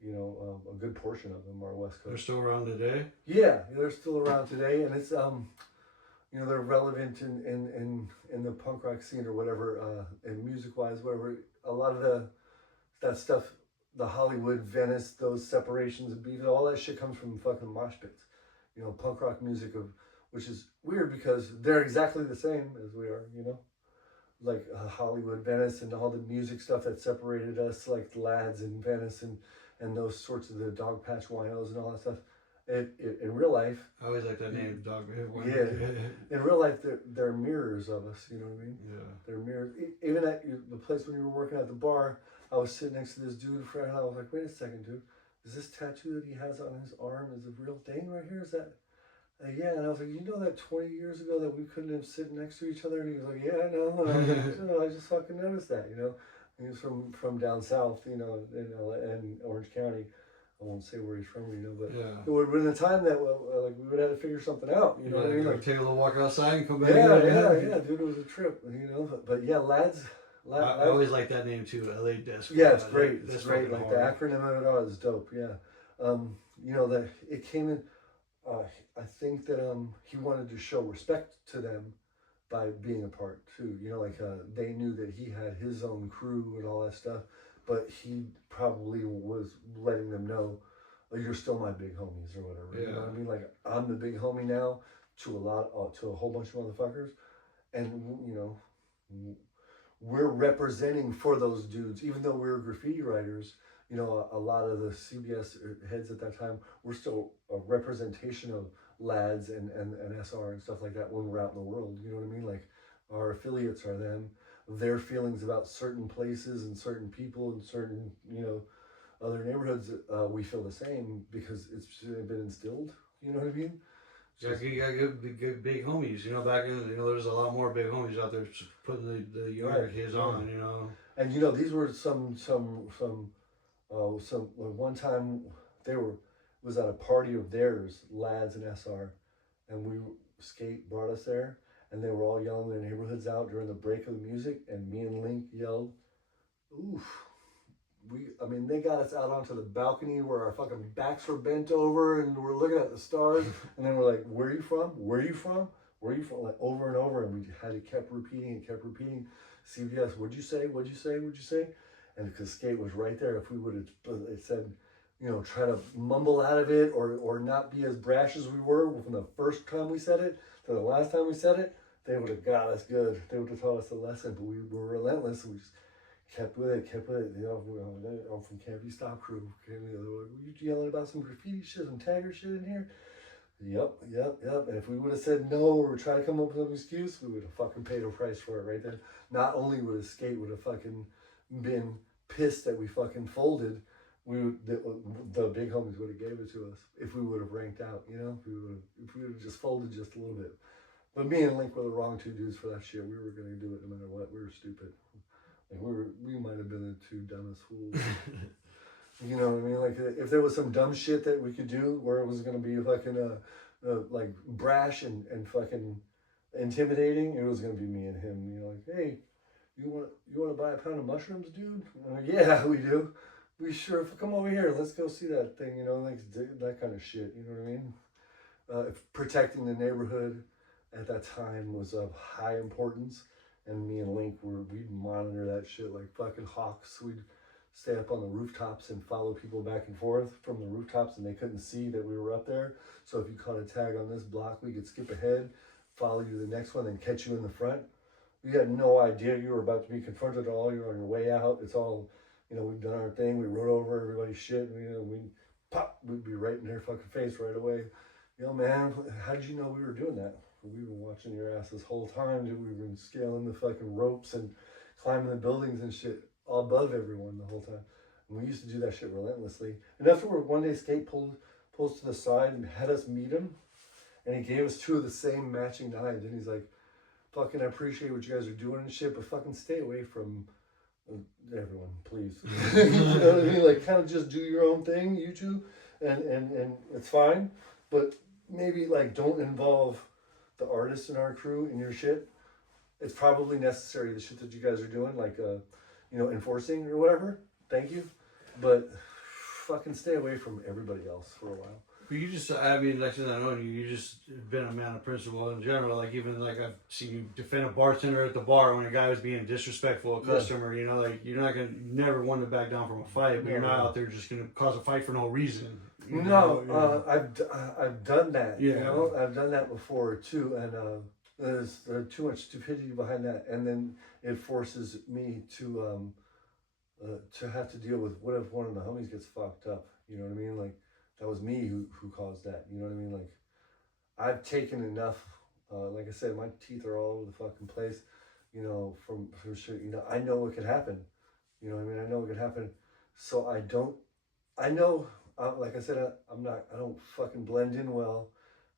You know, a good portion of them are West Coast. They're still around today? Yeah, they're still around today, and it's you know, they're relevant in the punk rock scene or whatever, and music wise, whatever. A lot of that stuff, the Hollywood, Venice, those separations of beef, all that shit comes from fucking mosh pits. You know, punk rock music which is weird because they're exactly the same as we are. You know, like Hollywood, Venice, and all the music stuff that separated us, like Lads in Venice and those sorts of the Dog Patch Winos and all that stuff. In real life, I always like that name, Dog. Yeah, in real life, they're mirrors of us. You know what I mean? Yeah. They're mirrors. Even at the place when you were working at the bar, I was sitting next to this dude, friend. I was like, "Wait a second, dude. Is this tattoo that he has on his arm is a real thing right here? Is that?" Yeah, and I was like, "You know that 20 years ago that we couldn't have sit next to each other?" And he was like, "Yeah, I know." And I was like, "Oh, I just fucking noticed that, you know." And he was from down south, you know, in Orange County. I won't say where he's from, you know, but it would have been a time that like we would have to figure something out, you know what I mean? Like take a little walk outside and come back. Yeah, dude, it was a trip, you know. But yeah, lads. I always like that name too, LA Desk. Yeah, it's great. It's great. Like the acronym of it all is dope. Yeah, you know that it came in. I think that he wanted to show respect to them by being a part too. You know, like they knew that he had his own crew and all that stuff, but he probably was letting them know, "Oh, you're still my big homies" or whatever. Yeah. You know what I mean? Like I'm the big homie now to a whole bunch of motherfuckers, and you know, we're representing for those dudes, even though we were graffiti writers. You know, a lot of the CBS heads at that time were still a representation of Lads and SR and stuff like that when we're out in the world. You know what I mean? Like our affiliates are them. Their feelings about certain places and certain people and certain, you know, other neighborhoods, we feel the same because it's been instilled. You know what I mean? You got good big homies. You know, back in, you know, there's a lot more big homies out there putting the younger kids on. You know, and you know these were some one time was at a party of theirs, Lads and SR, and Skate brought us there, and they were all yelling their neighborhoods out during the break of the music, and me and Link yelled, "Oof." They got us out onto the balcony where our fucking backs were bent over and we're looking at the stars, and then we're like, "Where are you from? Where are you from? Where are you from?" Like over and over, and we kept repeating. CBS, what'd you say? What'd you say? What'd you say? And because Skate was right there, if we would have said, you know, try to mumble out of it or not be as brash as we were from the first time we said it to the last time we said it, they would have got us good. They would have taught us a lesson, but we were relentless. We just kept with it. You know, I'm from Can't Be Stop Crew. Were you yelling about some graffiti shit, some tagger shit in here? Yep. And if we would have said no or tried to come up with an excuse, we would have fucking paid a price for it right then. Not only would Skate would have fucking been pissed that we fucking folded, the big homies would have gave it to us if we would have ranked out, you know, if we would have just folded just a little bit. But me and Link were the wrong two dudes for that shit. We were gonna do it no matter what. We were stupid. Like we might have been the two dumbest fools. You know what I mean? Like if there was some dumb shit that we could do where it was gonna be fucking like brash and fucking intimidating, it was gonna be me and him. You know, like, hey, you want to buy a pound of mushrooms, dude? I'm like, yeah, we do. We sure. Come over here. Let's go see that thing. You know, like that kind of shit. You know what I mean? Protecting the neighborhood at that time was of high importance, and me and Link we'd monitor that shit like fucking hawks. We'd stay up on the rooftops and follow people back and forth from the rooftops, and they couldn't see that we were up there. So if you caught a tag on this block, we could skip ahead, follow you to the next one, and catch you in the front. We had no idea you were about to be confronted at all. You're on your way out. It's all, you know, we've done our thing. We rode over everybody's shit. We'd be right in their fucking face right away. You know, man, how did you know we were doing that? We've been watching your ass this whole time, dude. We've been scaling the fucking ropes and climbing the buildings and shit all above everyone the whole time. And we used to do that shit relentlessly. And afterward, one day, Skate pulls to the side and had us meet him. And he gave us 2 of the same matching knives. And he's like, fucking, I appreciate what you guys are doing and shit, but fucking stay away from everyone, please. You know what I mean? Like, kind of just do your own thing, you two, and it's fine. But maybe, like, don't involve the artists in our crew in your shit. It's probably necessary, the shit that you guys are doing, like, you know, enforcing or whatever. Thank you. But fucking stay away from everybody else for a while. But you just, I mean, like, since I know you just been a man of principle in general. Like, even, like, I've seen you defend a bartender at the bar when a guy was being disrespectful, a customer, you know, like, you're not going to, you never want to back down from a fight, but you're not out there just going to cause a fight for no reason. I've done that, yeah. You know, I've done that before, too, and there's too much stupidity behind that, and then it forces me to have to deal with, what if one of the homies gets fucked up, you know what I mean, like, that was me who caused that. You know what I mean? Like, I've taken enough. Like I said, my teeth are all over the fucking place. You know, from shit. You know, I know what could happen. You know what I mean? I know what could happen. So I don't. I know. Like I said, I'm not. I don't fucking blend in well.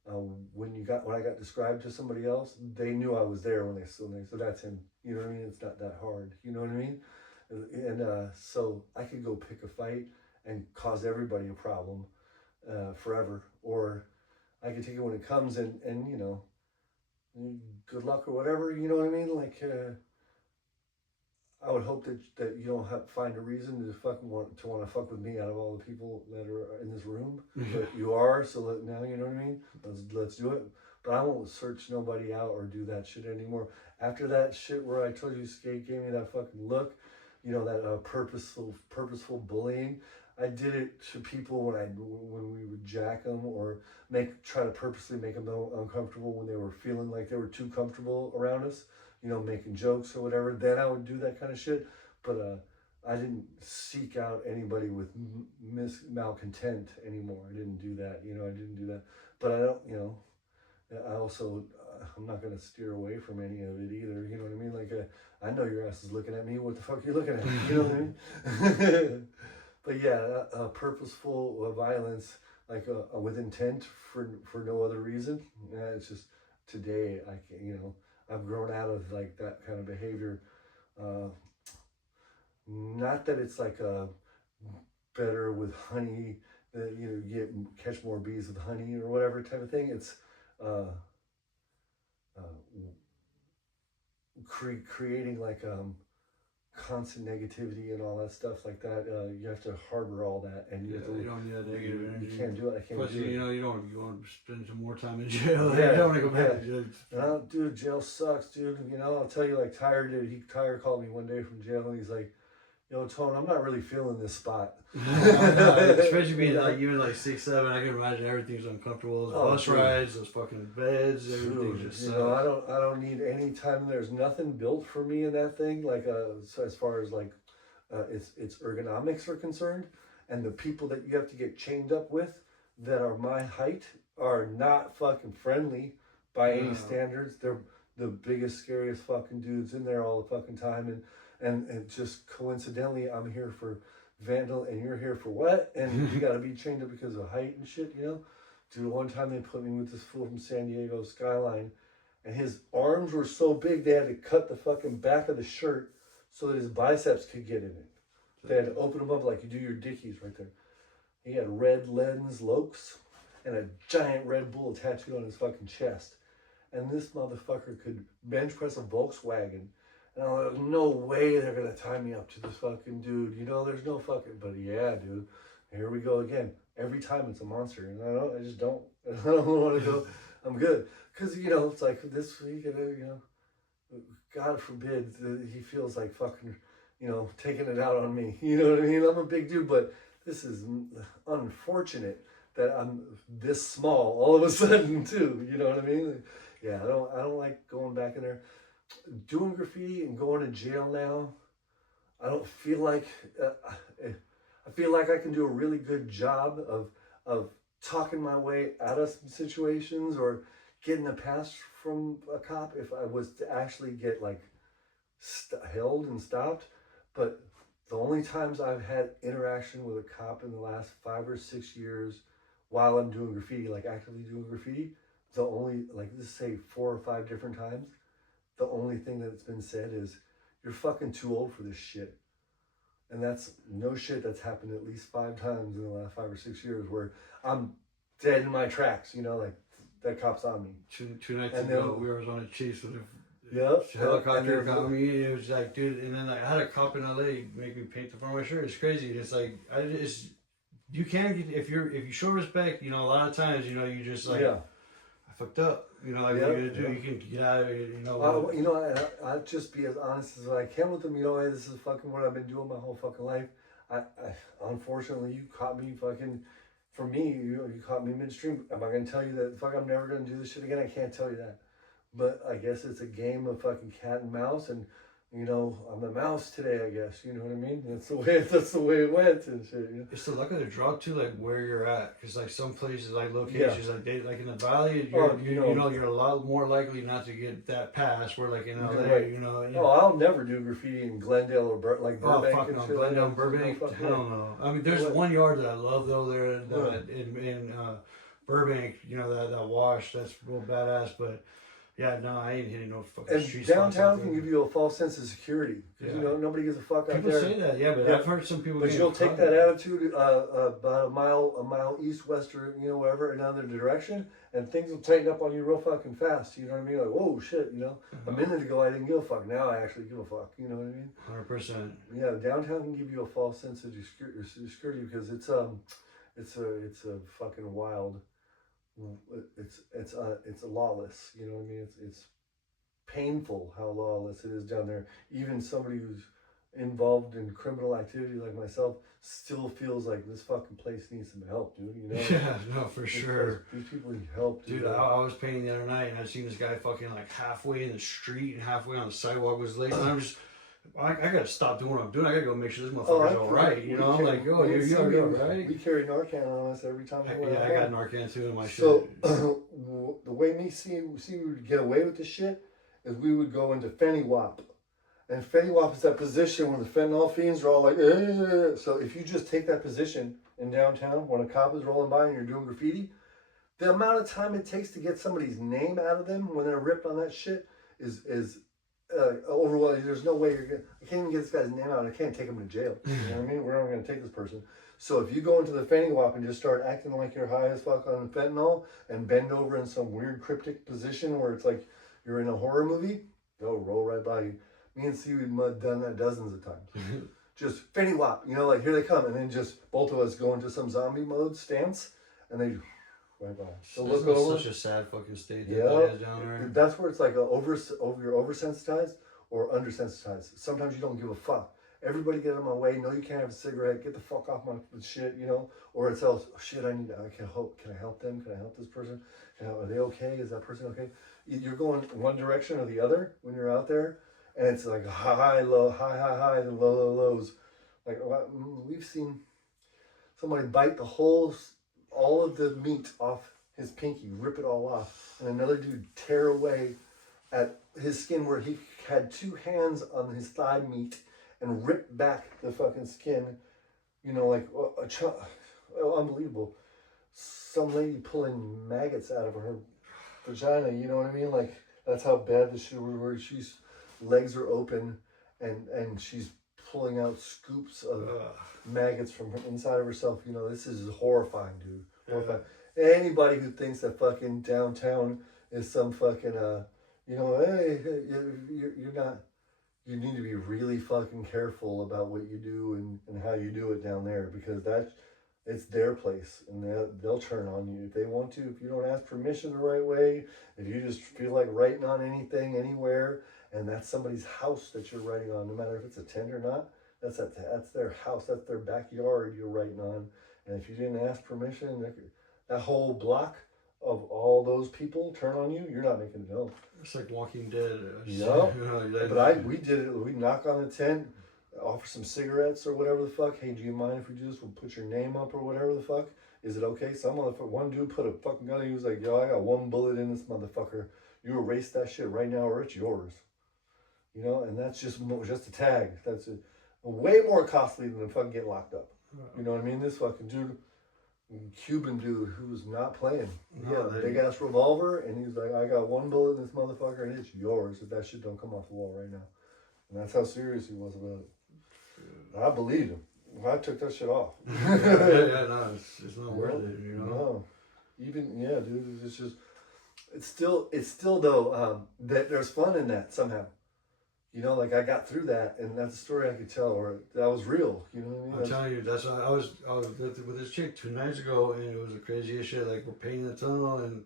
When I got described to somebody else, they knew I was there when they saw me. So that's him. You know what I mean? It's not that hard. You know what I mean? And so I could go pick a fight and cause everybody a problem. Forever, or I can take it when it comes, and you know, good luck or whatever, you know what I mean? Like, I would hope that you don't find a reason to fucking want to fuck with me out of all the people that are in this room, but you are, so now you know what I mean? Let's do it. But I won't search nobody out or do that shit anymore. After that shit where I told you Skate gave me that fucking look, you know, that purposeful bullying. I did it to people when we would jack them or try to purposely make them uncomfortable when they were feeling like they were too comfortable around us, you know, making jokes or whatever. Then I would do that kind of shit. But I didn't seek out anybody with malcontent anymore. I didn't do that, you know. I didn't do that. But I don't, you know. I also I'm not gonna steer away from any of it either. You know what I mean? Like I know your ass is looking at me. What the fuck are you looking at? You know what I mean? But yeah, purposeful violence, like with intent for no other reason. Yeah, it's just today I can, you know, I've grown out of like that kind of behavior. Not that it's like better with honey, you know, catch more bees with honey or whatever type of thing. It's creating like constant negativity and all that stuff like that. You have to harbor all that, and you don't need that negative energy. You can't do it. I can't Plus, do it. You know, you don't want to spend some more time in jail. Yeah, You don't want to go back to jail. No, dude, jail sucks, dude. You know, I'll tell you, like Tyre called me one day from jail, and he's like, "Yo, Tone, I'm not really feeling this spot." Especially being like even like 6'7", I can imagine everything's uncomfortable. Those bus rides, those fucking beds, everything just. You know, I don't need any time. There's nothing built for me in that thing. Like so as far as like its ergonomics are concerned, and the people that you have to get chained up with that are my height are not fucking friendly by any standards. They're the biggest, scariest fucking dudes in there all the fucking time, and just coincidentally, I'm here for vandal and you're here for what? And you gotta be chained up because of height and shit, you know? Dude, one time they put me with this fool from San Diego Skyline, and his arms were so big they had to cut the fucking back of the shirt so that his biceps could get in it. They had to open them up like you do your dickies right there. He had red lens lokes and a giant Red Bull tattooed on his fucking chest. and this motherfucker could bench press a Volkswagen. And I'm like, no way they're gonna tie me up to this fucking dude. You know, there's no fucking. But yeah, dude, here we go again. Every time it's a monster, and I just don't. I don't want to go. I'm good, cause you know it's like this week, you know, God forbid he feels like fucking, you know, taking it out on me. You know what I mean? I'm a big dude, but this is unfortunate that I'm this small all of a sudden too. You know what I mean? Yeah, I don't like going back in there, doing graffiti and going to jail now. I don't feel like I feel like I can do a really good job of talking my way out of some situations or getting a pass from a cop if I was to actually get like held and stopped. But the only times I've had interaction with a cop in the last 5 or 6 years while I'm doing graffiti, like actively doing graffiti, the only, like let's say 4 or 5 different times, the only thing that's been said is, you're fucking too old for this shit. And that's no shit, that's happened at least 5 times in the last 5 or 6 years where I'm dead in my tracks, you know, like that cop's on me. Two nights ago, we were on a chase with a helicopter got me. It was like, dude, and then I had a cop in LA make me paint the front of my shirt. It's crazy. It's like, you can get, if you show respect, you know, a lot of times, you know, you just like, I fucked up. You know, like what are you gonna do? You can get out of it. You know. You know, I'll just be as honest as I can with them. You know, hey, this is fucking what I've been doing my whole fucking life. I unfortunately, you caught me fucking. For me, you caught me midstream. Am I gonna tell you that fuck I'm never gonna do this shit again? I can't tell you that. But I guess it's a game of fucking cat and mouse, and you know, I'm the mouse today, I guess. You know what I mean? That's the way it went and shit. You know? It's the luck of the draw too, like where you're at, because like some places, like locations, like like in the valley, you're a lot more likely not to get that pass. Where like in LA, you know. I'll never do graffiti in Glendale or Burbank. Fuck no, Glendale, Burbank. Hell no. I mean, there's one yard that I love though there in Burbank. You know that wash, that's real badass, but. Yeah, no, I ain't hitting no fucking street spots. Downtown can give you a false sense of security. You know, nobody gives a fuck out there. People say that, yeah, but I've heard some people. But you'll take that attitude about a mile east, west, or you know, wherever, in another direction, and things will tighten up on you real fucking fast. You know what I mean? Like, whoa, shit. You know, a minute ago I didn't give a fuck. Now I actually give a fuck. You know what I mean? 100%. Yeah, downtown can give you a false sense of security because it's a fucking wild. It's lawless, you know what I mean? It's painful how lawless it is down there. Even somebody who's involved in criminal activity like myself still feels like this fucking place needs some help, dude. You know? Yeah, no, for sure. These people need help, dude. I was painting the other night and I seen this guy fucking like halfway in the street and halfway on the sidewalk was late, and I'm just. I gotta stop doing what I'm doing. I gotta go make sure this motherfucker's alright. You know, I'm like, you're alright. We carry Narcan on us every time. I got Narcan too in my shit. So the way we would get away with this shit is we would go into Fenny Wap, and Fenny Wap is that position where the fentanyl fiends are all like, eh. So if you just take that position in downtown when a cop is rolling by and you're doing graffiti, the amount of time it takes to get somebody's name out of them when they're ripped on that shit is overwhelming. There's no way I can't even get this guy's name out. I can't take him to jail. You know what I mean? We're not going to take this person. So if you go into the Fenny Wap and just start acting like you're high as fuck on fentanyl and bend over in some weird cryptic position where it's like you're in a horror movie, they'll roll right by you. Me and Seaweed Mud done that dozens of times. Just Fenny Wap, you know, like here they come, and then just both of us go into some zombie mode stance, and they right by. So look over. Such a sad fucking state. Down there. That's where it's like you're oversensitized or undersensitized. Sometimes you don't give a fuck. Everybody get out of my way. No, you can't have a cigarette. Get the fuck off my shit, you know. Or it's else. Oh, shit, can I help them? Can I help this person? Are they okay? Is that person okay? You're going one direction or the other when you're out there, and it's like high, low, high, and low, lows. Like we've seen somebody bite all of the meat off his pinky, rip it all off, and another dude tear away at his skin where he had 2 hands on his thigh meat and rip back the fucking skin, you know, like unbelievable. Some lady pulling maggots out of her vagina, you know what I mean? Like, that's how bad the shit was, where she's legs are open and she's pulling out scoops of maggots from inside of herself. You know, this is horrifying, dude. Horrifying. Anybody who thinks that fucking downtown is some fucking, hey, you're not, you need to be really fucking careful about what you do and how you do it down there, because it's their place, and they'll turn on you if they want to. If you don't ask permission the right way, if you just feel like writing on anything, anywhere, and that's somebody's house that you're writing on, no matter if it's a tent or not, that's their house, that's their backyard you're writing on. And if you didn't ask permission, that whole block of all those people turn on you, you're not making it home. It's like Walking Dead. Yep. But we did it. We knock on the tent, offer some cigarettes or whatever the fuck. Hey, do you mind if we do this? We'll put your name up or whatever the fuck. Is it okay? One dude put a fucking gun. He was like, yo, I got one bullet in this motherfucker. You erase that shit right now or it's yours. And that's just a tag. That's way more costly than fucking getting locked up. You know what I mean? This fucking dude, Cuban dude who was not playing. He had a big ass revolver, and he's like, I got one bullet in this motherfucker, and it's yours if that shit don't come off the wall right now. And that's how serious he was about it. I believed him. I took that shit off. No, it's not worth it, No. Even, dude, it's still though, that there's fun in that somehow. Like I got through that, and that's a story I could tell, or that was real. You know what I mean? I'm telling you, that's why I was with this chick 2 nights ago, and it was the craziest shit. Like, we're painting the tunnel, and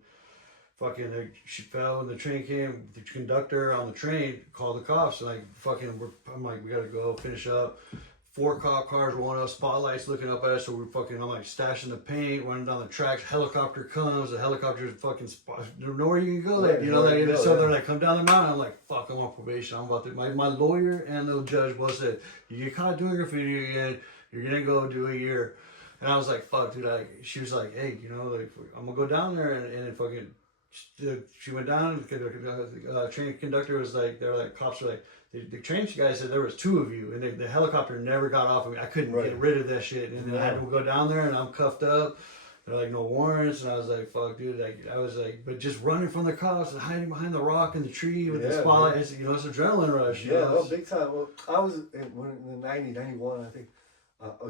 fucking she fell, and the train came. The conductor on the train called the cops, and I'm like, we gotta go finish up. 4 cop cars rolling up, spotlights looking up at us, so I'm like stashing the paint, running down the tracks. Helicopter comes, the helicopter's fucking nowhere you can go. They're like, come down the mountain. I'm like, fuck, I'm on probation. I'm about to. My lawyer and the judge both said, you get caught doing graffiti again, you're gonna go do a year. And I was like, fuck, dude. She was like, hey, I'm gonna go down there, and fucking. She went down. The train conductor was like, cops were like. The train guy said there was 2 of you, and the helicopter never got off of me. I couldn't get rid of that shit, and then I had to go down there, and I'm cuffed up. They're like, no warrants, and I was like, fuck, dude. I was like, but just running from the cops and hiding behind the rock and the tree with the spotlight, it's adrenaline rush. Yeah, big time. Well, I was in the 91, I think,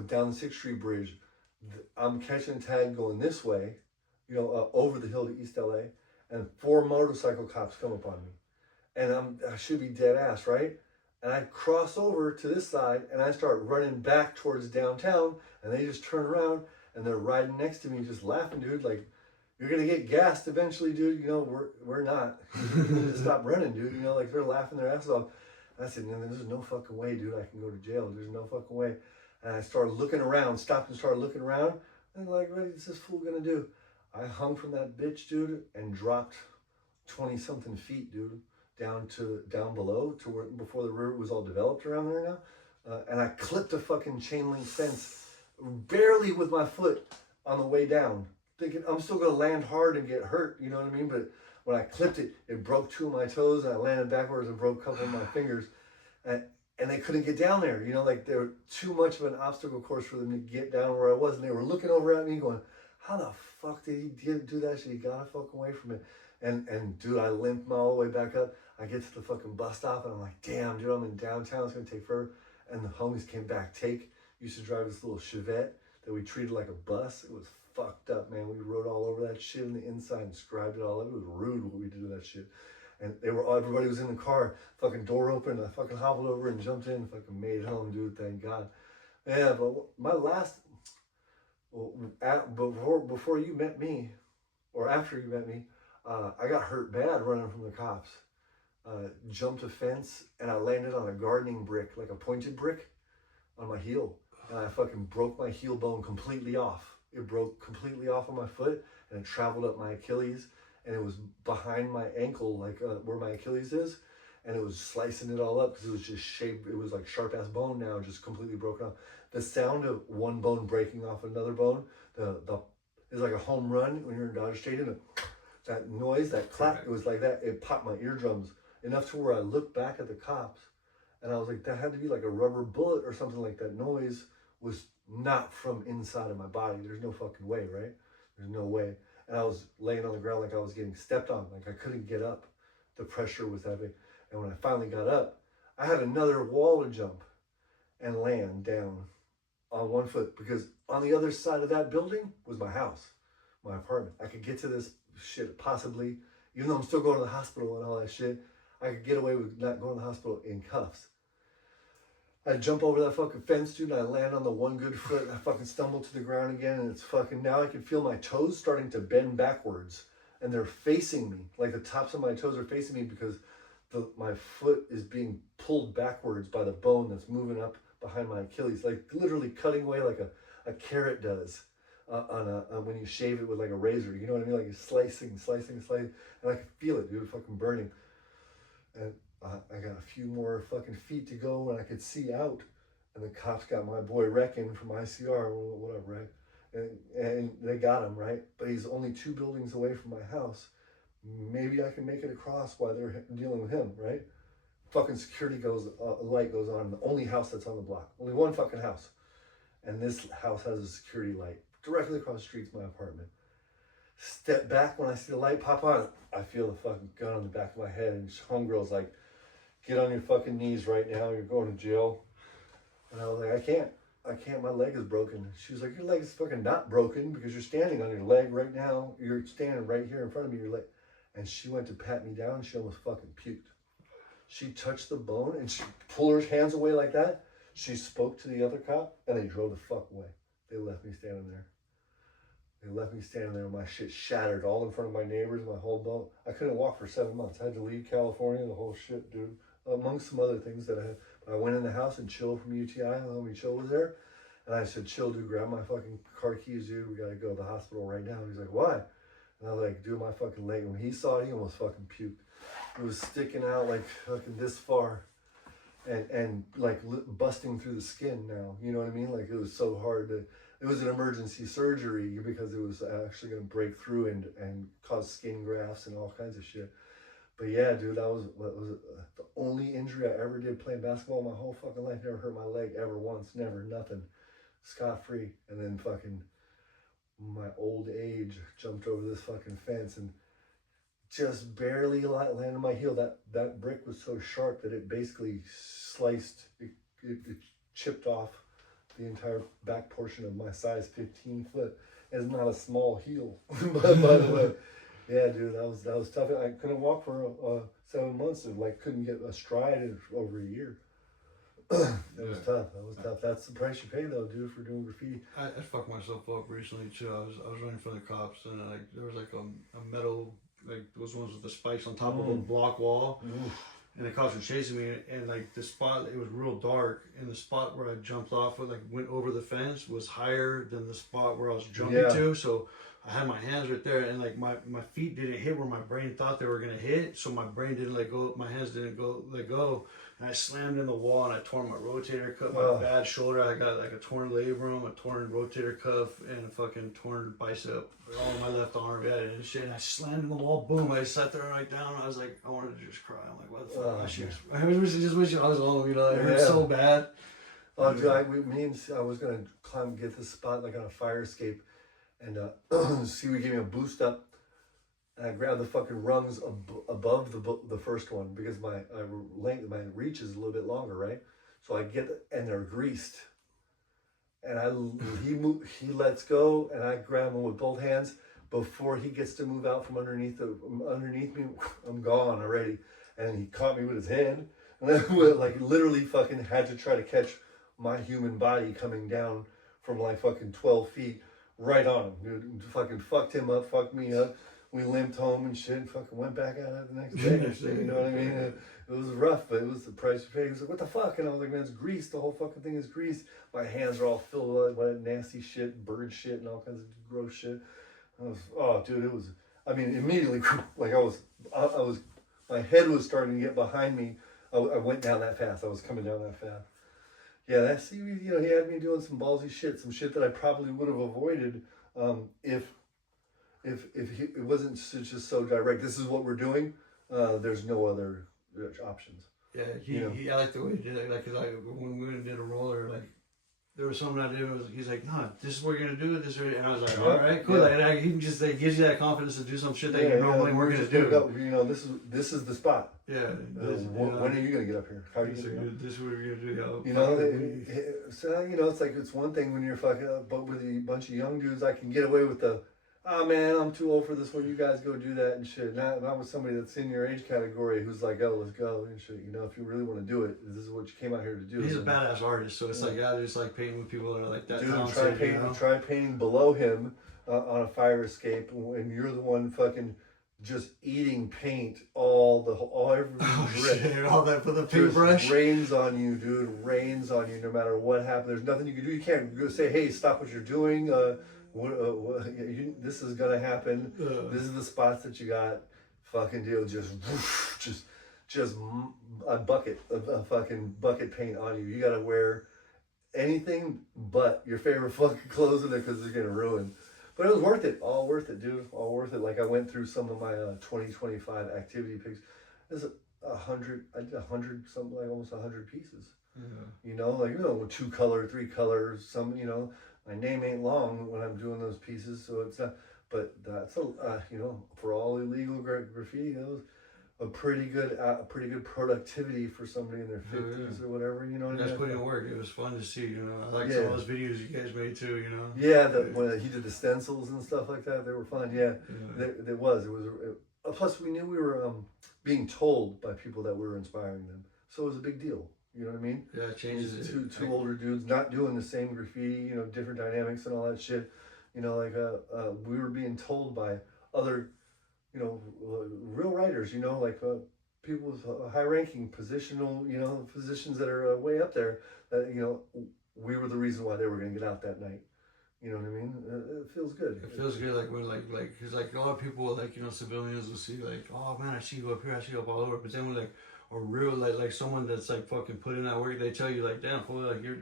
down the 6th Street Bridge. I'm catching a tag going this way, over the hill to East LA, and 4 motorcycle cops come upon me. And I should be dead ass, right? And I cross over to this side, and I start running back towards downtown, and they just turn around, and they're riding next to me, just laughing, dude. Like, you're gonna get gassed eventually, dude. We're not. Just stop running, dude. Like, they're laughing their asses off. And I said, no, there's no fucking way, dude. I can go to jail. There's no fucking way. And I started looking around, stopped and started looking around, and like, what's this fool gonna do? I hung from that bitch, dude, and dropped 20-something feet, dude. Down below to where before the river was all developed around there now, and I clipped a fucking chain link fence barely with my foot on the way down, thinking I'm still gonna land hard and get hurt, you know what I mean? But when I clipped it, it broke 2 of my toes, and I landed backwards and broke a couple of my fingers, and they couldn't get down there, like they were too much of an obstacle course for them to get down where I was, and they were looking over at me going, how the fuck did he do that shit? He got fucking away from it. And dude, I limped all the way back up. I get to the fucking bus stop, and I'm like, damn, dude, I'm in downtown. It's gonna take forever. And the homies came back. Used to drive this little Chevette that we treated like a bus. It was fucked up, man. We rode all over that shit on the inside and scribed it all up. It was rude what we did to that shit. And everybody was in the car, fucking door open. I fucking hobbled over and jumped in, fucking made it home, dude. Thank God. Yeah, but my last, before you met me, or after you met me, I got hurt bad running from the cops. Jumped a fence, and I landed on a gardening brick, like a pointed brick, on my heel. And I fucking broke my heel bone completely off. It broke completely off on my foot, and it traveled up my Achilles, and it was behind my ankle, like where my Achilles is, and it was slicing it all up because it was just shaped. It was like sharp ass bone now, just completely broken off. The sound of one bone breaking off another bone, it's like a home run when you're in Dodger Stadium. That noise, that clap, it was like that. It popped my eardrums enough to where I looked back at the cops, and I was like, that had to be like a rubber bullet or something. Like that noise was not from inside of my body. There's no fucking way, right? There's no way. And I was laying on the ground like I was getting stepped on, like I couldn't get up. The pressure was heavy. And when I finally got up, I had another wall to jump and land down on one foot, because on the other side of that building was my house, my apartment. I could get to this shit possibly Even though I'm still going to the hospital and all that shit, I could get away with not going to the hospital in cuffs. I jump over that fucking fence, dude, and I land on the one good foot, and I fucking stumble to the ground again, and it's fucking, now I can feel my toes starting to bend backwards, and they're facing me. Like the tops of my toes are facing me because my foot is being pulled backwards by the bone that's moving up behind my Achilles, like literally cutting away like a carrot does when you shave it with like a razor. You know what I mean? Like it's slicing, and I can feel it, dude, fucking burning. And I got a few more fucking feet to go, and I could see out. And the cops got my boy Reckon from ICR, or whatever, right? And they got him, right? But he's only 2 buildings away from my house. Maybe I can make it across while they're dealing with him, right? Fucking security light goes on. The only house that's on the block. Only one fucking house. And this house has a security light. Directly across the street's my apartment. Step back when I see the light pop on. I feel the fucking gun on the back of my head. And homegirl's like, get on your fucking knees right now. You're going to jail. And I was like, I can't. My leg is broken. She was like, your leg is fucking not broken because you're standing on your leg right now. You're standing right here in front of me. Your leg. And she went to pat me down. And she almost fucking puked. She touched the bone and she pulled her hands away like that. She spoke to the other cop and they drove the fuck away. They left me standing there. My shit shattered all in front of my neighbors, my whole bone. I couldn't walk for 7 months. I had to leave California, the whole shit, dude. Amongst some other things that I had. I went in the house and Chill from UTI, homie Chill was there. And I said, Chill, dude, grab my fucking car keys, dude. We gotta go to the hospital right now. He's like, why? And I was like, dude, my fucking leg. When he saw it, he almost fucking puked. It was sticking out like fucking this far. And like busting through the skin now. You know what I mean? Like it was so hard to... It was an emergency surgery because it was actually going to break through and cause skin grafts and all kinds of shit. But yeah, dude, that was the only injury I ever did playing basketball my whole fucking life. Never hurt my leg ever once. Never, nothing. Scot-free. And then fucking my old age jumped over this fucking fence and just barely landed my heel. That brick was so sharp that it basically sliced, it chipped off the entire back portion of my size 15 foot. It's not a small heel, by the way. Yeah, dude, that was tough. I couldn't walk for 7 months and like couldn't get a stride in over a year. It was tough. That's the price you pay though, dude, for doing graffiti. I fucked myself up recently too. I was running from the cops and like there was like a metal, like those ones with the spikes on top of a block wall. And the cops were chasing me, and like the spot, it was real dark, and the spot where I jumped off of, like went over the fence, was higher than the spot where I was jumping to. So I had my hands right there, and like my feet didn't hit where my brain thought they were gonna hit, so my brain didn't let go, my hands didn't let go, and I slammed in the wall, and I tore my rotator cuff, my bad shoulder. I got like a torn labrum, a torn rotator cuff, and a fucking torn bicep, all in my left arm. Yeah, and shit. And I slammed in the wall. Boom! I sat there right down. I was like, I wanted to just cry. I'm like, what the fuck? I just wish I was home. You know, it hurt so bad. Oh, dude, I was gonna get this spot like on a fire escape, and we gave me a boost up. And I grabbed the fucking rungs above the first one because my reach is a little bit longer, right? So I get and they're greased, and he lets go, and I grab him with both hands before he gets to move out from underneath me. I'm gone already, and he caught me with his hand, and I like literally fucking had to try to catch my human body coming down from like fucking 12 feet right on him, dude. Fucking fucked him up, fucked me up. We limped home and shit, and fucking went back at it the next day and shit, you know what I mean? It was rough, but it was the price you pay. He was like, what the fuck? And I was like, man, it's grease. The whole fucking thing is grease. My hands are all filled with that nasty shit, bird shit, and all kinds of gross shit. Dude, it was, I mean, immediately, like I was, my head was starting to get behind me. I went down that fast. I was coming down that fast. Yeah, that seaweed, he had me doing some ballsy shit, some shit that I probably would have avoided if it wasn't just so direct. This is what we're doing. There's no other options. Yeah, I like the way he did it. Like, cause when we did a roller, like there was something I did. He's like, "Nah, this is what you're gonna do. And I was like, all right, cool." Yeah. Like, he just like gives you that confidence to do some shit that you normally weren't gonna do. This is the spot. Yeah. When are you gonna get up here? How are you gonna do? This is what we're gonna do. So it's like it's one thing when you're fucking, but with a bunch of young dudes, I can get away with the oh man, I'm too old for this one. You guys go do that and shit. Not with somebody that's in your age category who's like, oh, let's go and shit. You know, if you really want to do it, this is what you came out here to do. He's a badass artist, so it's like, yeah, just like painting with people that are like that. Dude, try painting below him on a fire escape, and you're the one fucking just eating paint every drip. All that for the paintbrush. Rains on you, dude. Rains on you no matter what happens. There's nothing you can do. You can't go say, hey, stop what you're doing. This is gonna happen. This is the spots that you got. Fucking deal. Just a bucket of fucking bucket paint on you. You gotta wear anything but your favorite fucking clothes in there because it's gonna ruin. But it was worth it. All worth it, dude. All worth it. Like I went through some of my 2025 activity pics. There's 100. I did 100, something like almost 100 pieces. Yeah. You know, like, you know, 2 color, 3 colors. Some, you know, my name ain't long when I'm doing those pieces, so it's not. But that's you know, for all illegal graffiti, that was a pretty good productivity for somebody in their 50s or whatever, you know. You guys put in work. It was fun to see, you know. I like some of those videos you guys made too, you know. Yeah, when he did the stencils and stuff like that, they were fun. Yeah. It was. Plus, we knew we were being told by people that we were inspiring them, so it was a big deal. You know what I mean? Yeah, it changes it. Two older dudes not doing the same graffiti, you know, different dynamics and all that shit. You know, like we were being told by other, you know, real writers, you know, like people with high-ranking positional, you know, positions that are way up there, that, you know, we were the reason why they were going to get out that night. You know what I mean? It feels good. It feels good, like when, like, cause like a lot of people, like, you know, civilians will see, like, oh man, I see you up here, I see you up all over. But then when, like, or real, like someone that's like fucking put in that work, they tell you like, damn, fool, like you're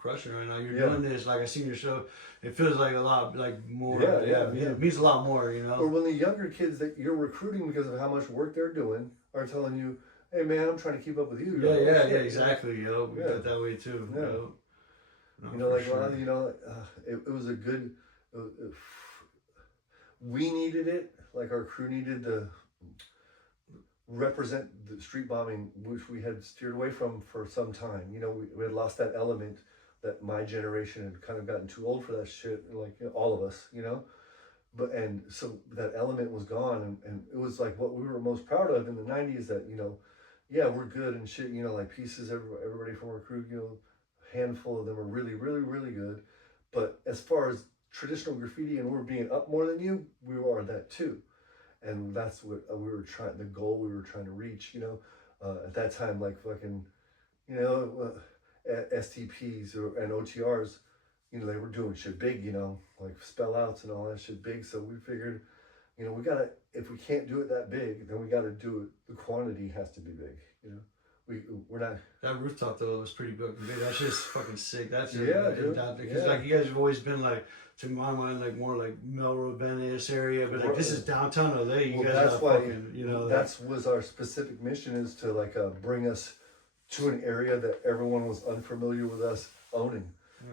crushing right now. You're doing this. Like I seen your show. It feels like a lot, like more. Yeah. It means a lot more, you know. Or when the younger kids that you're recruiting because of how much work they're doing are telling you, hey man, I'm trying to keep up with you. Yeah, exactly. You know, we got that way too. Yeah. You know, you know, like sure. You know, it was a good. We needed it. Like our crew needed the. Represent the street bombing, which we had steered away from for some time. You know, we had lost that element that my generation had kind of gotten too old for that shit, like, you know, all of us, you know. And so that element was gone, and it was like what we were most proud of in the 90s, that, you know, yeah, we're good and shit, you know, like pieces, everybody from our crew, you know, a handful of them are really, really, really good. But as far as traditional graffiti and we're being up more than you, we are that too. And that's what we were trying, the goal we were trying to reach, you know. At that time, like fucking, you know, STPs and OTRs, you know, they were doing shit big, you know, like spell outs and all that shit big. So we figured, you know, we gotta, if we can't do it that big, then we gotta do it, the quantity has to be big, you know. We're not. That rooftop though was pretty big. That's just fucking sick. That's dude. Because like you guys have always been like, to my mind, like more like Melrose Venice area, but like this is downtown LA. You guys that's why fucking, you know. That was our specific mission, is to like bring us to an area that everyone was unfamiliar with us owning.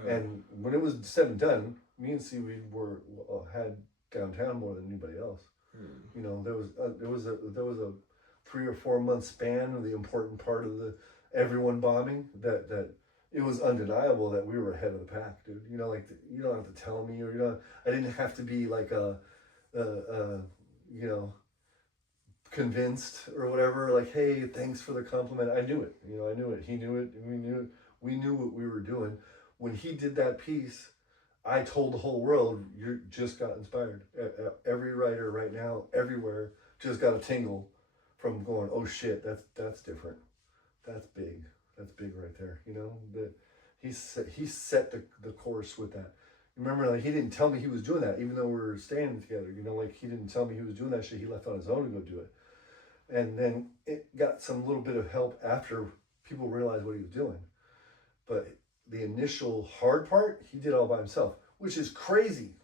Yeah. And when it was said and done, me and Seaweed had downtown more than anybody else. You know, there was a 3 or 4 month span of the important part of the everyone bombing that it was undeniable that we were ahead of the pack, dude. You know, like you don't have to tell me, or you know, I didn't have to be like you know, convinced or whatever. Like, hey, thanks for the compliment. I knew it. You know, I knew it. He knew it. We knew it. We knew what we were doing. When he did that piece, I told the whole world, you just got inspired. Every writer right now, everywhere, just got a tingle from going, oh shit, that's different. That's big. That's big right there. You know, that he set the course with that. Remember, like, he didn't tell me he was doing that, even though we were staying together. You know, like, he didn't tell me he was doing that shit. He left on his own to go do it. And then it got some little bit of help after people realized what he was doing. But the initial hard part, he did all by himself, which is crazy.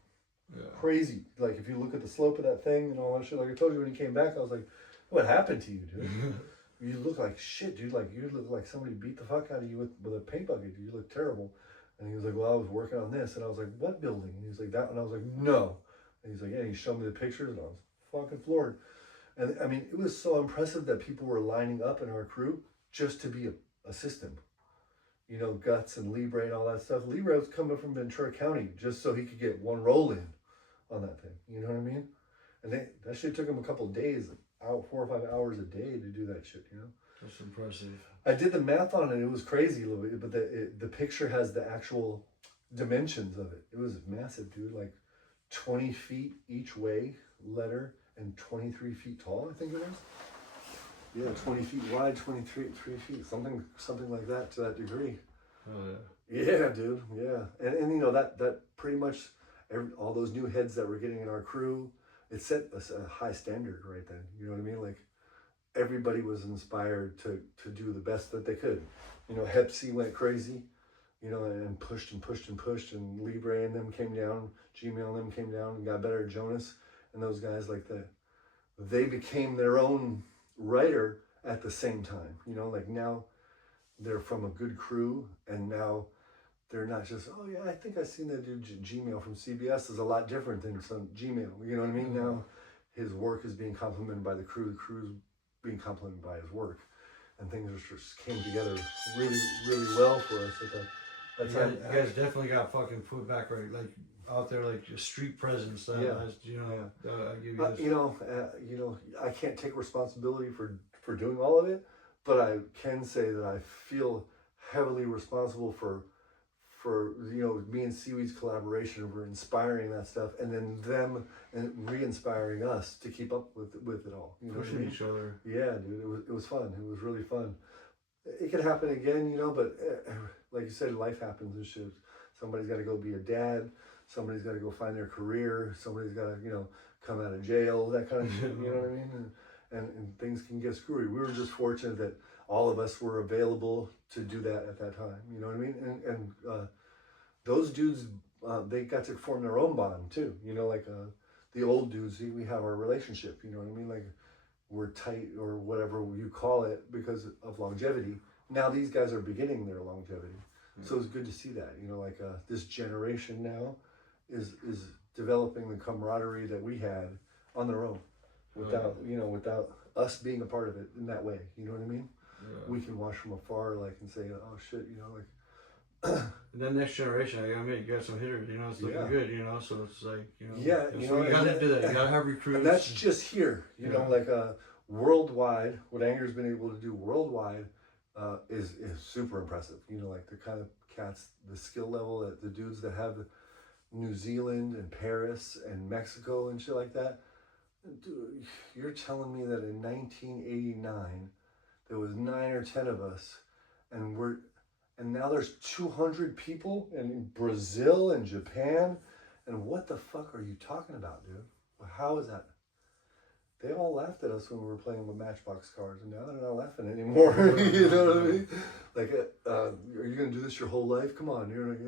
Yeah. Crazy. Like, if you look at the slope of that thing and all that shit, like I told you when he came back, I was like, what happened to you, dude? You look like shit, dude. Like, you look like somebody beat the fuck out of you with a paint bucket. You look terrible. And he was like, well, I was working on this. And I was like, what building? And he was like, that one. I was like, no. And he's like, yeah. And he showed me the pictures, and I was fucking floored. And I mean, it was so impressive that people were lining up in our crew just to be a system. You know, Guts and Libre and all that stuff. Libre was coming from Ventura County just so he could get one roll in on that thing. You know what I mean? And that shit took them a couple of days, 4 or 5 hours a day to do that shit. You know. That's impressive. I did the math on it. It was crazy a little bit, but the picture has the actual dimensions of it. It was massive, dude. Like 20 feet each way, letter, and 23 feet tall, I think it was. Yeah, 20 feet wide, 23 feet, something like that, to that degree. Oh yeah. Yeah, dude. Yeah, and you know that pretty much all those new heads that we're getting in our crew, it set a high standard right then. You know what I mean? Like everybody was inspired to do the best that they could. You know, Hep C went crazy. You know, and pushed and pushed and pushed, and Libre and them came down, Gmail and them came down and got better. Jonas and those guys like that, they became their own writer at the same time. You know, like now they're from a good crew, and now they're not just, oh yeah, I think I seen that dude Gmail from CBS is a lot different than some Gmail. You know what I mean? Mm-hmm. Now his work is being complimented by the crew's being complimented by his work, and things just came together really, really well for us at that. You guys definitely got fucking put back right, like out there, like a street presence. That you know, I give you you know, I can't take responsibility for doing all of it, but I can say that I feel heavily responsible for you know, me and Seaweed's collaboration over inspiring that stuff, and then them and re-inspiring us to keep up with it all. You know, pushing each other. Yeah, dude, it was fun. It was really fun. It could happen again, you know, but like you said, life happens and shit. Somebody's got to go be a dad. Somebody's got to go find their career. Somebody's got to, you know, come out of jail, that kind of shit, you know what I mean? And things can get screwy. We were just fortunate that all of us were available to do that at that time, you know what I mean? And those dudes, they got to form their own bond too, you know, like the old dudes, we have our relationship, you know what I mean? Like, we're tight or whatever you call it because of longevity. Now these guys are beginning their longevity. So it's good to see that, you know, like this generation now is developing the camaraderie that we had on their own without, you know, without us being a part of it in that way. You know what I mean? Yeah. We can watch from afar, like, and say, oh shit, you know, like. And then next generation, I mean, you got some hitters, you know, it's looking good, you know, so it's like, you know. Yeah, you know, you gotta do that. You gotta have recruits. And that's just here, you know, like worldwide, what Anger's been able to do worldwide is super impressive. You know, like the kind of cats, the skill level that the dudes that have New Zealand and Paris and Mexico and shit like that. Dude, you're telling me that in 1989 there was 9 or 10 of us, and now there's 200 people in Brazil and Japan, and what the fuck are you talking about, dude? How is that? They all laughed at us when we were playing with Matchbox cars, and now they're not laughing anymore. You know what I mean? Like, are you gonna do this your whole life? Come on, you're like,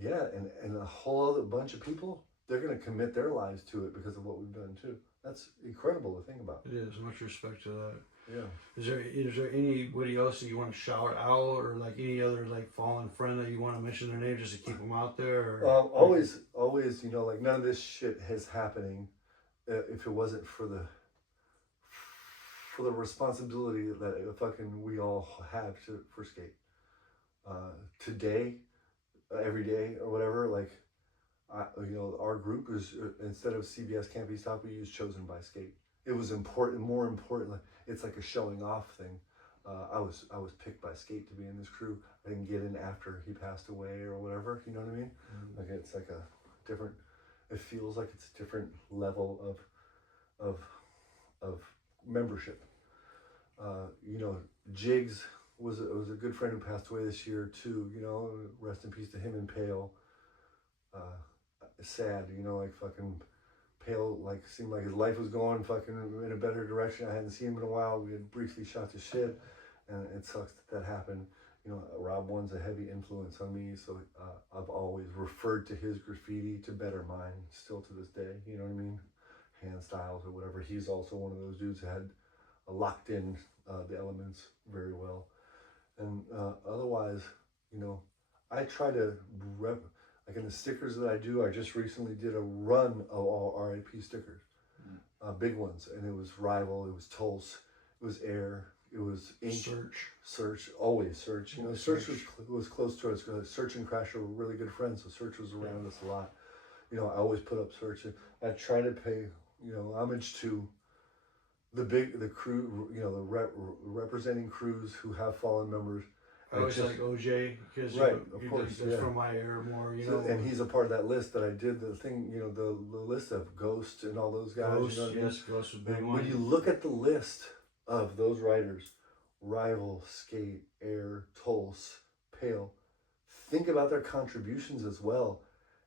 yeah, and a whole other bunch of people, they're gonna commit their lives to it because of what we've done too. That's incredible to think about. It is. Much respect to that. Yeah. Is there anybody else that you want to shout out, or like any other like fallen friend that you want to mention their name just to keep them out there? Or, always, you know, like none of this shit is happening if it wasn't for the responsibility that fucking we all have for skate. Today, every day or whatever, like, you know, our group is, instead of CBS Can't Be Stopped, we use Chosen by Skate. It was more important. It's like a showing off thing. I was picked by Skate to be in this crew. I didn't get in after he passed away or whatever. You know what I mean? Mm-hmm. Like, it's like a different. It feels like it's a different level of membership. You know, Jigs was a good friend who passed away this year too. You know, rest in peace to him and Pale. Sad, you know, like fucking Pale, like seemed like his life was going fucking in a better direction. I hadn't seen him in a while. We had briefly shot to shit, and it sucks that happened. You know, Rob One's a heavy influence on me, so I've always referred to his graffiti to better mine, still to this day. You know what I mean? Hand styles or whatever. He's also one of those dudes who had locked in the elements very well. And otherwise, you know, I try to like in the stickers that I do, I just recently did a run of all RIP stickers, big ones, and it was Rival, it was Tulse, it was Air, it was Ink, Search, always Search. You know, Search was close to us. Search and Crasher were really good friends, so Search was around us a lot. you know, I always put up searches. I try to pay, you know, homage to the crew, you know, representing crews who have fallen members. I always like OJ because right, of course, that's from my era more, you know. And he's a part of that list that I did the thing, you know, the list of Ghost and all those guys. Ghost, you know what I mean? yes, Ghost was a big one. When you look at the list of those writers, Rival, Skate, Air, Tulse, Pale, think about their contributions as well.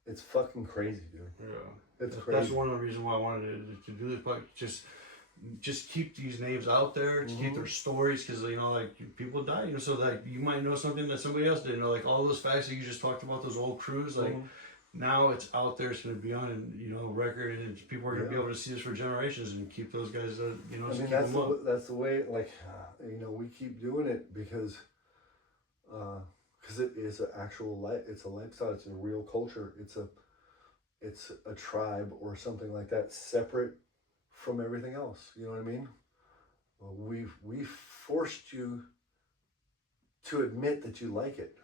It's fucking crazy, dude. Yeah, it's crazy. That's one of the reasons why I wanted to do this, but just keep these names out there, to keep their stories, because you know, like people die, you know, so like you might know something that somebody else didn't know, like all those facts that you just talked about, those old crews, like now it's out there, it's going to be on, you know, record, and people are going to be able to see this for generations and keep those guys, you know, I mean, that's the way, like, you know, we keep doing it because it is an actual life, it's a lifestyle, it's a real culture, it's a tribe or something like that, separate from everything else. You know what I mean? Well, we've forced you to admit that you like it.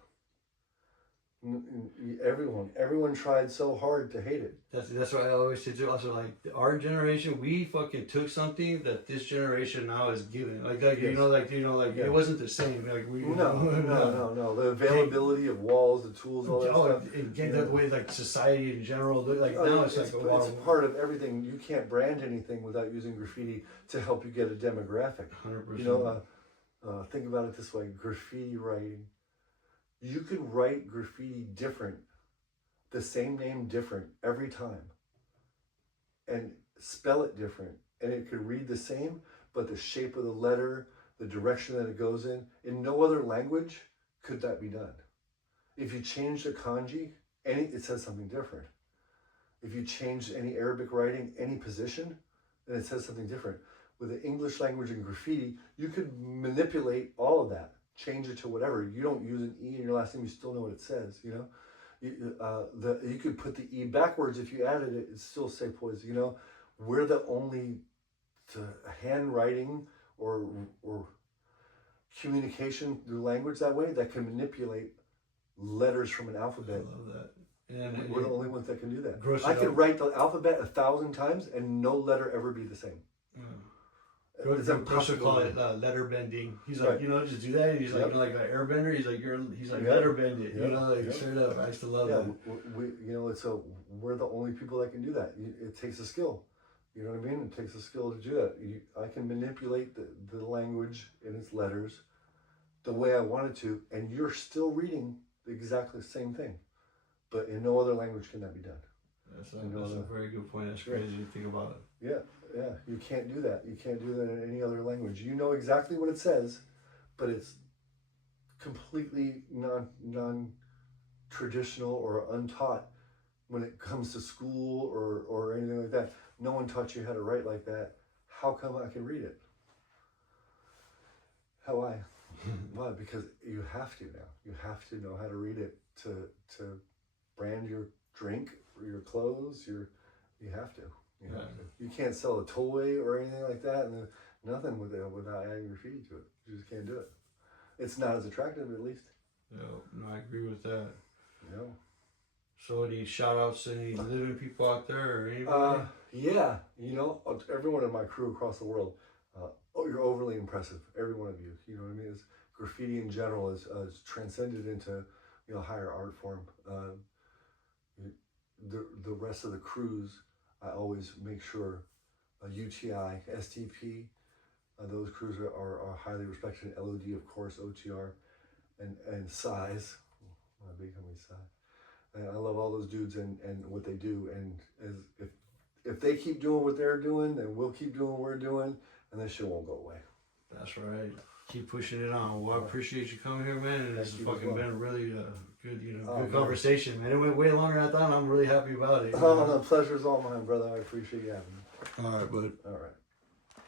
Everyone tried so hard to hate it. That's what I always say too. Also, like our generation, we fucking took something that this generation now is giving. Like yes. you know, it wasn't the same. Like we no. The availability of walls, the tools, all that stuff. And that way, like society in general, like now it's like it's part of everything. You can't brand anything without using graffiti to help you get a demographic. 100%. You know, think about it this way: graffiti writing. You could write graffiti different, the same name different every time, and spell it different, and it could read the same, but the shape of the letter, the direction that it goes in no other language could that be done. If you change the kanji, it says something different. If you change any Arabic writing, any position, then it says something different. With the English language and graffiti, you could manipulate all of that. Change it to whatever. You don't use an E in your last name, you still know what it says, you know? You could put the E backwards if you added it, it'd still say poison, you know? We're the only handwriting or communication through language that way that can manipulate letters from an alphabet. I love that. And we're the only ones that can do that. I could write the alphabet 1,000 times and no letter ever be the same. It's impossible. Call it letter bending. He's like, you know, just do that. And he's like, you know, like an airbender. He's like letter bend it. You know, like straight up. I used to love it. You know, we're the only people that can do that. It takes a skill. You know what I mean? It takes a skill to do that. I can manipulate the language and its letters the way I wanted to, and you're still reading exactly the same thing, but in no other language can that be done. That's a very good point. That's crazy to think about it. Yeah, you can't do that. You can't do that in any other language. You know exactly what it says, but it's completely non-traditional or untaught when it comes to school or anything like that. No one taught you how to write like that. How come I can read it? Why? Why? Because you have to now. You have to know how to read it to brand your drink or your clothes. You have to. You can't sell a toy or anything like that, and nothing without adding graffiti to it. You just can't do it. It's not as attractive, at least. No, I agree with that. No. So any shout outs to any living people out there or anybody? Yeah, you know, everyone in my crew across the world, you're overly impressive. Every one of you. You know what I mean? Graffiti in general is transcended into, you know, higher art form. The rest of the crews, I always make sure UTI, STP, those crews are highly respected. LOD, of course, OTR, and size. My big homie size. And I love all those dudes and what they do. And if they keep doing what they're doing, then we'll keep doing what we're doing, and this shit won't go away. That's right. Keep pushing it on. Well, I appreciate you coming here, man. And this has fucking been really good, good conversation, man. It went way longer than I thought. And I'm really happy about it. The pleasure's all mine, brother. I appreciate you having me. All right, bud. All right.